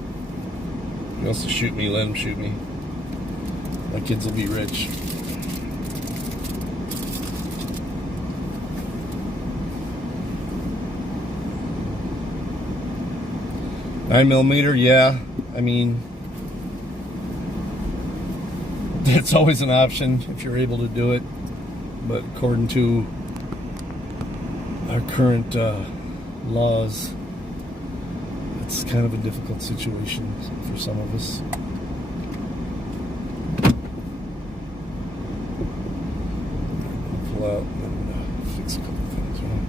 He wants to shoot me, let him shoot me. My kids will be rich. 9mm, yeah. I mean, it's always an option if you're able to do it. But according to our current laws, it's kind of a difficult situation for some of us. Pull out and fix a couple things, you know.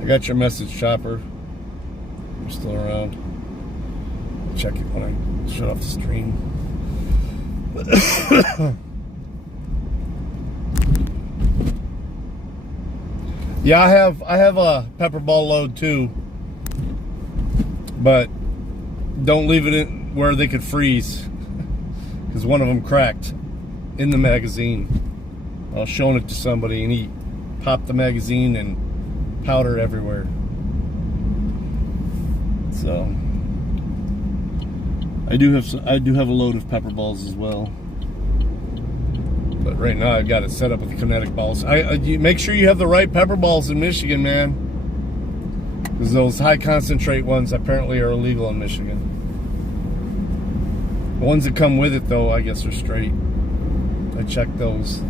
I got your message, Chopper. You're still around. I'll check it when I shut off the stream. Yeah, I have a pepper ball load too, but don't leave it in where they could freeze, because one of them cracked in the magazine. I was showing it to somebody and he popped the magazine and powder everywhere. So I do have a load of pepper balls as well, but right now I've got it set up with kinetic balls. You make sure you have the right pepper balls in Michigan, man, because those high concentrate ones apparently are illegal in Michigan. The ones that come with it, though, I guess are straight. I checked those.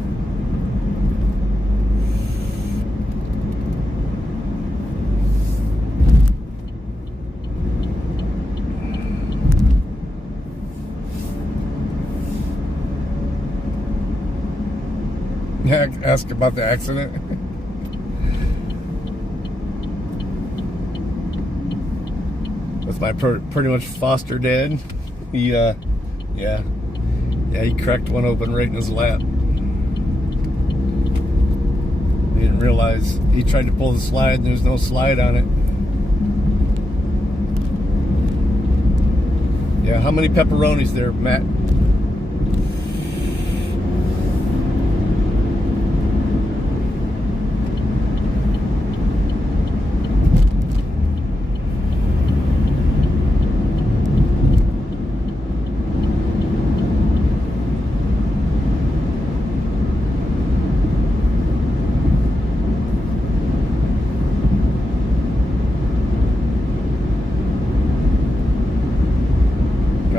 Ask about the accident. That's my pretty much foster dad. He yeah, he cracked one open right in his lap. He didn't realize. He tried to pull the slide and there's no slide on it. Yeah, how many pepperonis there, Matt?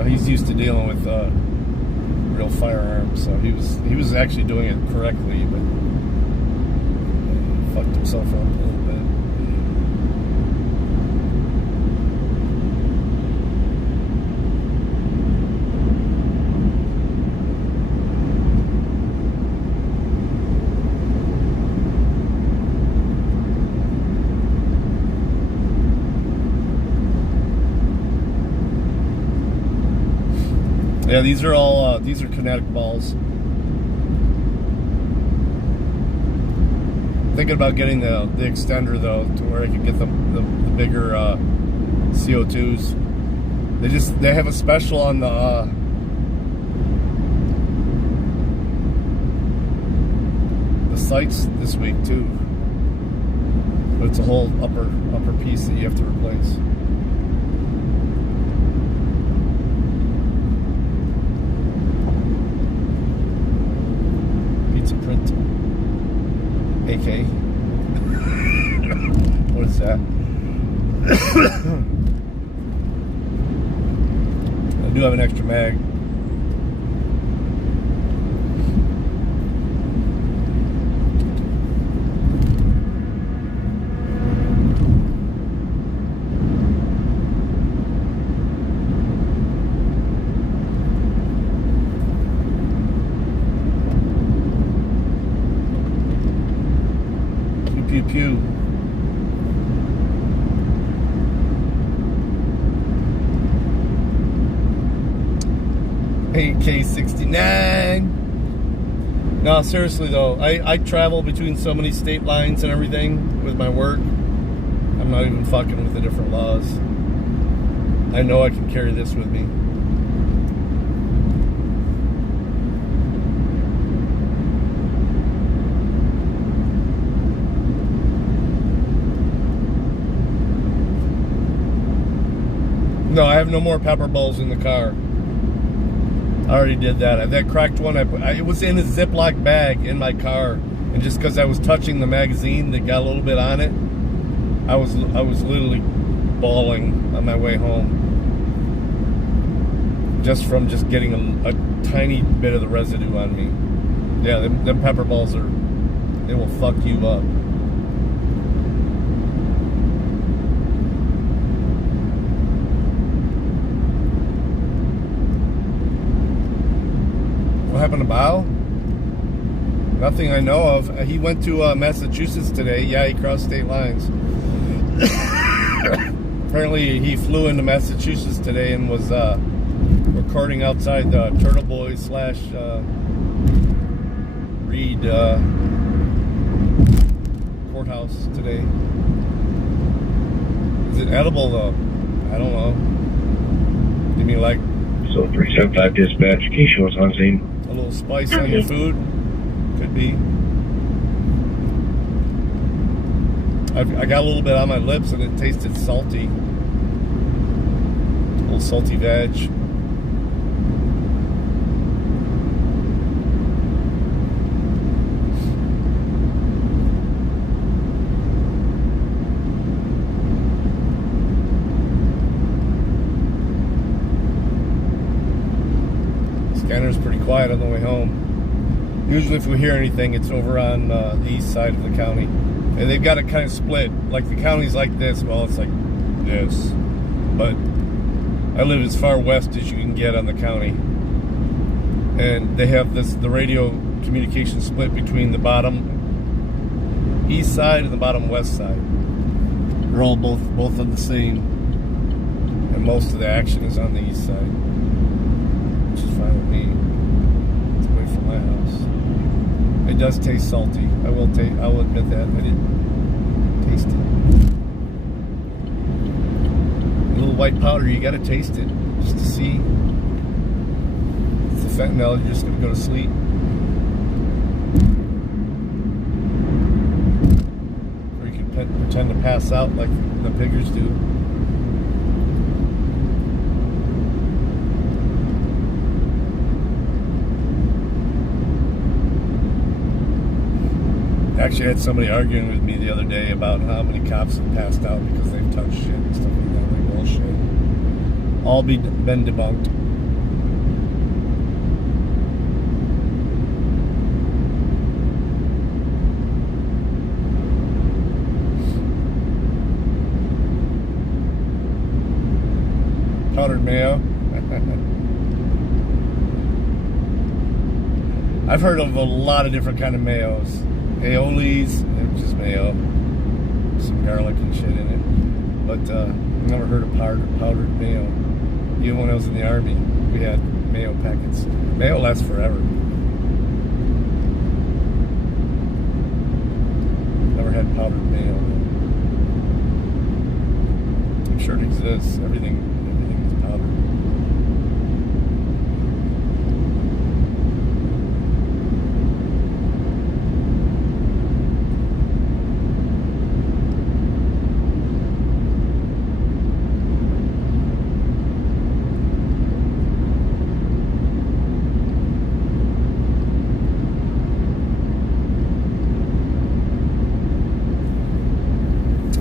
He's used to dealing with real firearms, so he was actually doing it correctly, but he fucked himself up a little bit. Yeah, these are all these are kinetic balls. Thinking about getting the extender though, to where I could get the bigger CO2s. They have a special on the sights this week too. But it's a whole upper piece that you have to replace. Print AK. What is that? I do have an extra mag. Pew pew. AK-69. No, seriously though, I travel between so many state lines and everything with my work. I'm not even fucking with the different laws. I know I can carry this with me. No, I have no more pepper balls in the car. I already did that. That cracked one, it was in a Ziploc bag in my car, and just because I was touching the magazine that got a little bit on it, I was literally bawling on my way home, just from getting a tiny bit of the residue on me. Yeah, them pepper balls they will fuck you up. What happened to Bao? Nothing I know of. He went to Massachusetts today. Yeah, he crossed state lines. Apparently he flew into Massachusetts today and was recording outside the Turtle Boys / Reed courthouse today. Is it edible though? I don't know. You mean like So 375 dispatch, Keisha was on scene. a little spice on your food? Could be. I got a little bit on my lips and it tasted salty. A little salty veg. Scanner's pretty quiet on the way home. Usually if we hear anything, it's over on the east side of the county. And they've got it kind of split. Like the county's like this, well, it's like this. But I live as far west as you can get on the county. And they have the radio communication split between the bottom east side and the bottom west side. They're all both on the same. And most of the action is on the east side. Which is fine with me. It's away from my house. It does taste salty. I will admit that. I didn't taste it. A little white powder, you gotta taste it just to see. It's the fentanyl, you're just gonna go to sleep. Or you can pretend to pass out like the piggers do. Actually, I had somebody arguing with me the other day about how many cops have passed out because they've touched shit and stuff like that. Like bullshit. All been debunked. Powdered mayo. I've heard of a lot of different kind of mayos. Aiolis, which is mayo, some garlic and shit in it. But I've never heard of powdered mayo. Even when I was in the Army, we had mayo packets. Mayo lasts forever. Never had powdered mayo. I'm sure it exists. Everything is powdered.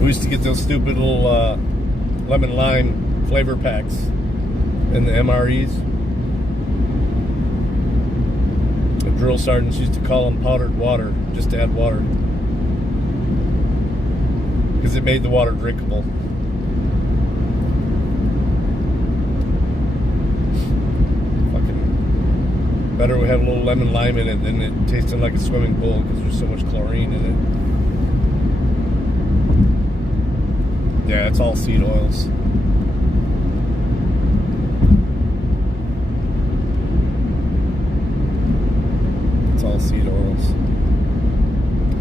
We used to get those stupid little lemon lime flavor packs in the MREs. The drill sergeants used to call them powdered water, just to add water. Because it made the water drinkable. Fucking better we have a little lemon lime in it than it tasting like a swimming pool because there's so much chlorine in it. Yeah, it's all seed oils. It's all seed oils. oils.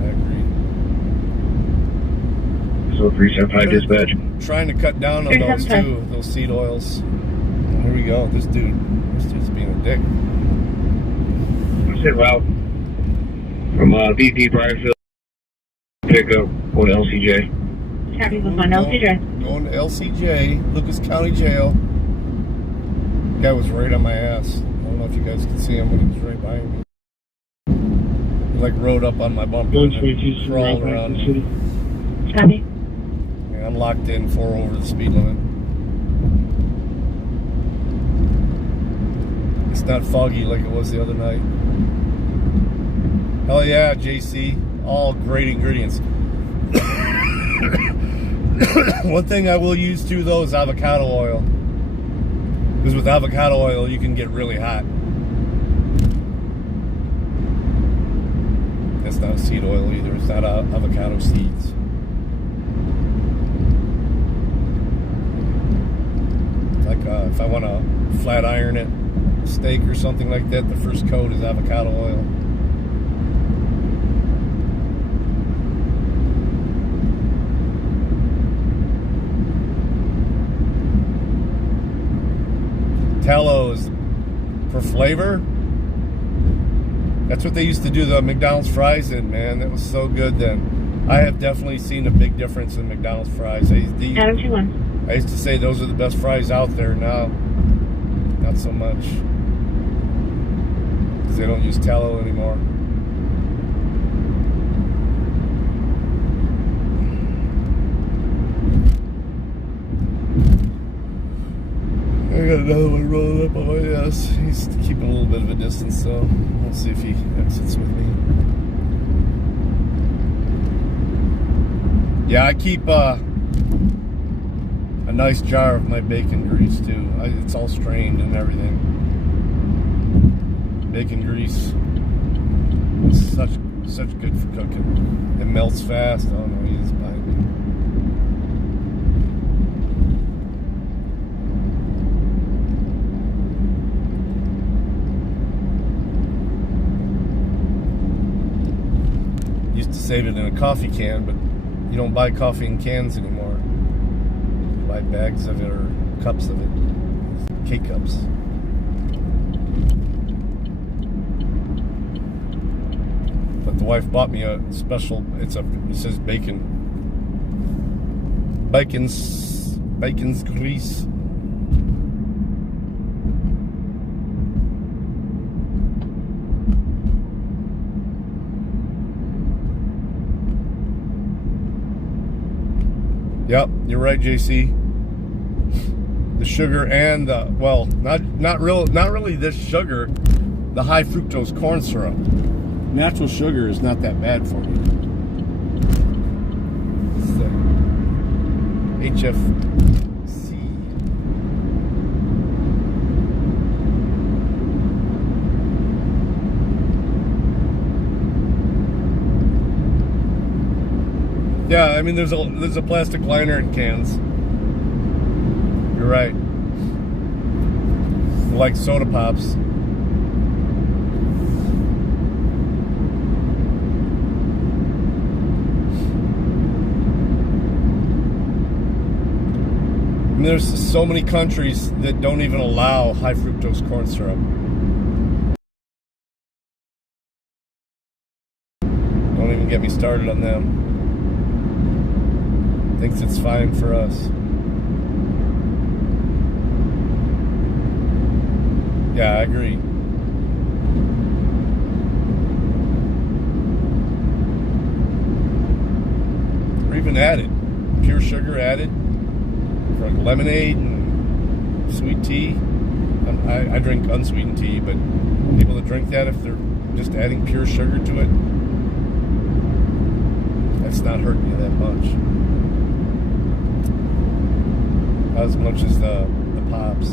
I agree. So 375 dispatch. Trying to cut down on those too, those seed oils. Here we go. This dude's being a dick. I said, well, from VP Briarfield, pick up on LCJ. Traffic was on LCJ. Going to LCJ, Lucas County Jail. Guy was right on my ass. I don't know if you guys can see him, but he was right behind me. He like rode up on my bumper and then crawled around me. Copy. Yeah, I'm locked in 4 over the speed limit. It's not foggy like it was the other night. Hell yeah, JC. All great ingredients. One thing I will use too, though, is avocado oil. Because with avocado oil, you can get really hot. That's not a seed oil either. It's not avocado seeds. Like if I want to flat iron it, steak or something like that, the first coat is avocado oil. Tallow is for flavor. That's what they used to do the McDonald's fries in, man. That was so good then. I have definitely seen a big difference in McDonald's fries. I used to say those are the best fries out there. Now, not so much. Because they don't use tallow anymore. I got another one rolling up on my ass. He's keeping a little bit of a distance, so we'll see if he exits with me. Yeah, I keep a nice jar of my bacon grease too. It's all strained and everything. Bacon grease is such good for cooking. It melts fast. Oh no, he is behind me. Save it in a coffee can, but you don't buy coffee in cans anymore. You buy bags of it or cups of it, K-cups. But the wife bought me a special. It says bacon's grease. Yep, you're right, JC. The sugar and the not really this sugar, the high fructose corn syrup. Natural sugar is not that bad for you. It's the HFC. Yeah, I mean, there's a plastic liner in cans. You're right. Like soda pops. And there's so many countries that don't even allow high fructose corn syrup. Don't even get me started on them. Thinks it's fine for us. Yeah, I agree. Or even added. Pure sugar added. For like lemonade and sweet tea. I drink unsweetened tea, but people that drink that, if they're just adding pure sugar to it, that's not hurting you that much. As much as the pops.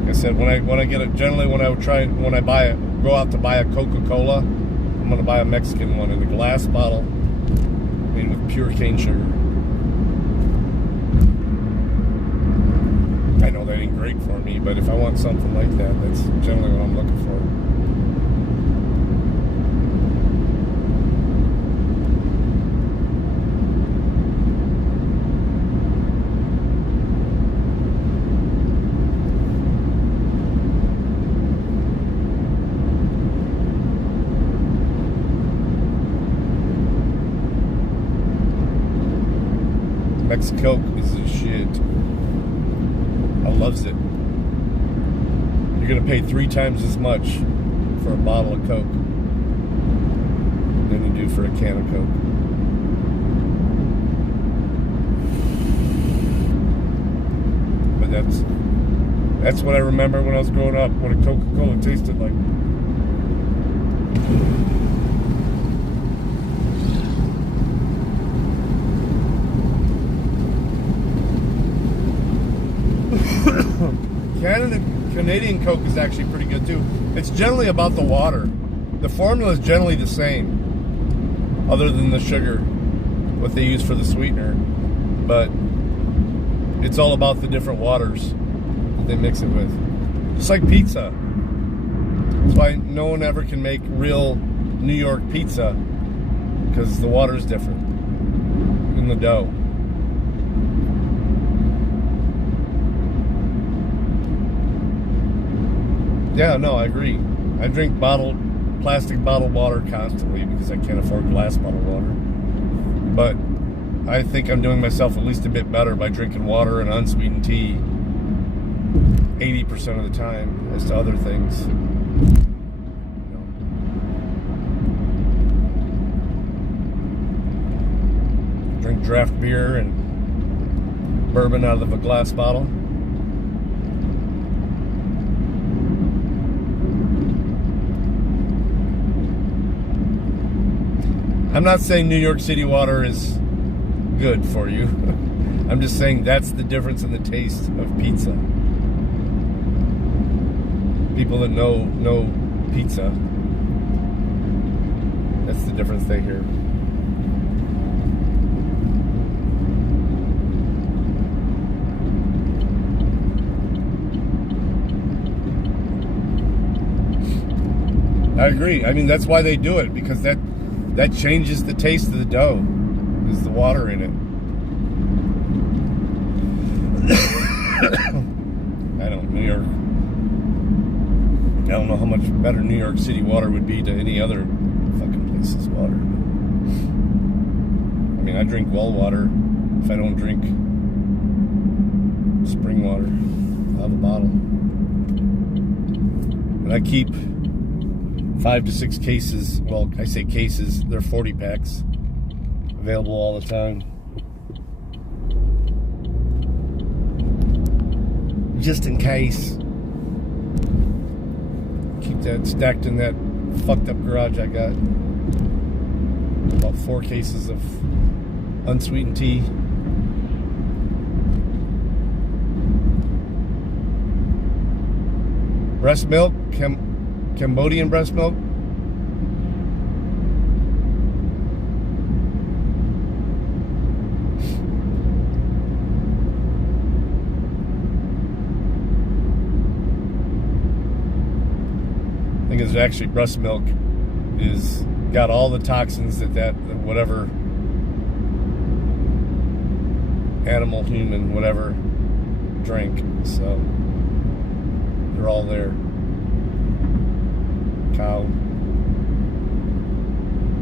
Like I said, when I get it, generally when I go out to buy a Coca-Cola, I'm gonna buy a Mexican one in a glass bottle, made with pure cane sugar. I know that ain't great for me, but if I want something like that, that's generally what I'm looking for. NEFFEX Coke is the shit. I loves it. You're gonna pay 3 times as much for a bottle of Coke than you do for a can of Coke. But that's what I remember when I was growing up, what a Coca-Cola tasted like. Canadian Coke is actually pretty good too. It's generally about the water. The formula is generally the same, other than the sugar, what they use for the sweetener. But it's all about the different waters that they mix it with. Just like pizza. That's why no one ever can make real New York pizza, because the water's different in the dough. Yeah, no, I agree. I drink plastic bottled water constantly because I can't afford glass bottled water. But I think I'm doing myself at least a bit better by drinking water and unsweetened tea 80% of the time as to other things. Drink draft beer and bourbon out of a glass bottle. I'm not saying New York City water is good for you. I'm just saying that's the difference in the taste of pizza. People that know pizza, that's the difference they hear. I agree. I mean, that's why they do it, because that changes the taste of the dough, is the water in it. I don't know how much better New York City water would be to any other fucking place's water. I mean, I drink well water if I don't drink spring water out of a bottle. And I keep 5 to 6 cases, well, I say cases, they're 40 packs, available all the time. Just in case. Keep that stacked in that fucked up garage I got. About 4 cases of unsweetened tea. Breast milk, Cambodian breast milk. I think it's actually breast milk is got all the toxins that whatever animal, human, whatever drink. So they're all there. Cow,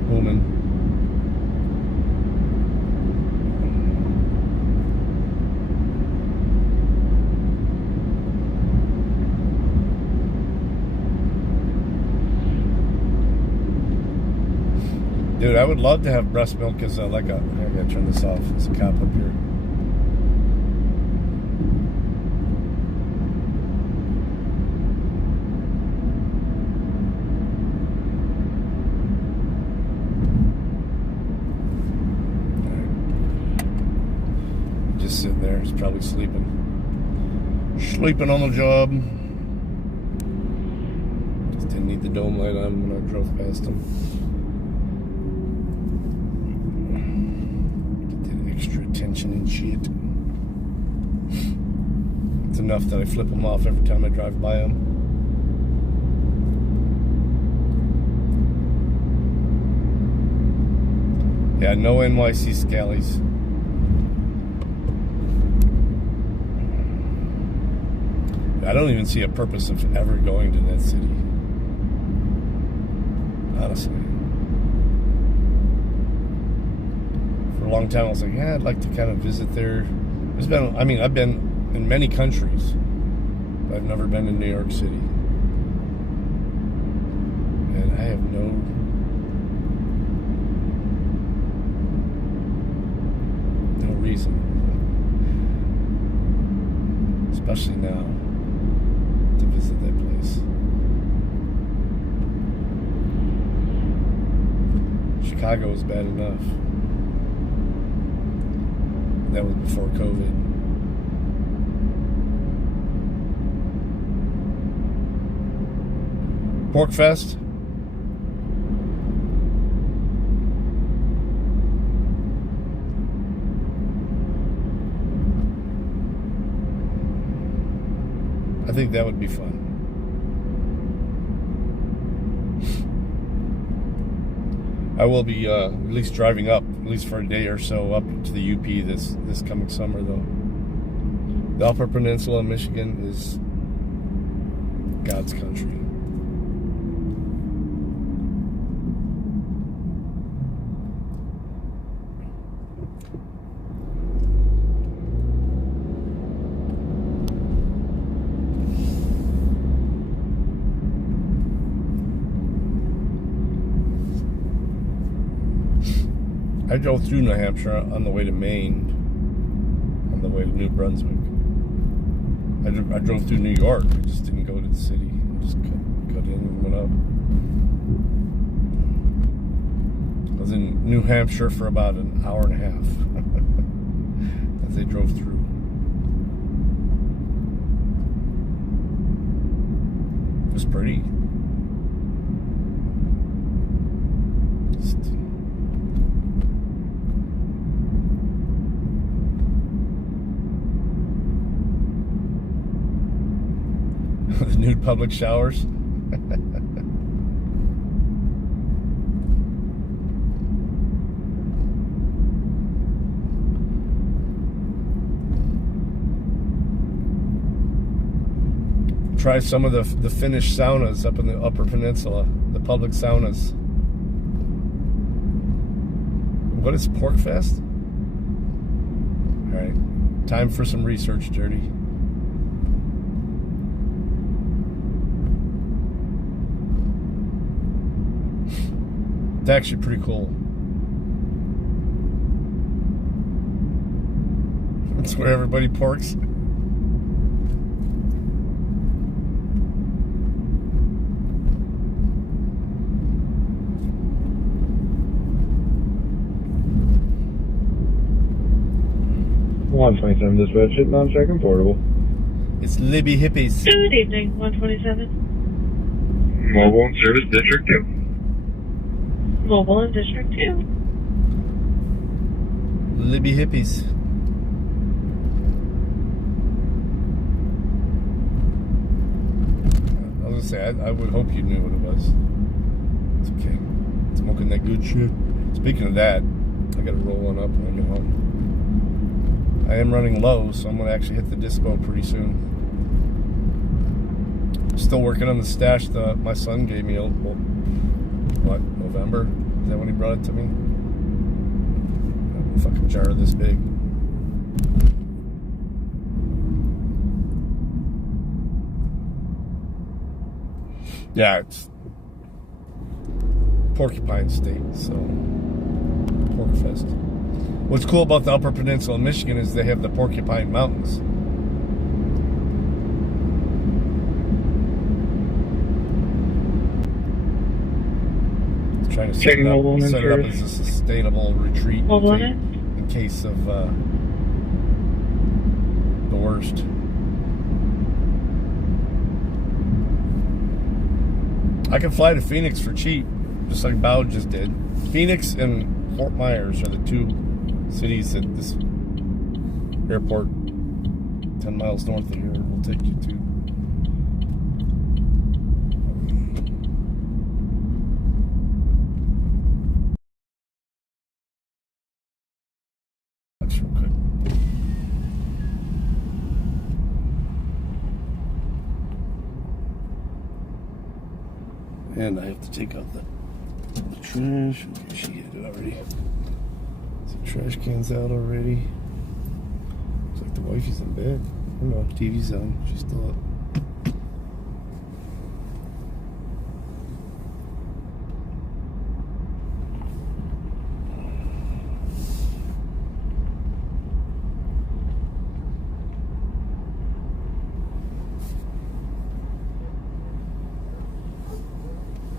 woman. Dude, I would love to have breast milk as I gotta turn this off. There's a cop up here. Just sitting there, he's probably sleeping on the job. Just didn't need the dome light on when I drove past him. Extra attention and shit. It's enough that I flip them off every time I drive by them. Yeah, no NYC scallies. I don't even see a purpose of ever going to that city. Honestly. For long time. I was like, yeah, I'd like to kind of visit there. I've been in many countries, but I've never been in New York City. And I have no reason, especially now, to visit that place. Chicago was bad enough. That was before COVID. Pork Fest. I think that would be fun. I will be at least driving up, at least for a day or so, up to the UP this coming summer, though. The Upper Peninsula of Michigan is God's country. I drove through New Hampshire on the way to Maine, on the way to New Brunswick. I drove through New York. I just didn't go to the city. I just got in and went up. I was in New Hampshire for about an hour and a half as they drove through. It was pretty. The nude public showers. Try some of the Finnish saunas up in the Upper Peninsula, the public saunas. What is Pork Fest? All right, time for some research, Dirty. It's actually pretty cool. It's where everybody porks. (127) dispatch, hitting on check and portable. It's Libby Hippies. Good evening, 127. Mobile and service District 2. Mobile in District 2. Libby Hippies. I was gonna say, I would hope you knew what it was. It's okay. Smoking that good shit. Speaking of that, I gotta roll one up when I get home. I am running low, so I'm gonna actually hit the dispo pretty soon. Still working on the stash that my son gave me. November? Is that when he brought it to me? A fucking jar this big. Yeah, it's Porcupine State, so Pork Fest. What's cool about the Upper Peninsula of Michigan is they have the Porcupine Mountains. Trying to set it up as a sustainable retreat in case of the worst. I can fly to Phoenix for cheap, just like Bow just did. Phoenix and Fort Myers are the two cities that this airport 10 miles north of here will take you to. And I have to take out the trash. She hit it already. Trash can's out already. Looks like the wifey's in bed. Oh no, TV's on. She's still up.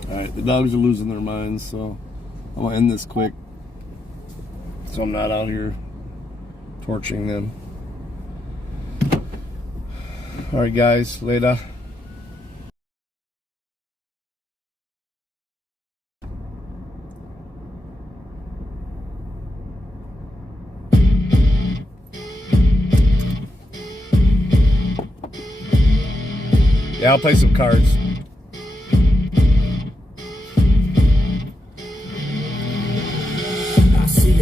Alright, the dogs are losing their minds, so I'm gonna end this quick. So I'm not out here torturing them. Alright guys, later. Yeah, I'll play some cards.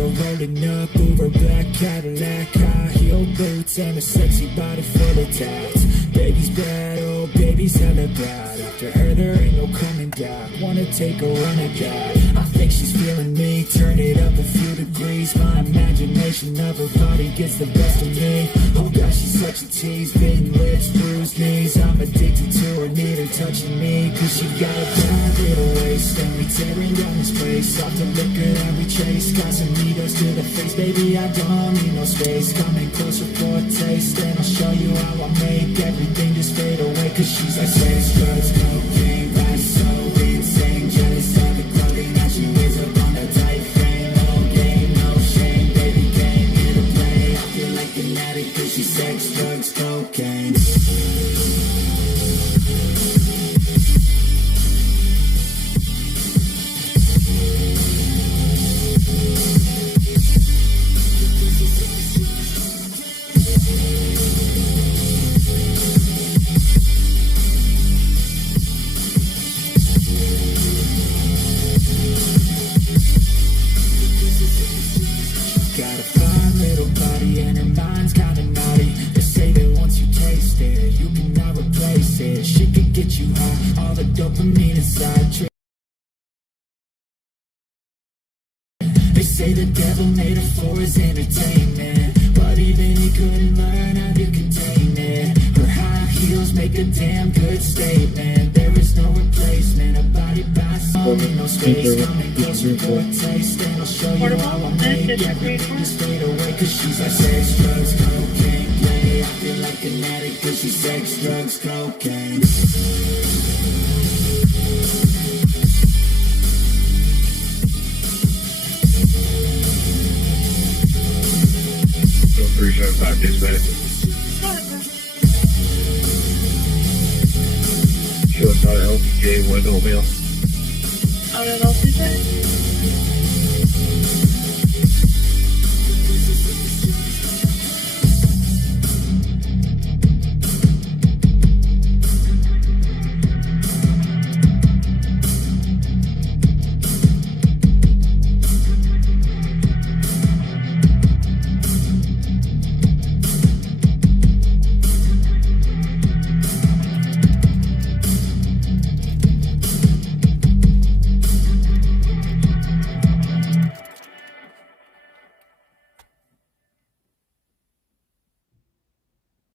Rolling up over black Cadillac, high heel boots and a sexy body full of tats. Baby's bad, oh baby's hella bad. After her there ain't no coming back. Wanna take a run at that. I think she's feeling me, turn it up a few degrees. My imagination of her body gets the best of me. Oh gosh, she's such a tease, bitten lips, bruised knees. I'm addicted to her, need her touching me. Cause she got a bad little waist, and we tearing down this place. Off the liquor that we chase, got some needles to the face, baby, I don't need no space. Coming closer for a taste, and I'll show you how I make everything just fade away. Cause she's like sex, drugs, cocaine, that's so insane. Jealous of the clothing that she wears up on that tight frame. No game, no shame, baby came here to play. I feel like an addict cause she's sex, drugs, cocaine. Dopamine inside. They say the devil made her for his entertainment, but even he couldn't learn how to contain it. Her high heels make a damn good statement. There is no replacement, a body by soul in no space. Coming closer for a taste, and I'll show you how I make everything just fade away. Cause she's like sex, drugs, cocaine, play. I feel like an addict cause she's sex, drugs, cocaine. Appreciate that, man. Sure, not a healthy game window, man. I don't know if you said.